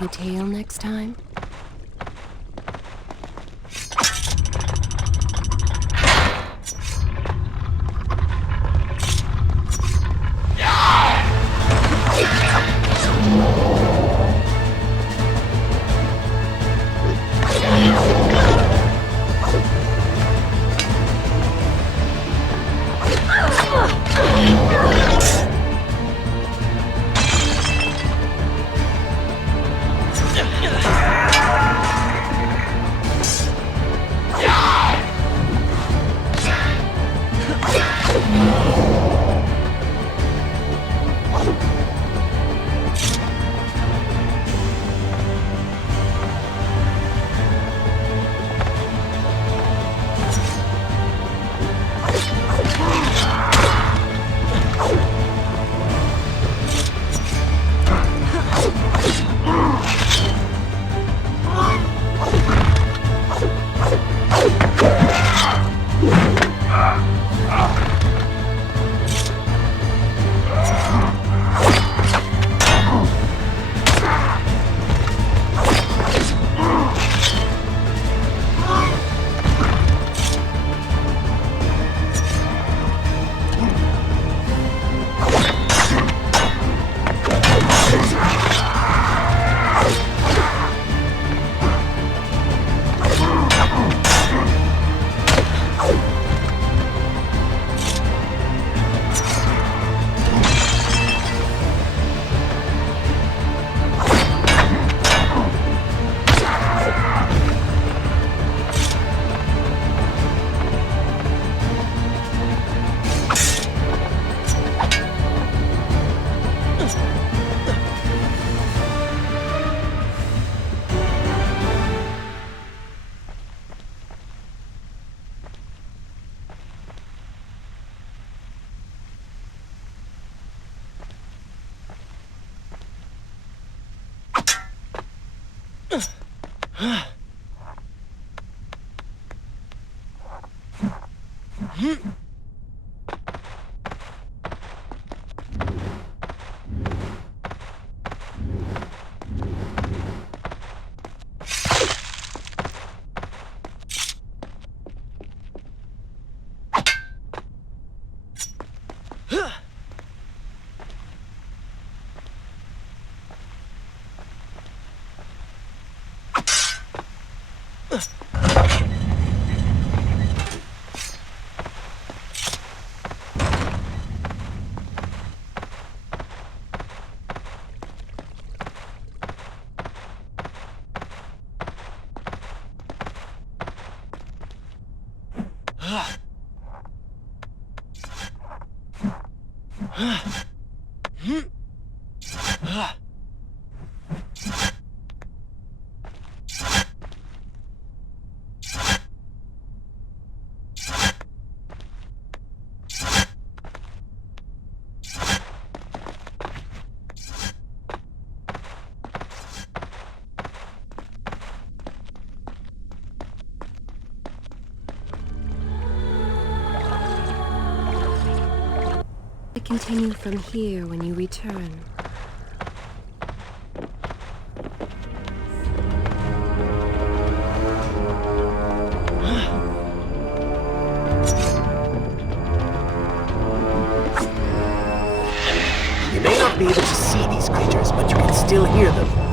The tail next time? Yeah. Continue from here when you return. You may not be able to see these creatures, but you can still hear them.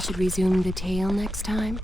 should resume the tale next time?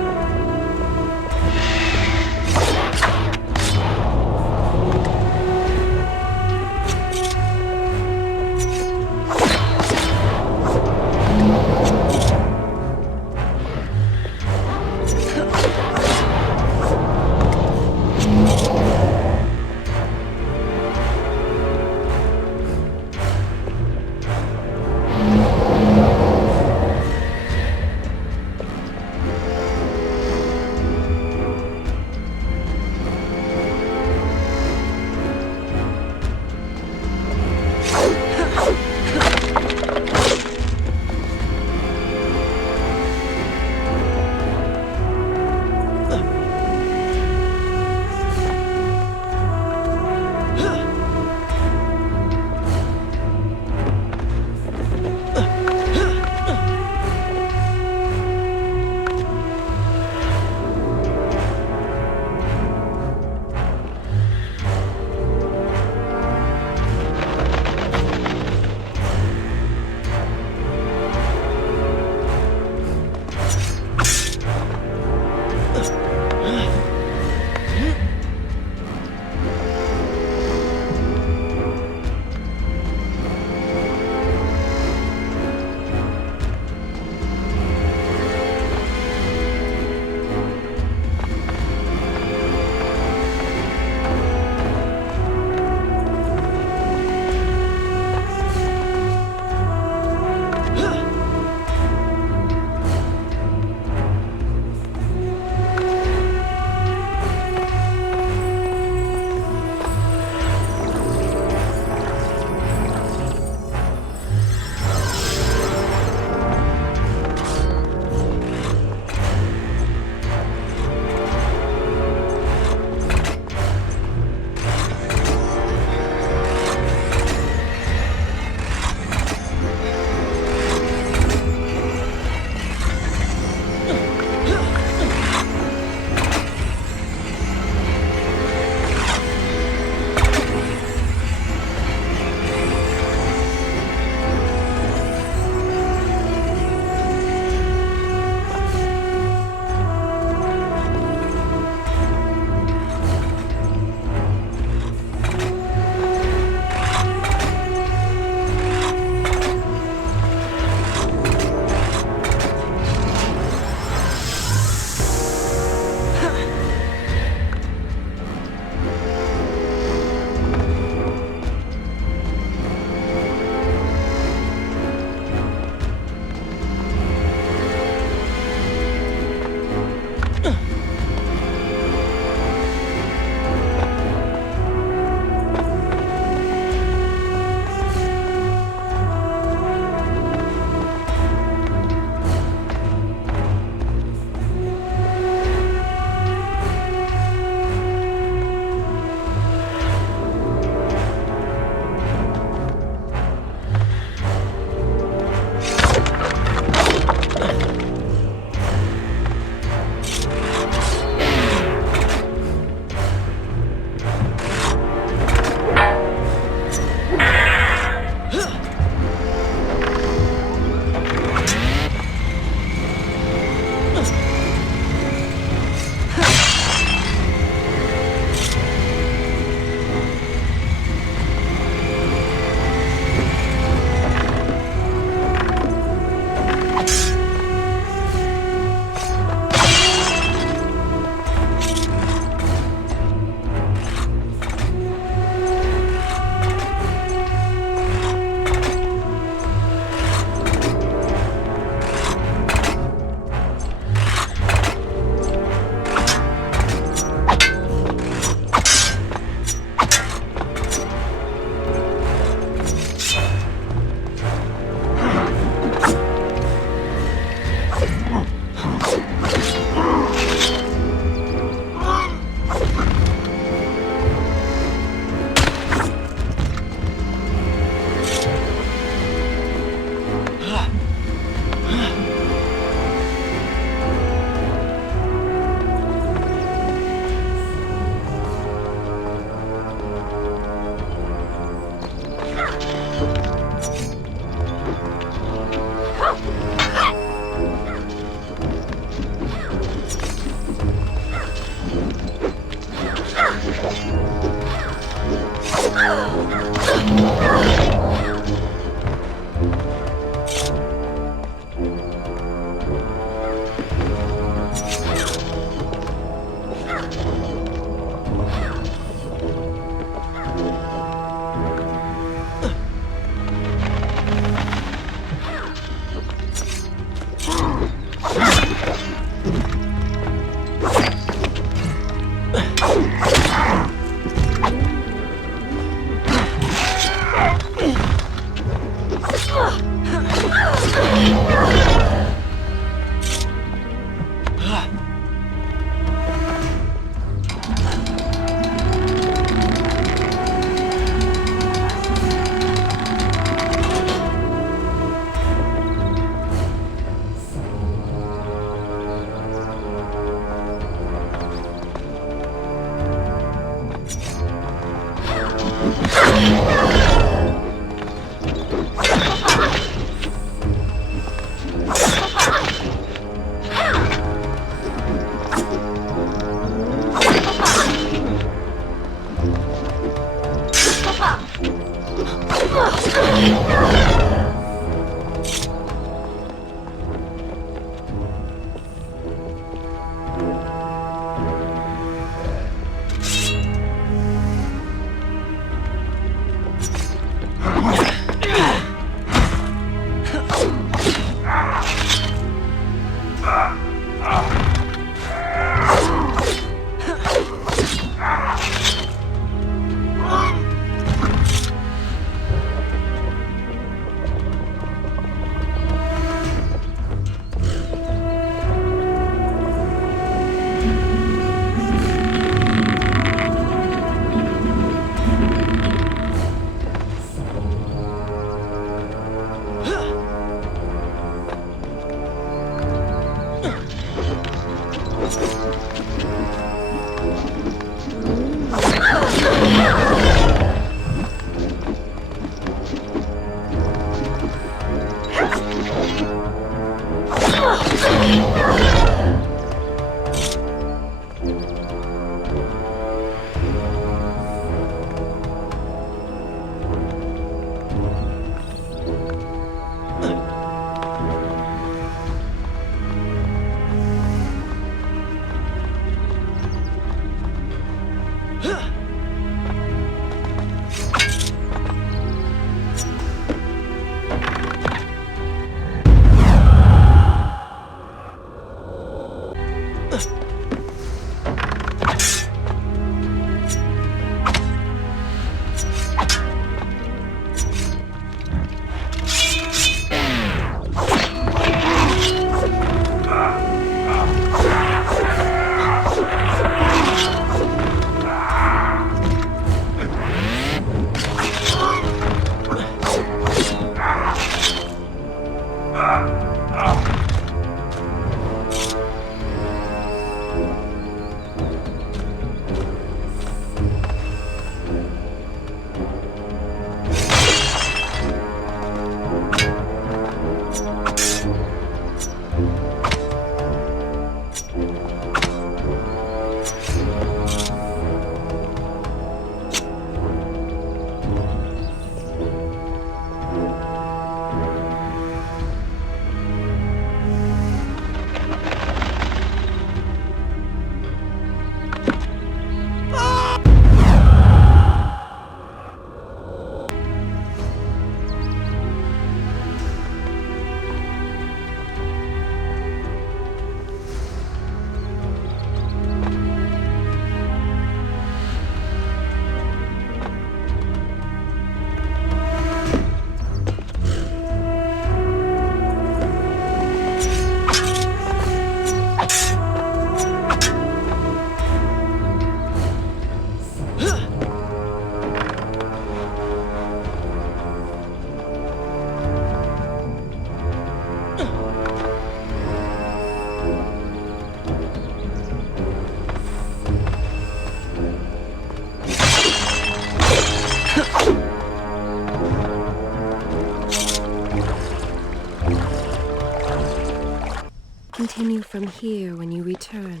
Continue from here when you return.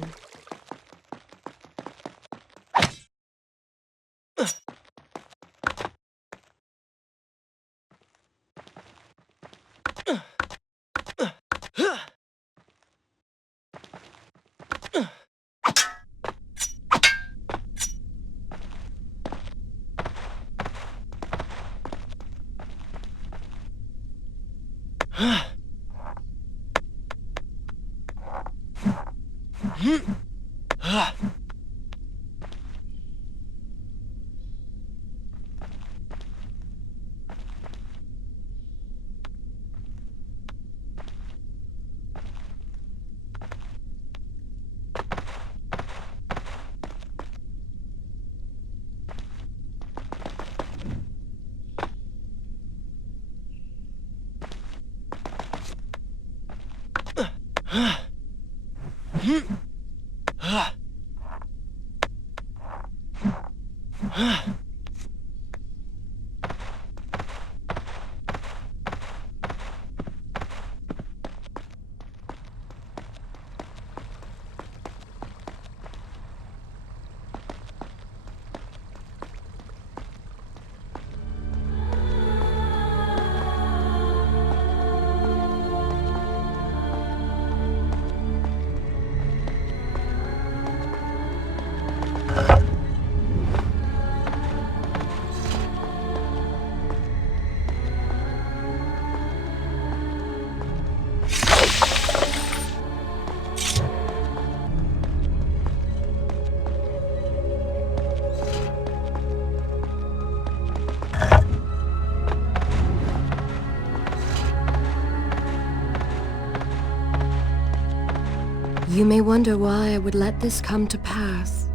You may wonder why I would let this come to pass.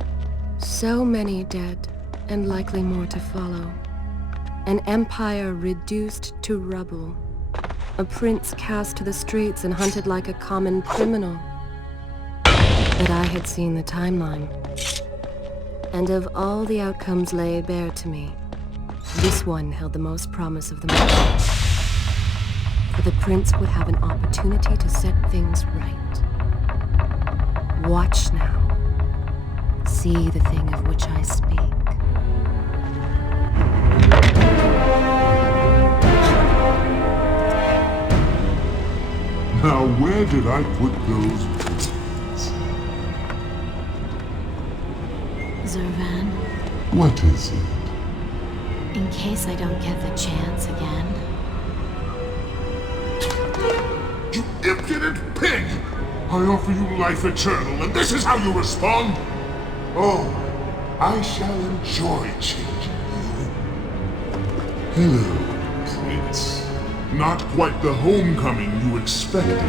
So many dead, and likely more to follow. An empire reduced to rubble. A prince cast to the streets and hunted like a common criminal. But I had seen the timeline. And of all the outcomes laid bare to me, this one held the most promise of them all. For the prince would have an opportunity to set things right. Watch now. See the thing of which I speak. Now where did I put those beans? Zurvan, What is it? in case I don't get the chance again. You impudent pig! I offer you life eternal, and this is how you respond? Oh, I shall enjoy changing you. Hello, Prince. Not quite the homecoming you expected.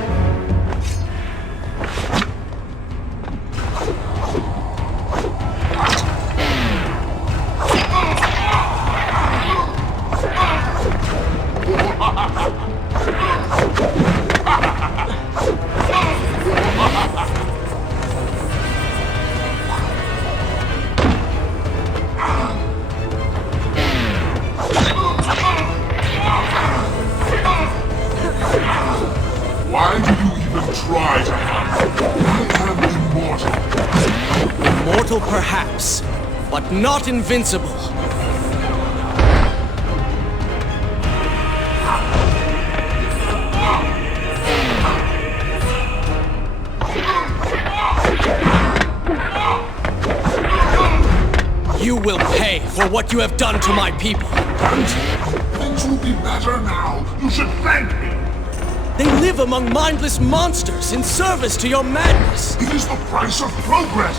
Why do you even try to harm me? I am immortal. Immortal perhaps, but not invincible. You will pay for what you have done to my people. And things will be better now. You should thank me. They live among mindless monsters in service to your madness. It is the price of progress.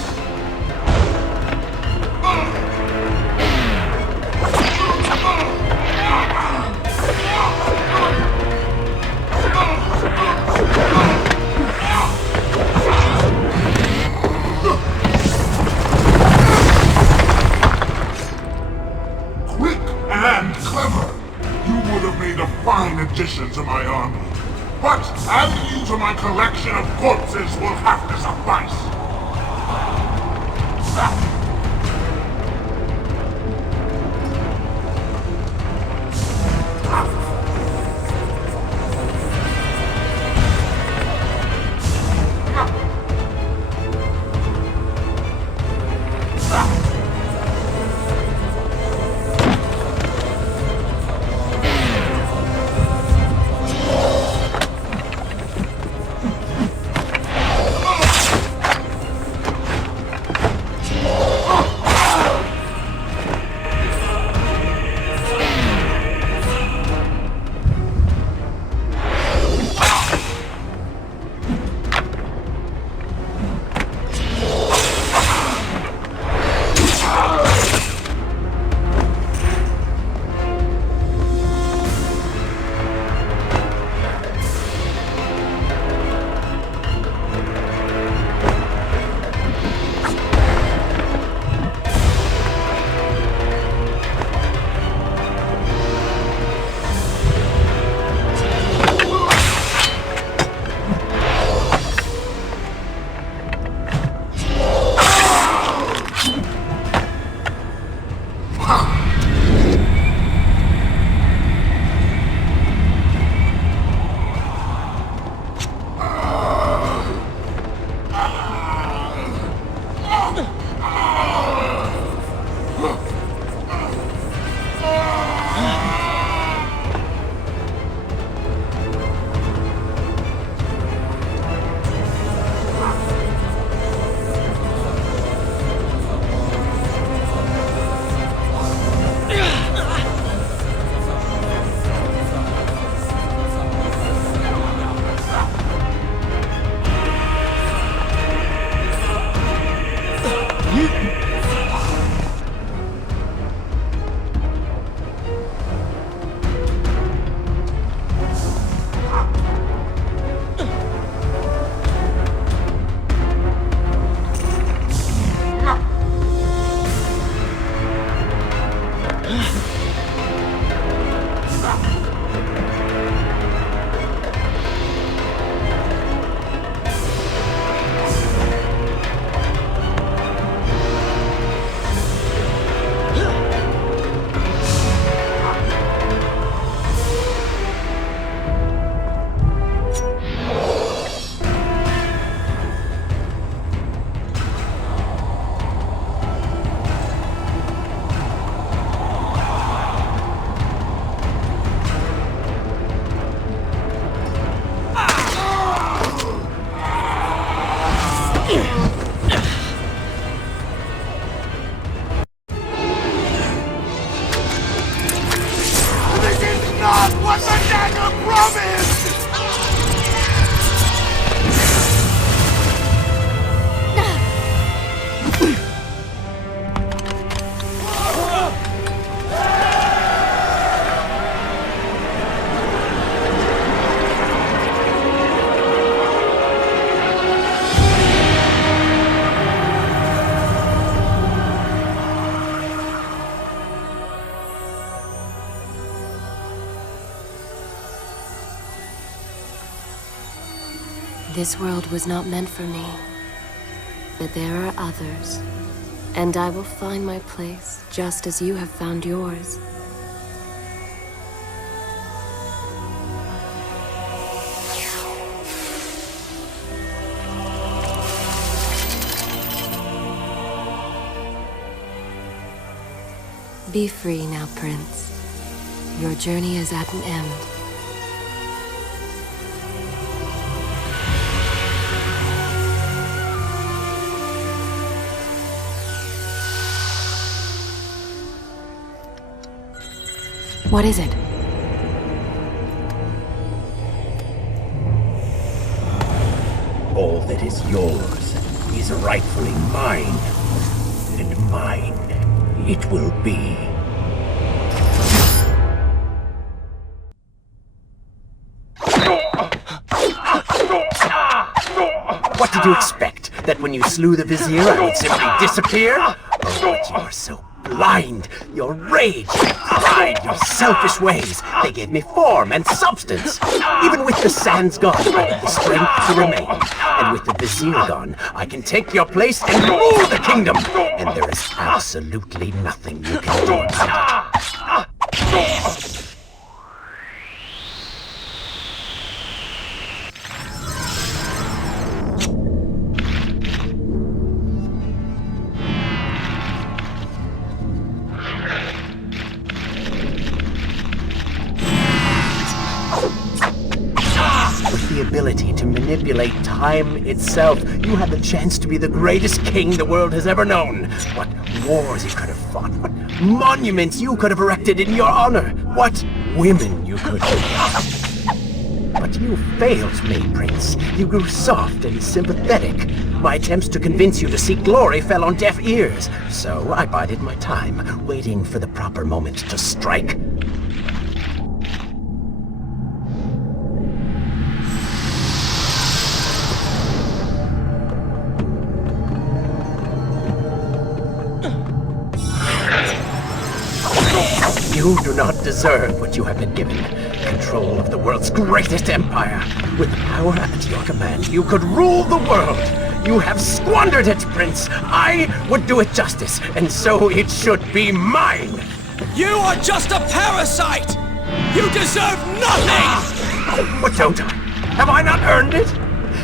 Quick and clever. You would have made a fine addition to my army. But adding you to my collection of corpses will have to suffice. This world was not meant for me, but there are others, and I will find my place just as you have found yours. Be free now, Prince. Your journey is at an end. What is it? All that is yours is rightfully mine, and mine it will be. What did you expect? That when you slew the Vizier, I would simply disappear? Oh, but you are so blind. Your rage, your pride, your selfish ways, they gave me form and substance. Even with the sands gone, I have the strength to remain. And with the Vizier gone, I can take your place and rule the kingdom. And there is absolutely nothing you can do about it. The ability to manipulate time itself. You had the chance to be the greatest king the world has ever known. What wars you could have fought. What monuments you could have erected in your honor. What women you could have. But you failed me, Prince. You grew soft and sympathetic. My attempts to convince you to seek glory fell on deaf ears. So I bided my time, waiting for the proper moment to strike. You do not deserve what you have been given. Control of the world's greatest empire. With the power at your command, you could rule the world. You have squandered it, Prince. I would do it justice, and so it should be mine. You are just a parasite! You deserve nothing! What don't I? Have I not earned it?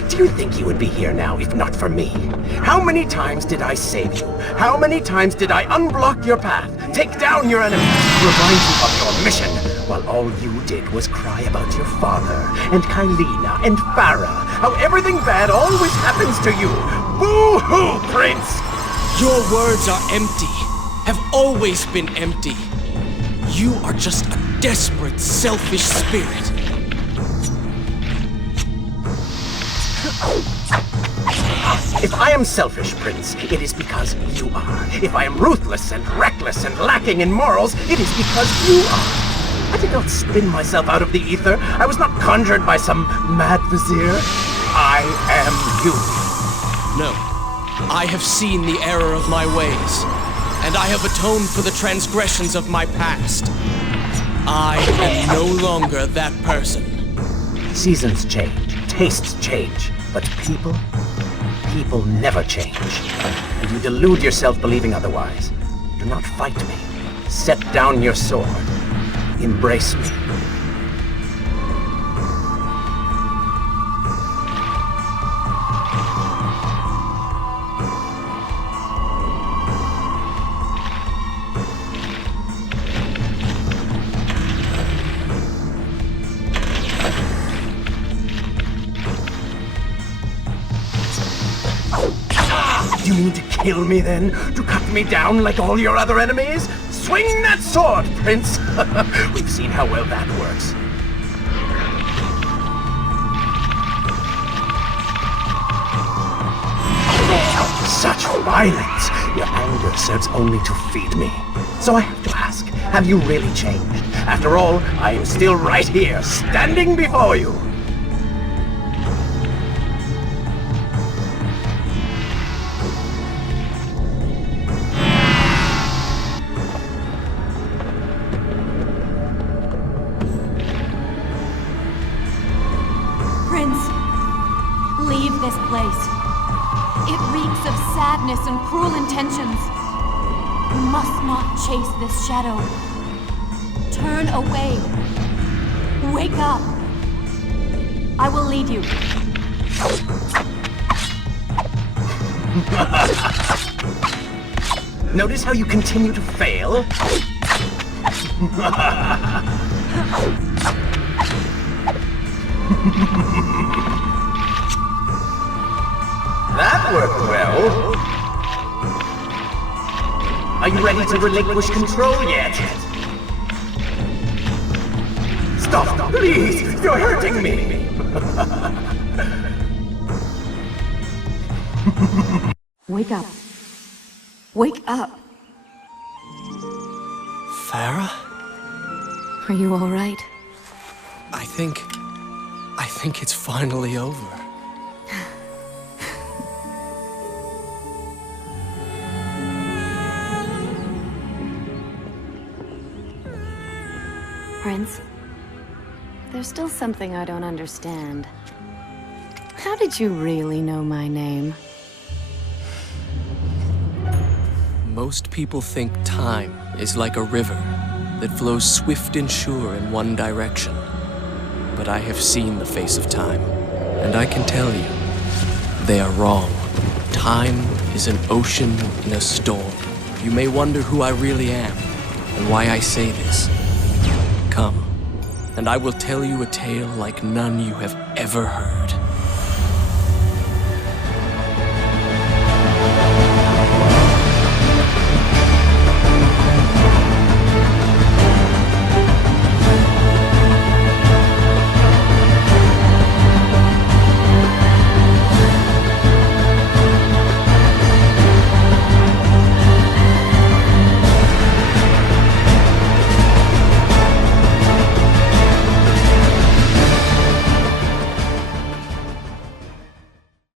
Do you think you would be here now if not for me? How many times did I save you? How many times did I unblock your path, take down your enemies, remind you of your mission, while all you did was cry about your father, and Kaileena, and Farah, how everything bad always happens to you? Boo-hoo, Prince! Your words are empty, have always been empty. You are just a desperate, selfish spirit. If I am selfish, Prince, it is because you are. If I am ruthless and reckless and lacking in morals, it is because you are. I did not spin myself out of the ether. I was not conjured by some mad Vizier. I am you. No. I have seen the error of my ways, and I have atoned for the transgressions of my past. I am no longer that person. Seasons change, tastes change, but people never change. And you delude yourself believing otherwise. Do not fight me. Set down your sword. Embrace me. You mean to kill me then? To cut me down like all your other enemies? Swing that sword, Prince! We've seen how well that works. Such violence! Your anger serves only to feed me. So I have to ask, have you really changed? After all, I am still right here, standing before you. intentions. You must not chase this shadow. Turn away. Wake up. I will lead you. Notice how you continue to fail? That worked well. Are you ready to relinquish control yet? Stop, please! You're hurting me! Wake up. Wake up. Farah? Are you all right? I think it's finally over. Prince, there's still something I don't understand. How did you really know my name? Most people think time is like a river that flows swift and sure in one direction. But I have seen the face of time, and I can tell you, they are wrong. Time is an ocean in a storm. You may wonder who I really am, and why I say this. Come, and I will tell you a tale like none you have ever heard.